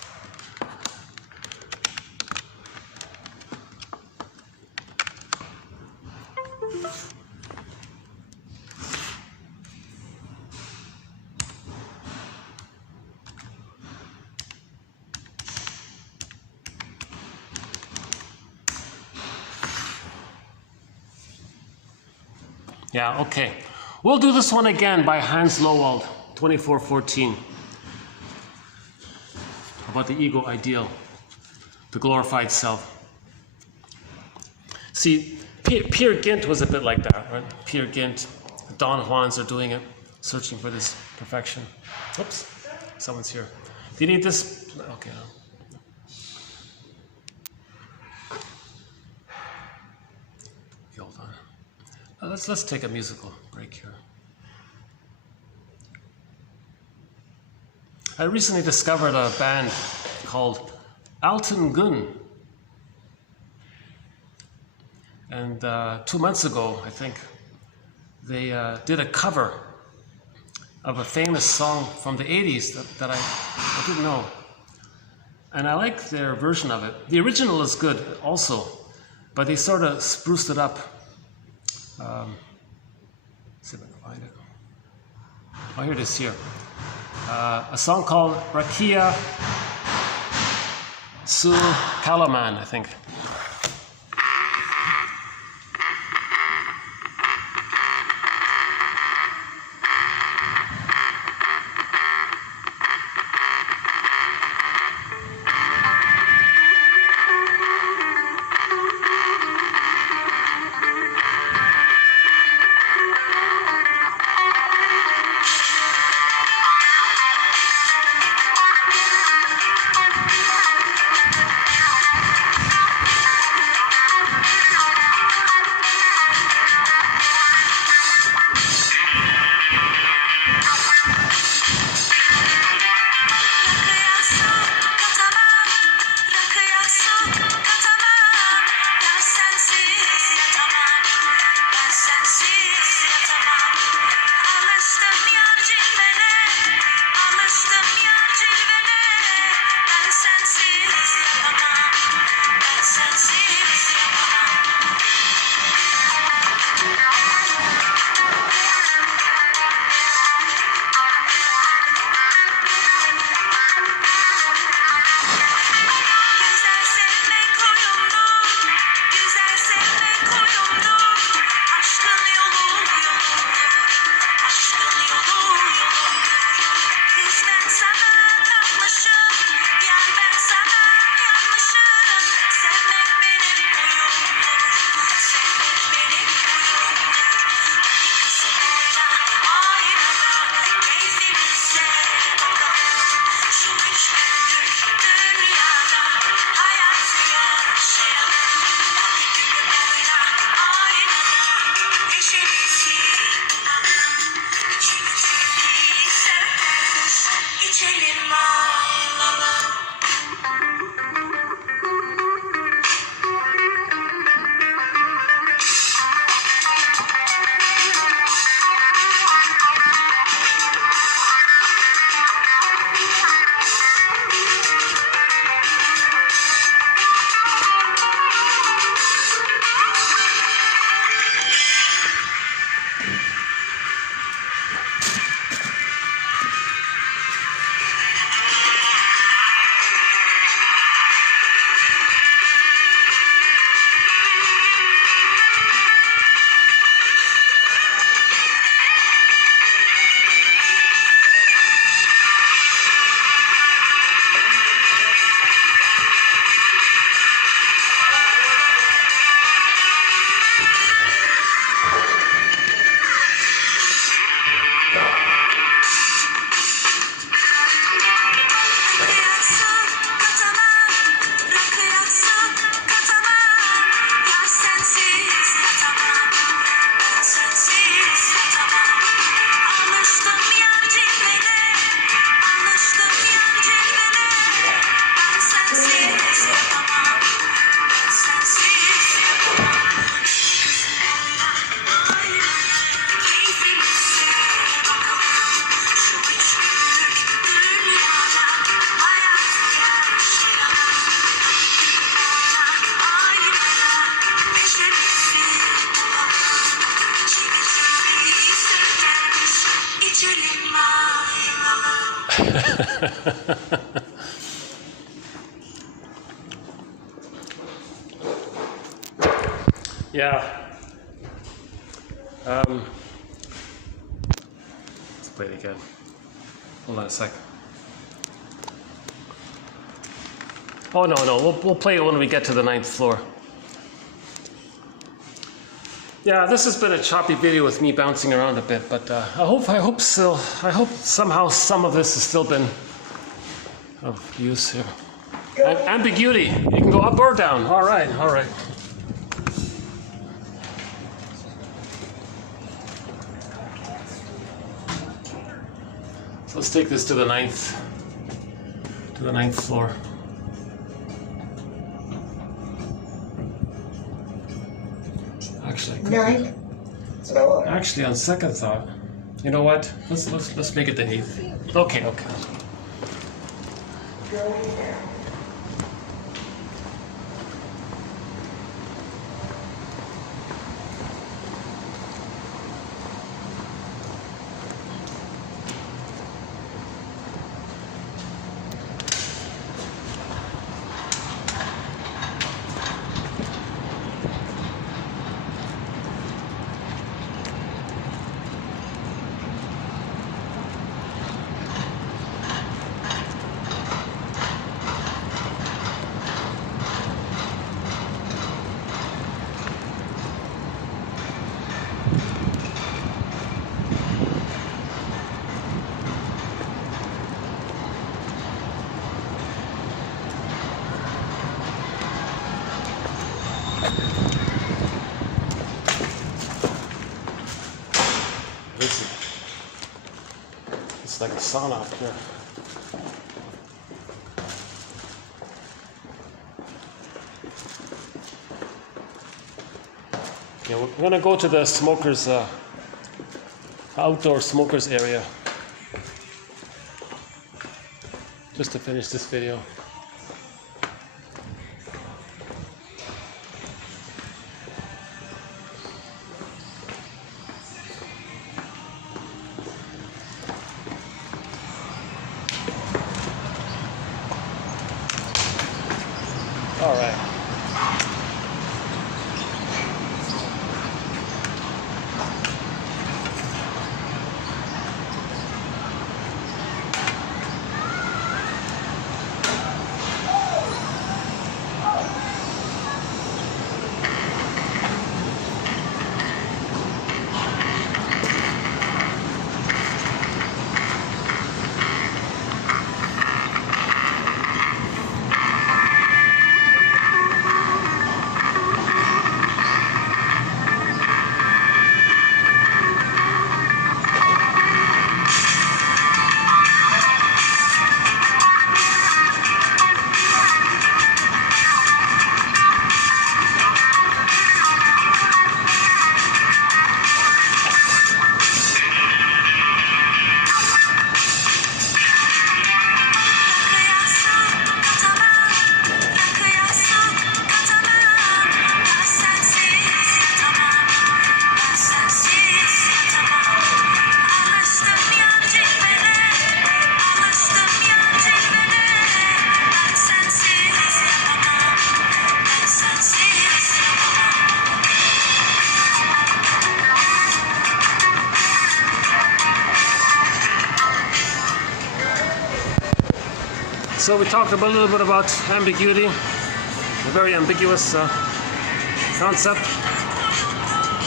Yeah, okay. We'll do this one again by Hans Lowald, 2414. About the ego ideal, the glorified self. See, Peer Gynt was a bit like that, right? Peer Gynt, the Don Juans are doing it, searching for this perfection. Oops, someone's here. Do you need this? Okay. Hold on. Let's take a musical break here. I recently discovered a band called Alton Gun. And 2 months ago, I think, they did a cover of a famous song from the 80s that I didn't know. And I like their version of it. The original is good also, but they sort of spruced it up. See if I can find it. Oh, here it is here. A song called Rakia Sul Kalaman, I think. Yeah. Let's play it again. Hold on a sec. Oh no, we'll play it when we get to the 9th floor. Yeah, this has been a choppy video with me bouncing around a bit, but I hope somehow some of this has still been of use here. Ambiguity. You can go up or down. All right. So let's take this to the 9th floor. Actually, on second thought, you know what? Let's make it the 8th. Okay. It's like a sauna up here. Yeah, we're going to go to the smokers, outdoor smokers area, just to finish this video. All right. So we talked a little bit about ambiguity, a very ambiguous concept.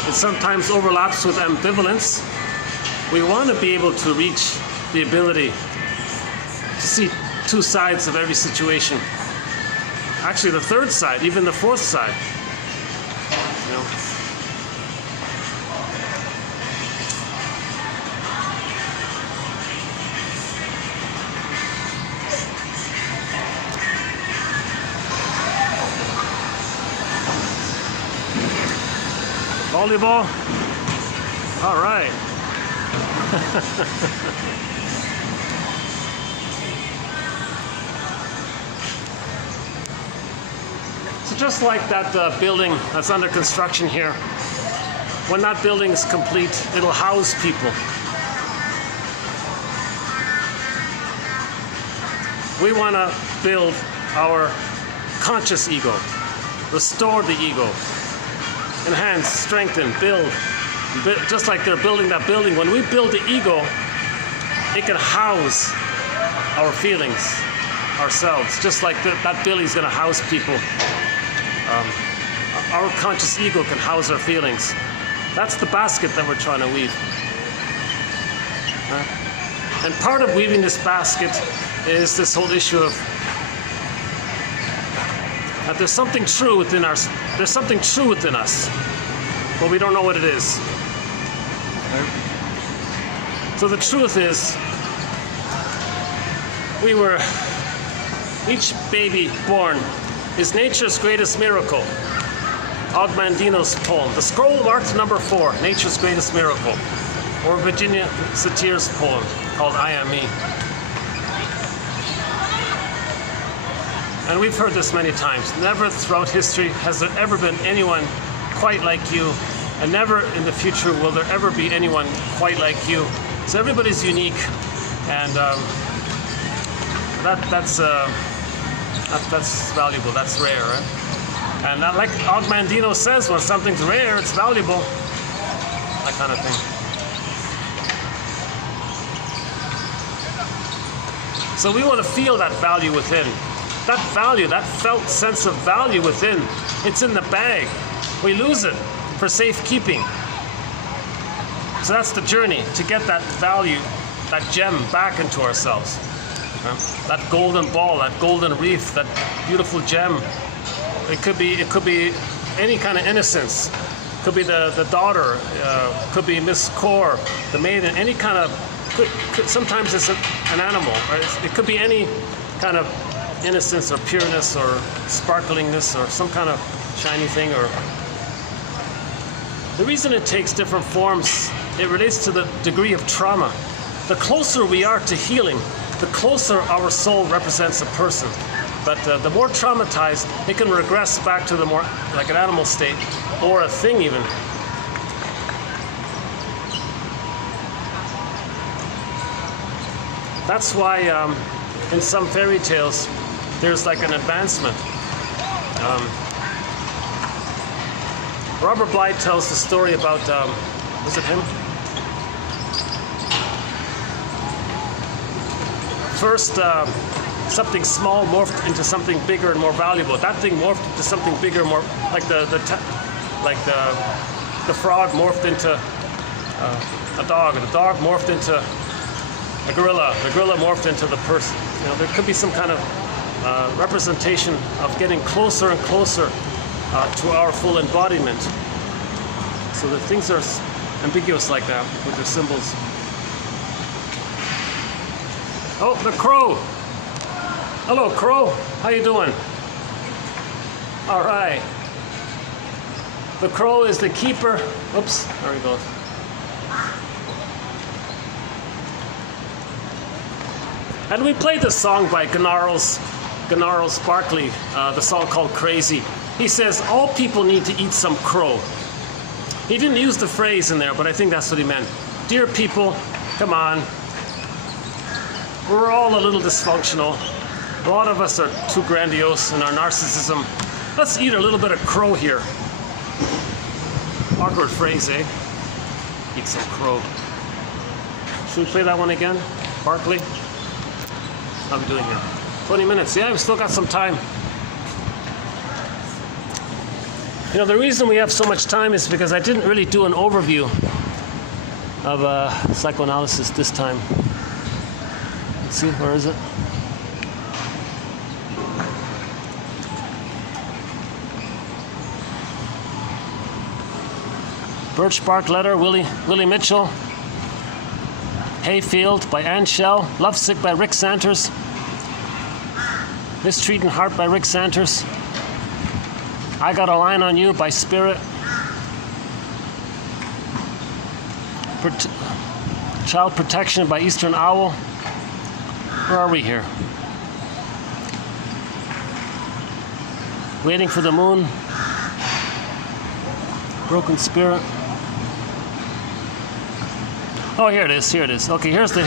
It sometimes overlaps with ambivalence. We want to be able to reach the ability to see two sides of every situation. Actually, the third side, even the fourth side. You know. Volleyball? All right. So just like that building that's under construction here, when that building is complete, it'll house people. We want to build our conscious ego, restore the ego, enhance, strengthen, build. Just like they're building that building. When we build the ego, it can house our feelings, ourselves. Just like that building's going to house people. Our conscious ego can house our feelings. That's the basket that we're trying to weave. And part of weaving this basket is this whole issue of that there's something true within us, but we don't know what it is. So the truth is, each baby born is nature's greatest miracle. Ogmandino's poem. The scroll marked number 4, Nature's Greatest Miracle. Or Virginia Satir's poem called I Am Me. And we've heard this many times. Never throughout history has there ever been anyone quite like you, and never in the future will there ever be anyone quite like you. So everybody's unique, and that's valuable. That's rare, right? And like Ogmandino says, when something's rare, it's valuable. That kind of thing. So we want to feel that value within. That value, that felt sense of value within, it's in the bag. We lose it for safekeeping. So that's the journey, to get that value, that gem back into ourselves. That golden ball, that golden reef, that beautiful gem. It could be any kind of innocence. Could be the daughter, could be Miss Core, the maiden, any kind of, sometimes it's an animal, right? It could be any kind of innocence or pureness or sparklingness or some kind of shiny thing. Or the reason it takes different forms, it relates to the degree of trauma. The closer we are to healing, the closer our soul represents a person. But the more traumatized, it can regress back to the more like an animal state or a thing even. That's why in some fairy tales there's like an advancement. Robert Bly tells the story about, was it him? First, something small morphed into something bigger and more valuable. That thing morphed into something bigger, more like the frog morphed into a dog, and the dog morphed into a gorilla. The gorilla morphed into the person. You know, there could be some kind of representation of getting closer and closer to our full embodiment. So that things are ambiguous like that with their symbols. Oh, the crow. Hello, crow. How you doing? All right. The crow is the keeper. Oops, there he goes. And we played this song by Gnarls Barkley, the song called Crazy. He says, all people need to eat some crow. He didn't use the phrase in there, but I think that's what he meant. Dear people, come on. We're all a little dysfunctional. A lot of us are too grandiose in our narcissism. Let's eat a little bit of crow here. Awkward phrase, eh? Eat some crow. Should we play that one again? Barkley? How are we doing here? 20 minutes. Yeah, we've still got some time. You know, the reason we have so much time is because I didn't really do an overview of psychoanalysis this time. Let's see, where is it? Birch Bark Letter, Willie Mitchell. Hayfield by Anne Schell. Lovesick by Rick Santers. Mistreating Heart by Rick Santers. I Got a Line on You by Spirit. Child Protection by Eastern Owl. Where are we here? Waiting for the Moon. Broken Spirit. Oh, here it is. Okay, here's the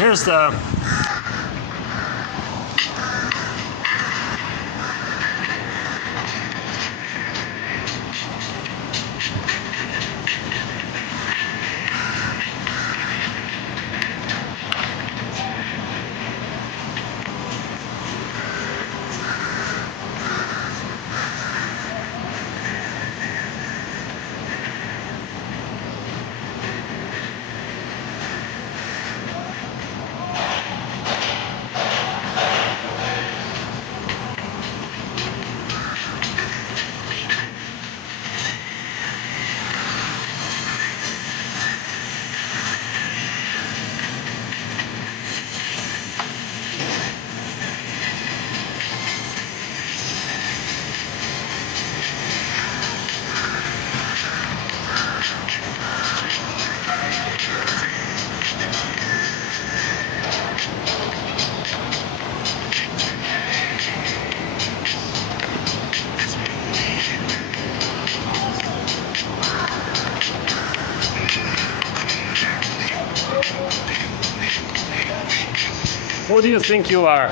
Who do you think you are?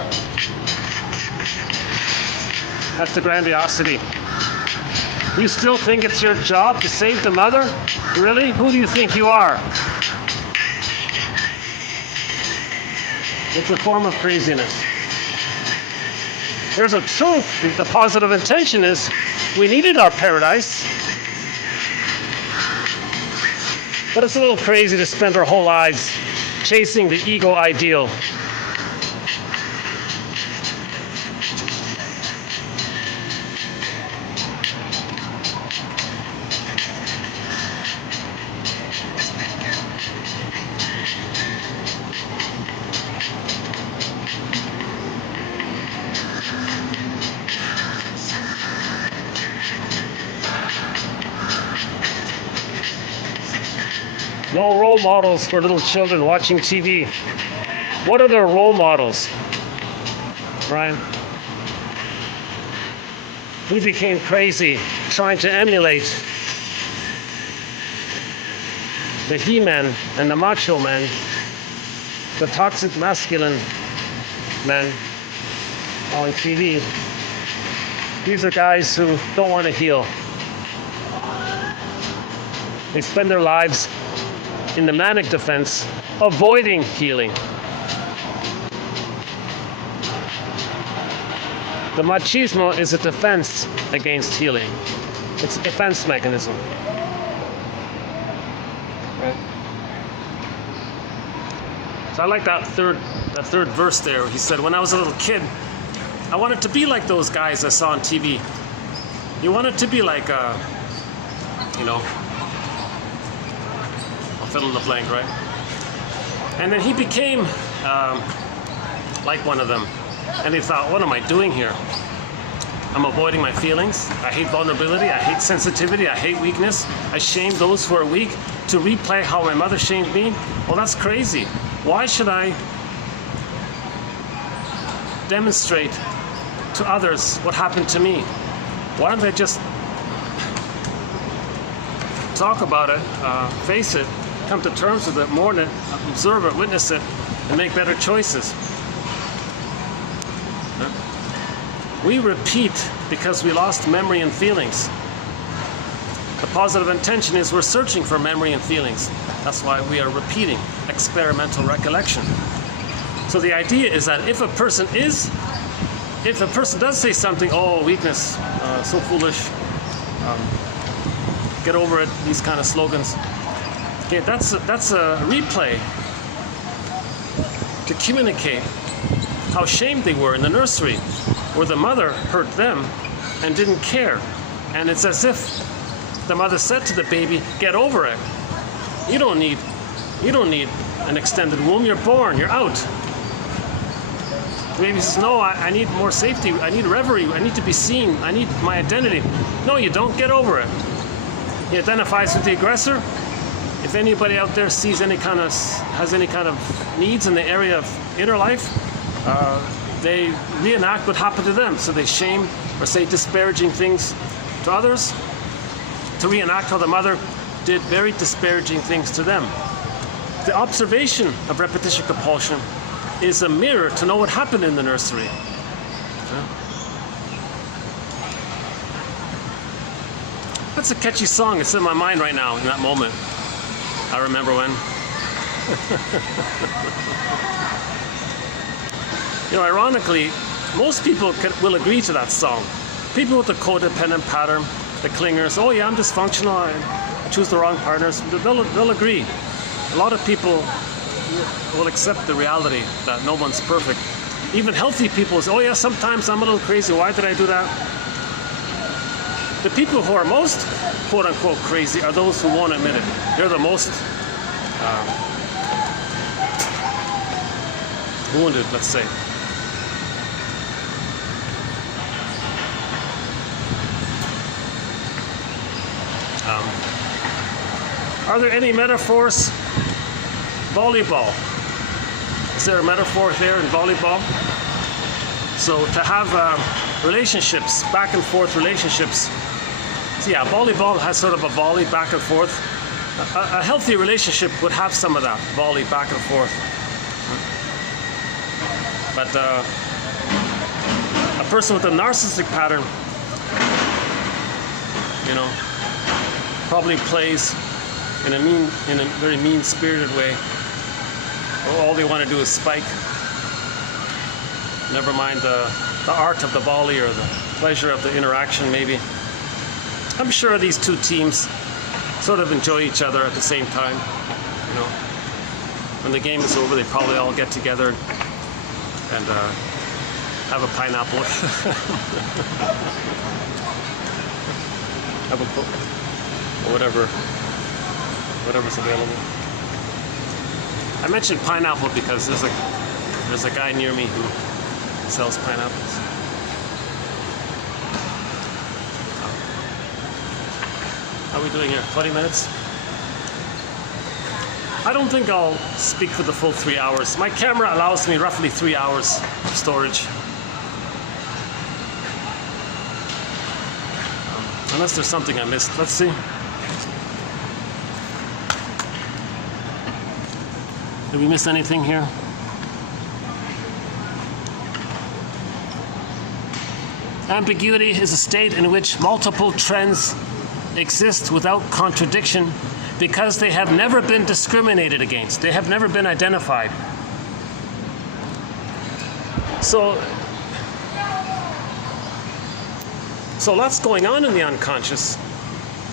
That's the grandiosity. You still think it's your job to save the mother? Really? Who do you think you are? It's a form of craziness. There's a truth. The positive intention is we needed our paradise. But it's a little crazy to spend our whole lives chasing the ego ideal. No role models for little children watching TV. What are their role models? Brian? We became crazy trying to emulate the he-men and the macho men, the toxic masculine men on TV. These are guys who don't want to heal. They spend their lives in the manic defense, avoiding healing. The machismo is a defense against healing. It's a defense mechanism. Right? So I like that third verse there. He said, when I was a little kid, I wanted to be like those guys I saw on TV. You wanted to be like, fill in the blank, right? And then he became like one of them. And he thought, what am I doing here? I'm avoiding my feelings. I hate vulnerability. I hate sensitivity. I hate weakness. I shame those who are weak. To replay how my mother shamed me? Well, that's crazy. Why should I demonstrate to others what happened to me? Why don't I just talk about it, face it, come to terms with it, mourn it, observe it, witness it, and make better choices? We repeat because we lost memory and feelings. The positive intention is we're searching for memory and feelings. That's why we are repeating experimental recollection. So the idea is that if a person does say something, oh, weakness, so foolish, get over it, these kind of slogans. Okay, that's a replay to communicate how ashamed they were in the nursery, where the mother hurt them and didn't care. And it's as if the mother said to the baby, get over it. You don't need an extended womb, you're born, you're out. The baby says, no, I need more safety, I need reverie, I need to be seen, I need my identity. No, you don't, get over it. He identifies with the aggressor. If anybody out there has any kind of needs in the area of inner life, they reenact what happened to them. So they shame or say disparaging things to others to reenact how the mother did very disparaging things to them. The observation of repetition compulsion is a mirror to know what happened in the nursery. That's a catchy song. It's in my mind right now in that moment. I remember when. Ironically, most people will agree to that song. People with the codependent pattern, the clingers, oh yeah, I'm dysfunctional, I choose the wrong partners, they'll agree. A lot of people will accept the reality that no one's perfect. Even healthy people say, oh yeah, sometimes I'm a little crazy, why did I do that? The people who are most quote-unquote crazy are those who won't admit it. They're the most wounded, let's say. Are there any metaphors? Volleyball. Is there a metaphor there in volleyball? So to have relationships, back and forth relationships. So yeah, volleyball has sort of a volley back and forth. A healthy relationship would have some of that volley back and forth. But a person with a narcissistic pattern, you know, probably plays in a very mean-spirited way. All they want to do is spike. Never mind the art of the volley or the pleasure of the interaction, maybe. I'm sure these two teams sort of enjoy each other at the same time. You know, when the game is over, they probably all get together and have a pineapple. Have a Coke or whatever's available. I mentioned pineapple because there's a guy near me who sells pineapples. How are we doing here? 20 minutes? I don't think I'll speak for the full 3 hours. My camera allows me roughly 3 hours of storage. Unless there's something I missed. Let's see. Did we miss anything here? Ambiguity is a state in which multiple trends exist without contradiction because they have never been discriminated against. They have never been identified. So lots going on in the unconscious,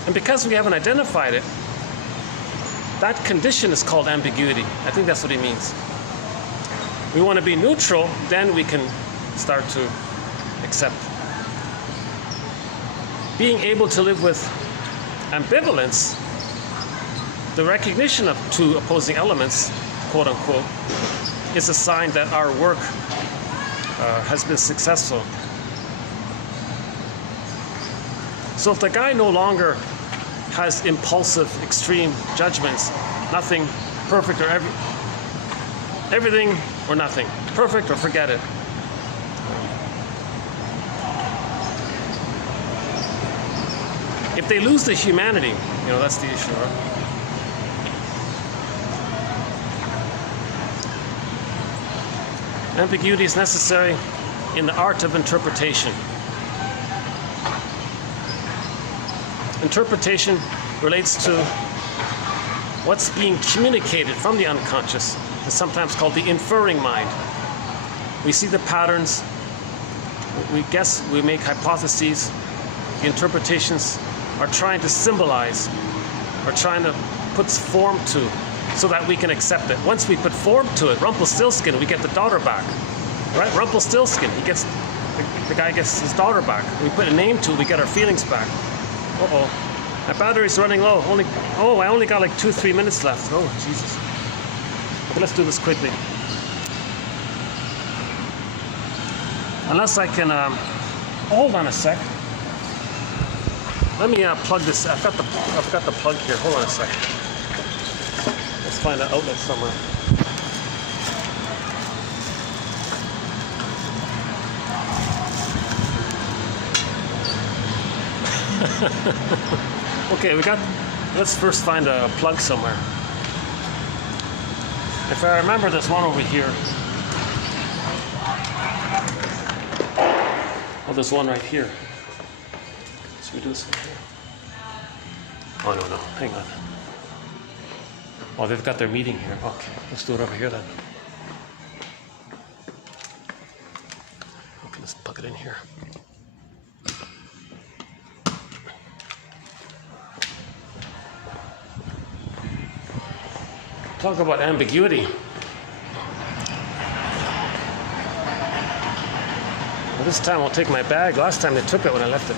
and because we haven't identified it, that condition is called ambiguity. I think that's what he means. We want to be neutral, then we can start to accept. Being able to live with ambivalence, the recognition of two opposing elements, quote unquote, is a sign that our work has been successful. So if the guy no longer has impulsive, extreme judgments, nothing, perfect or everything or nothing, perfect or forget it. If they lose the humanity, you know, that's the issue, right? Ambiguity is necessary in the art of interpretation. Interpretation relates to what's being communicated from the unconscious. It's sometimes called the inferring mind. We see the patterns, we guess, we make hypotheses. The interpretations are trying to symbolize, are trying to put form to, so that we can accept it. Once we put form to it, Rumpelstiltskin, we get the daughter back, right? Rumpelstiltskin, the guy gets his daughter back. We put a name to it, we get our feelings back. Uh-oh, my battery's running low. I only got like 2-3 minutes left. Oh, Jesus. Okay, let's do this quickly. Unless I can, hold on a sec. Let me plug this. I've got the plug here. Hold on a sec. Let's find an outlet somewhere. Okay, let's first find a plug somewhere. If I remember this one over here. Oh, there's one right here. Should we do this one here? Oh, no, hang on. Oh, they've got their meeting here. Okay, let's do it over here then. Okay, let's plug it in here. Talk about ambiguity. Well, this time I'll take my bag. Last time they took it when I left it.